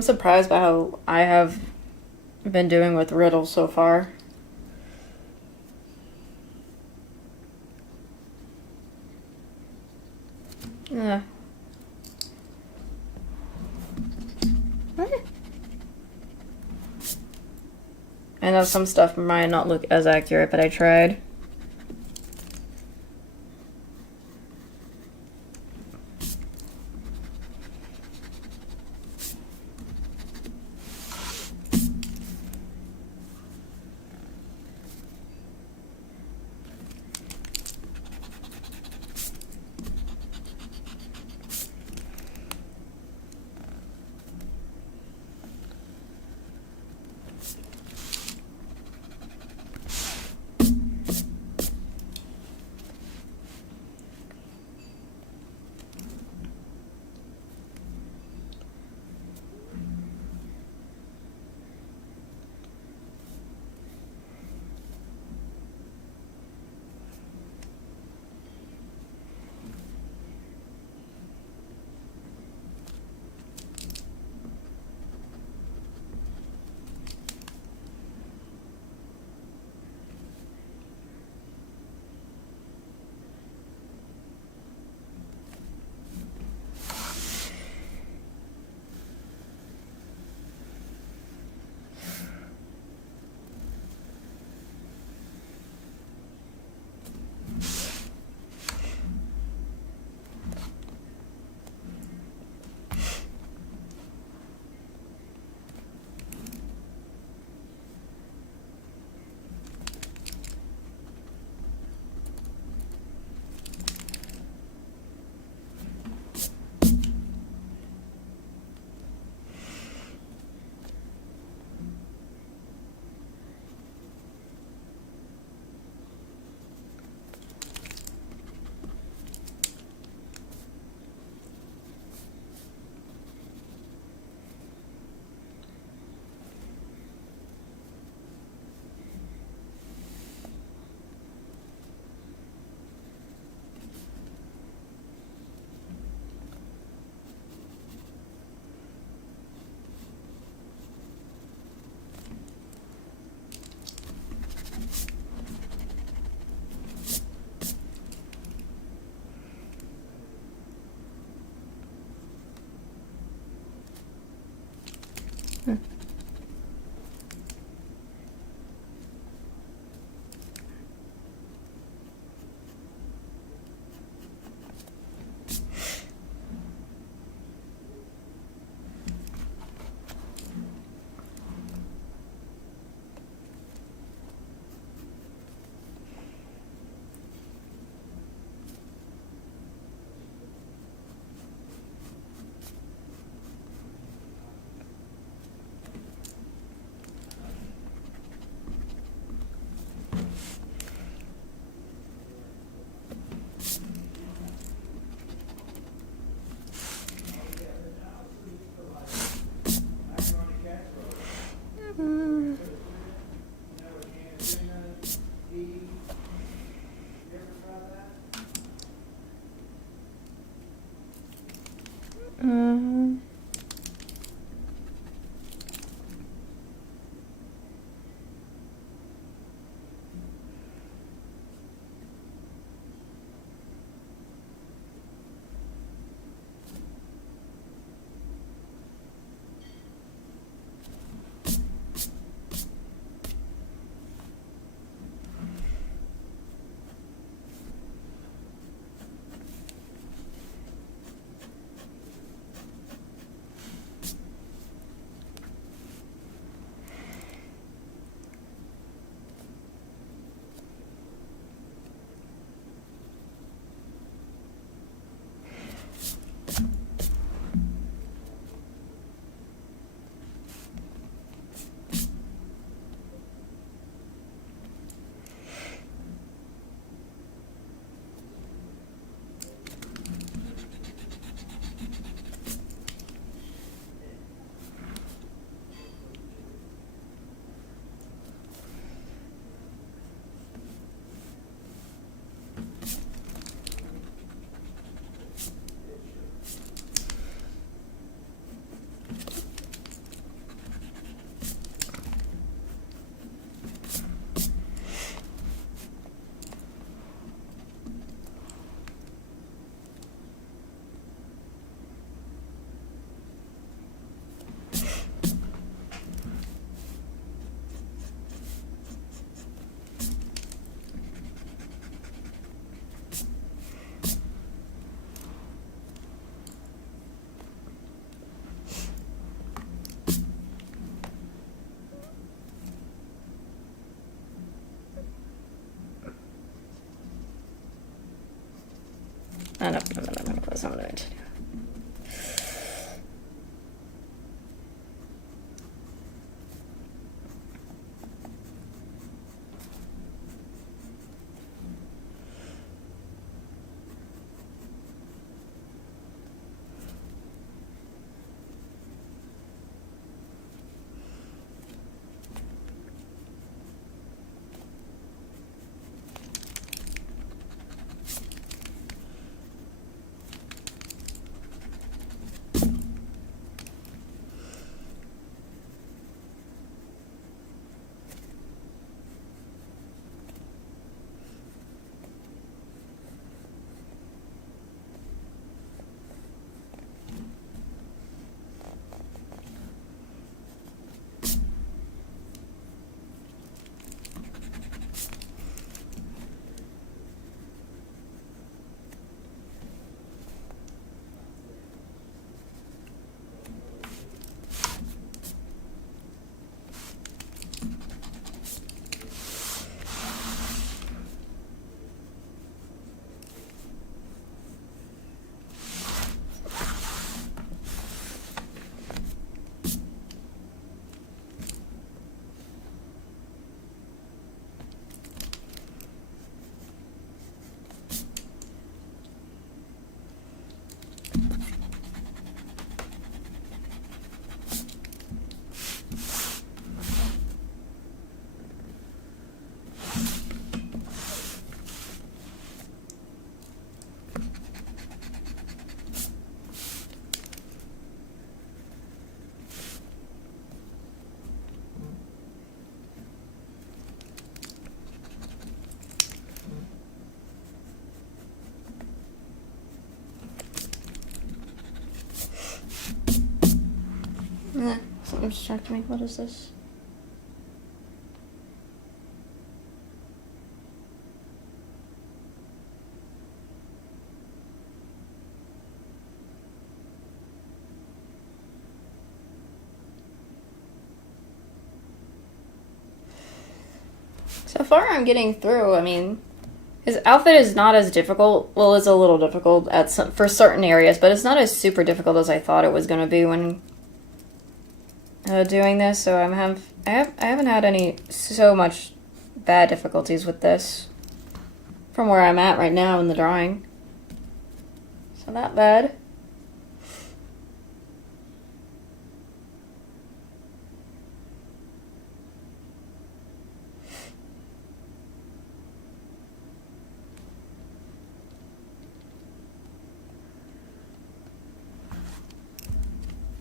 I'm surprised by how I have been doing with riddles so far. Yeah. I know some stuff might not look as accurate, but I tried. No. That's not what I meant to do. Something distracted me. What is this? So far, I'm getting through. I mean, his outfit is not as difficult. Well, it's a little difficult for certain areas, but it's not as super difficult as I thought it was going to be when doing this. So I haven't had any so much bad difficulties with this from where I'm at right now in the drawing. So not bad.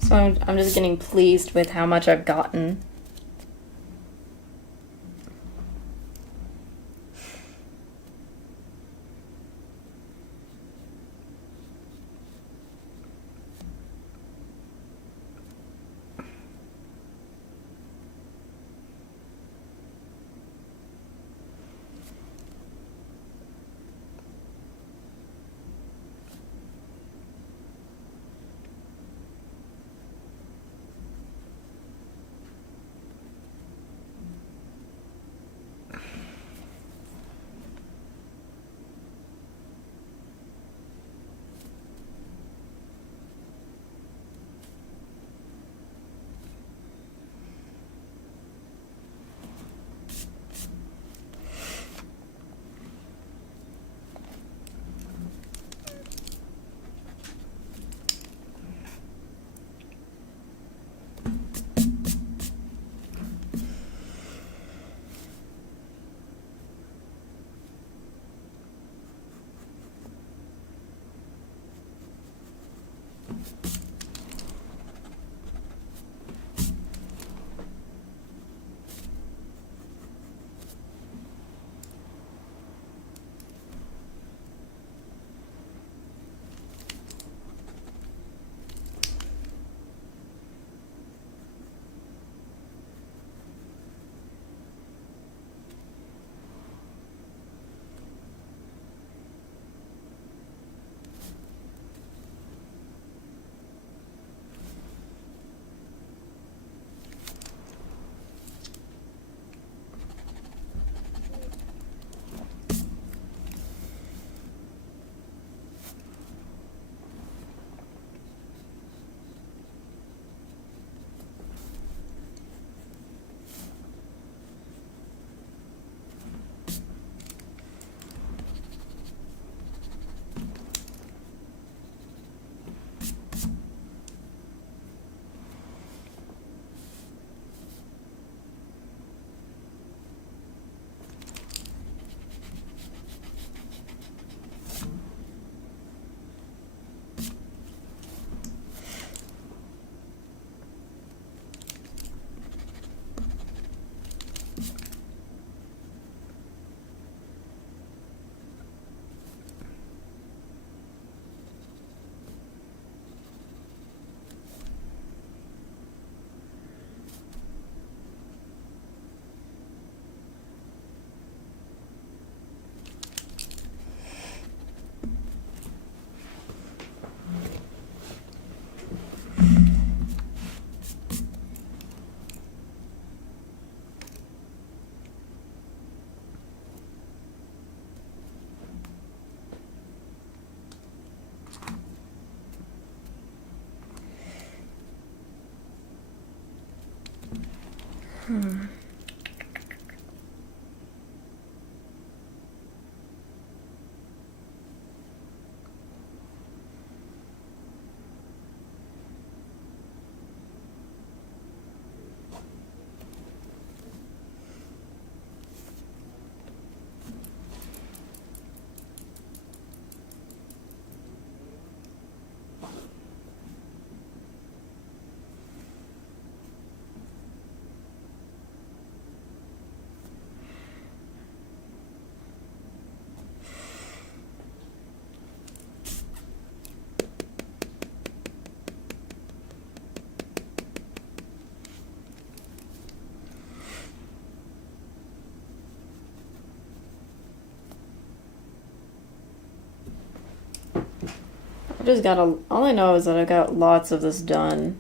So I'm just getting pleased with how much I've gotten. I just got all I know is that I got lots of this done.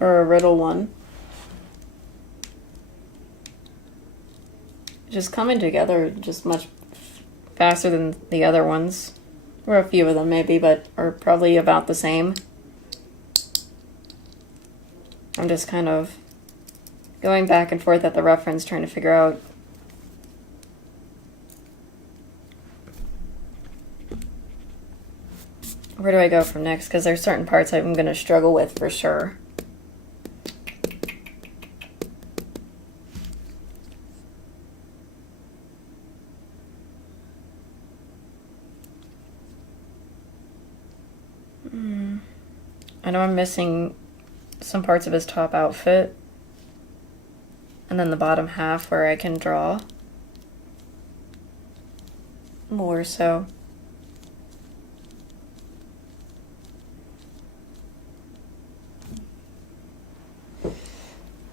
Or a riddle one. Just coming together just much faster than the other ones. Or a few of them maybe, but are probably about the same. I'm just kind of going back and forth at the reference trying to figure out where do I go from next, because there's certain parts I'm going to struggle with for sure. I know I'm missing some parts of his top outfit. And then the bottom half where I can draw more so.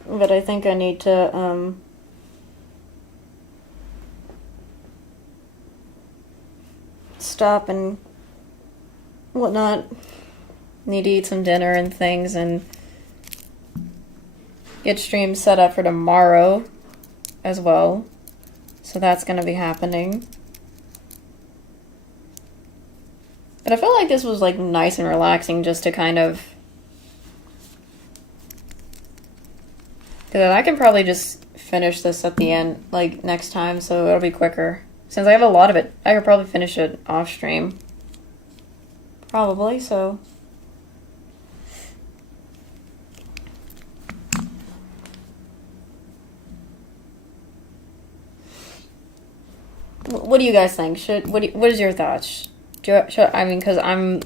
But I think I need to stop and whatnot. Need to eat some dinner and things and get streams set up for tomorrow as well. So that's going to be happening. But I feel like this was like nice and relaxing just to kind of... Because I can probably just finish this at the end, like next time, so it'll be quicker. Since I have a lot of it, I could probably finish it off stream. Probably, so... What do you guys think? What is your thoughts? I mean, because I'm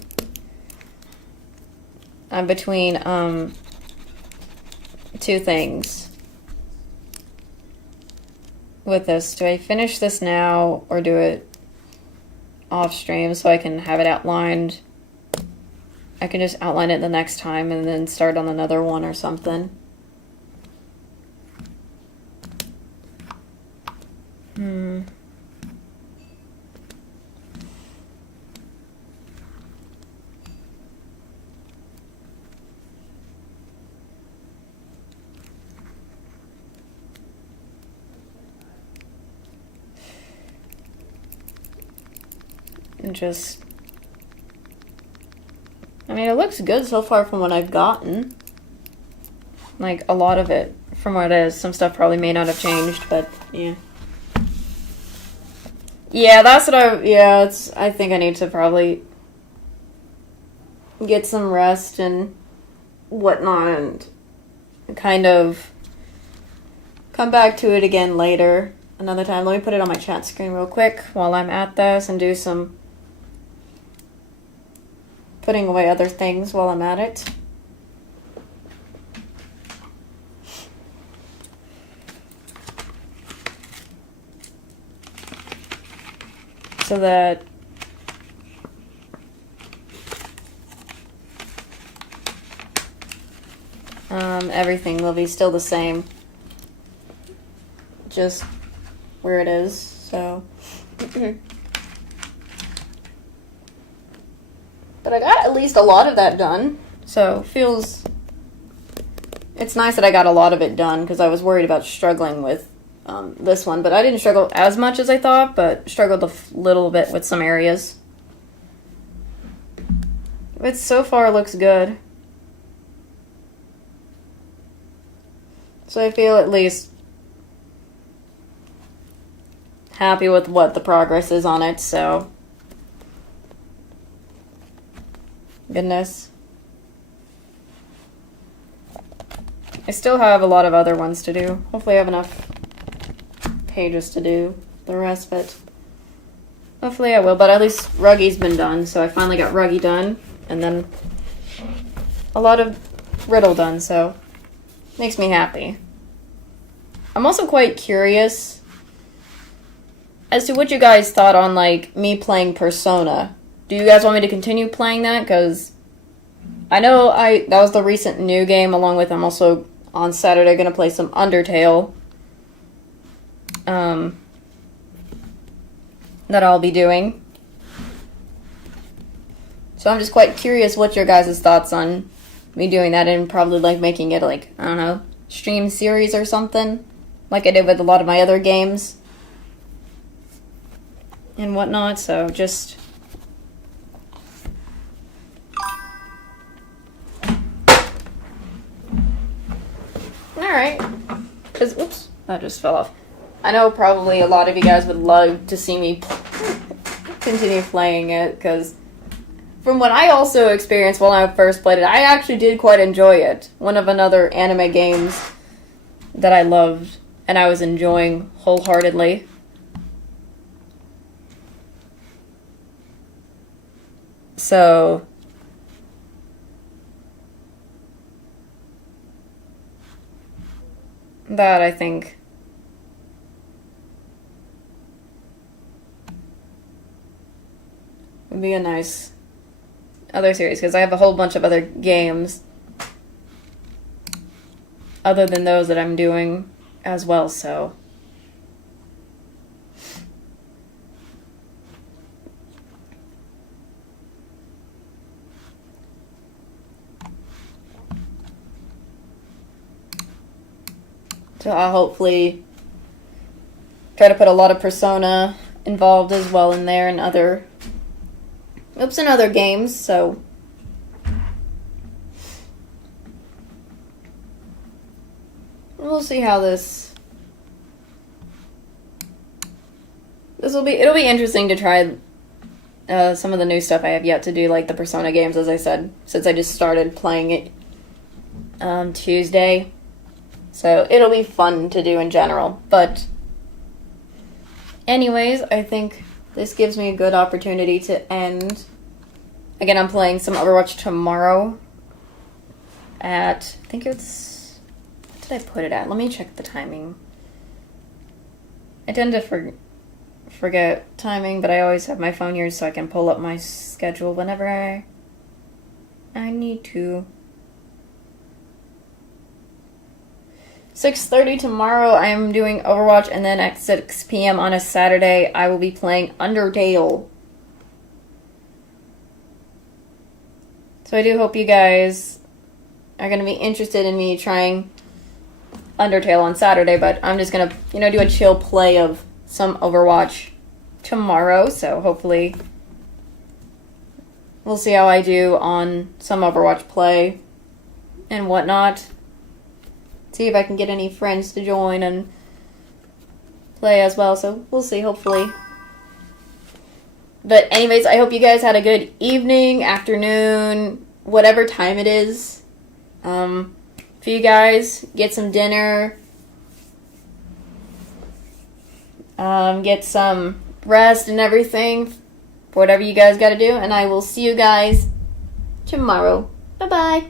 between two things with this. Do I finish this now or do it off stream so I can have it outlined? I can just outline it the next time and then start on another one or something. Just, I mean, it looks good so far from what I've gotten. Like, a lot of it from what it is. Some stuff probably may not have changed, but yeah. Yeah, that's what I think I need to probably get some rest and whatnot and kind of come back to it again later, another time. Let me put it on my chat screen real quick while I'm at this and do some putting away other things while I'm at it. So that everything will be still the same, just where it is, so. But I got at least a lot of that done, so it's nice that I got a lot of it done, because I was worried about struggling with this one, but I didn't struggle as much as I thought, but struggled a little bit with some areas. It so far looks good. So I feel at least happy with what the progress is on it, so. Goodness. I still have a lot of other ones to do. Hopefully I have enough pages to do the rest, but hopefully I will. But at least Ruggie's been done, so I finally got Ruggie done, and then a lot of Riddle done, so makes me happy. I'm also quite curious as to what you guys thought on, like, me playing Persona. Do you guys want me to continue playing that? Because I know that was the recent new game, along with I'm also on Saturday going to play some Undertale. That I'll be doing. So I'm just quite curious what your guys' thoughts on me doing that, and probably like making it like, I don't know, stream series or something, like I did with a lot of my other games and whatnot. So just alright. Because, whoops, that just fell off. I know probably a lot of you guys would love to see me continue playing it, because from what I also experienced when I first played it, I actually did quite enjoy it. One of another anime games that I loved and I was enjoying wholeheartedly. So that, I think, would be a nice other series, because I have a whole bunch of other games other than those that I'm doing as well, so I'll hopefully try to put a lot of Persona involved as well in there, and other games, so we'll see how it'll be interesting to try some of the new stuff I have yet to do, like the Persona games, as I said, since I just started playing it Tuesday. So it'll be fun to do in general. But anyways, I think this gives me a good opportunity to end. Again, I'm playing some Overwatch tomorrow at, I think it's, what did I put it at? Let me check the timing. I tend to forget timing, but I always have my phone here so I can pull up my schedule whenever I need to. 6:30 tomorrow, I am doing Overwatch, and then at 6 p.m. on a Saturday, I will be playing Undertale. So I do hope you guys are going to be interested in me trying Undertale on Saturday, but I'm just going to, do a chill play of some Overwatch tomorrow, so hopefully we'll see how I do on some Overwatch play and whatnot. See if I can get any friends to join and play as well, so we'll see, hopefully. But anyways, I hope you guys had a good evening, afternoon, whatever time it is. For you guys, get some dinner, get some rest and everything, whatever you guys gotta do, and I will see you guys tomorrow. Bye-bye.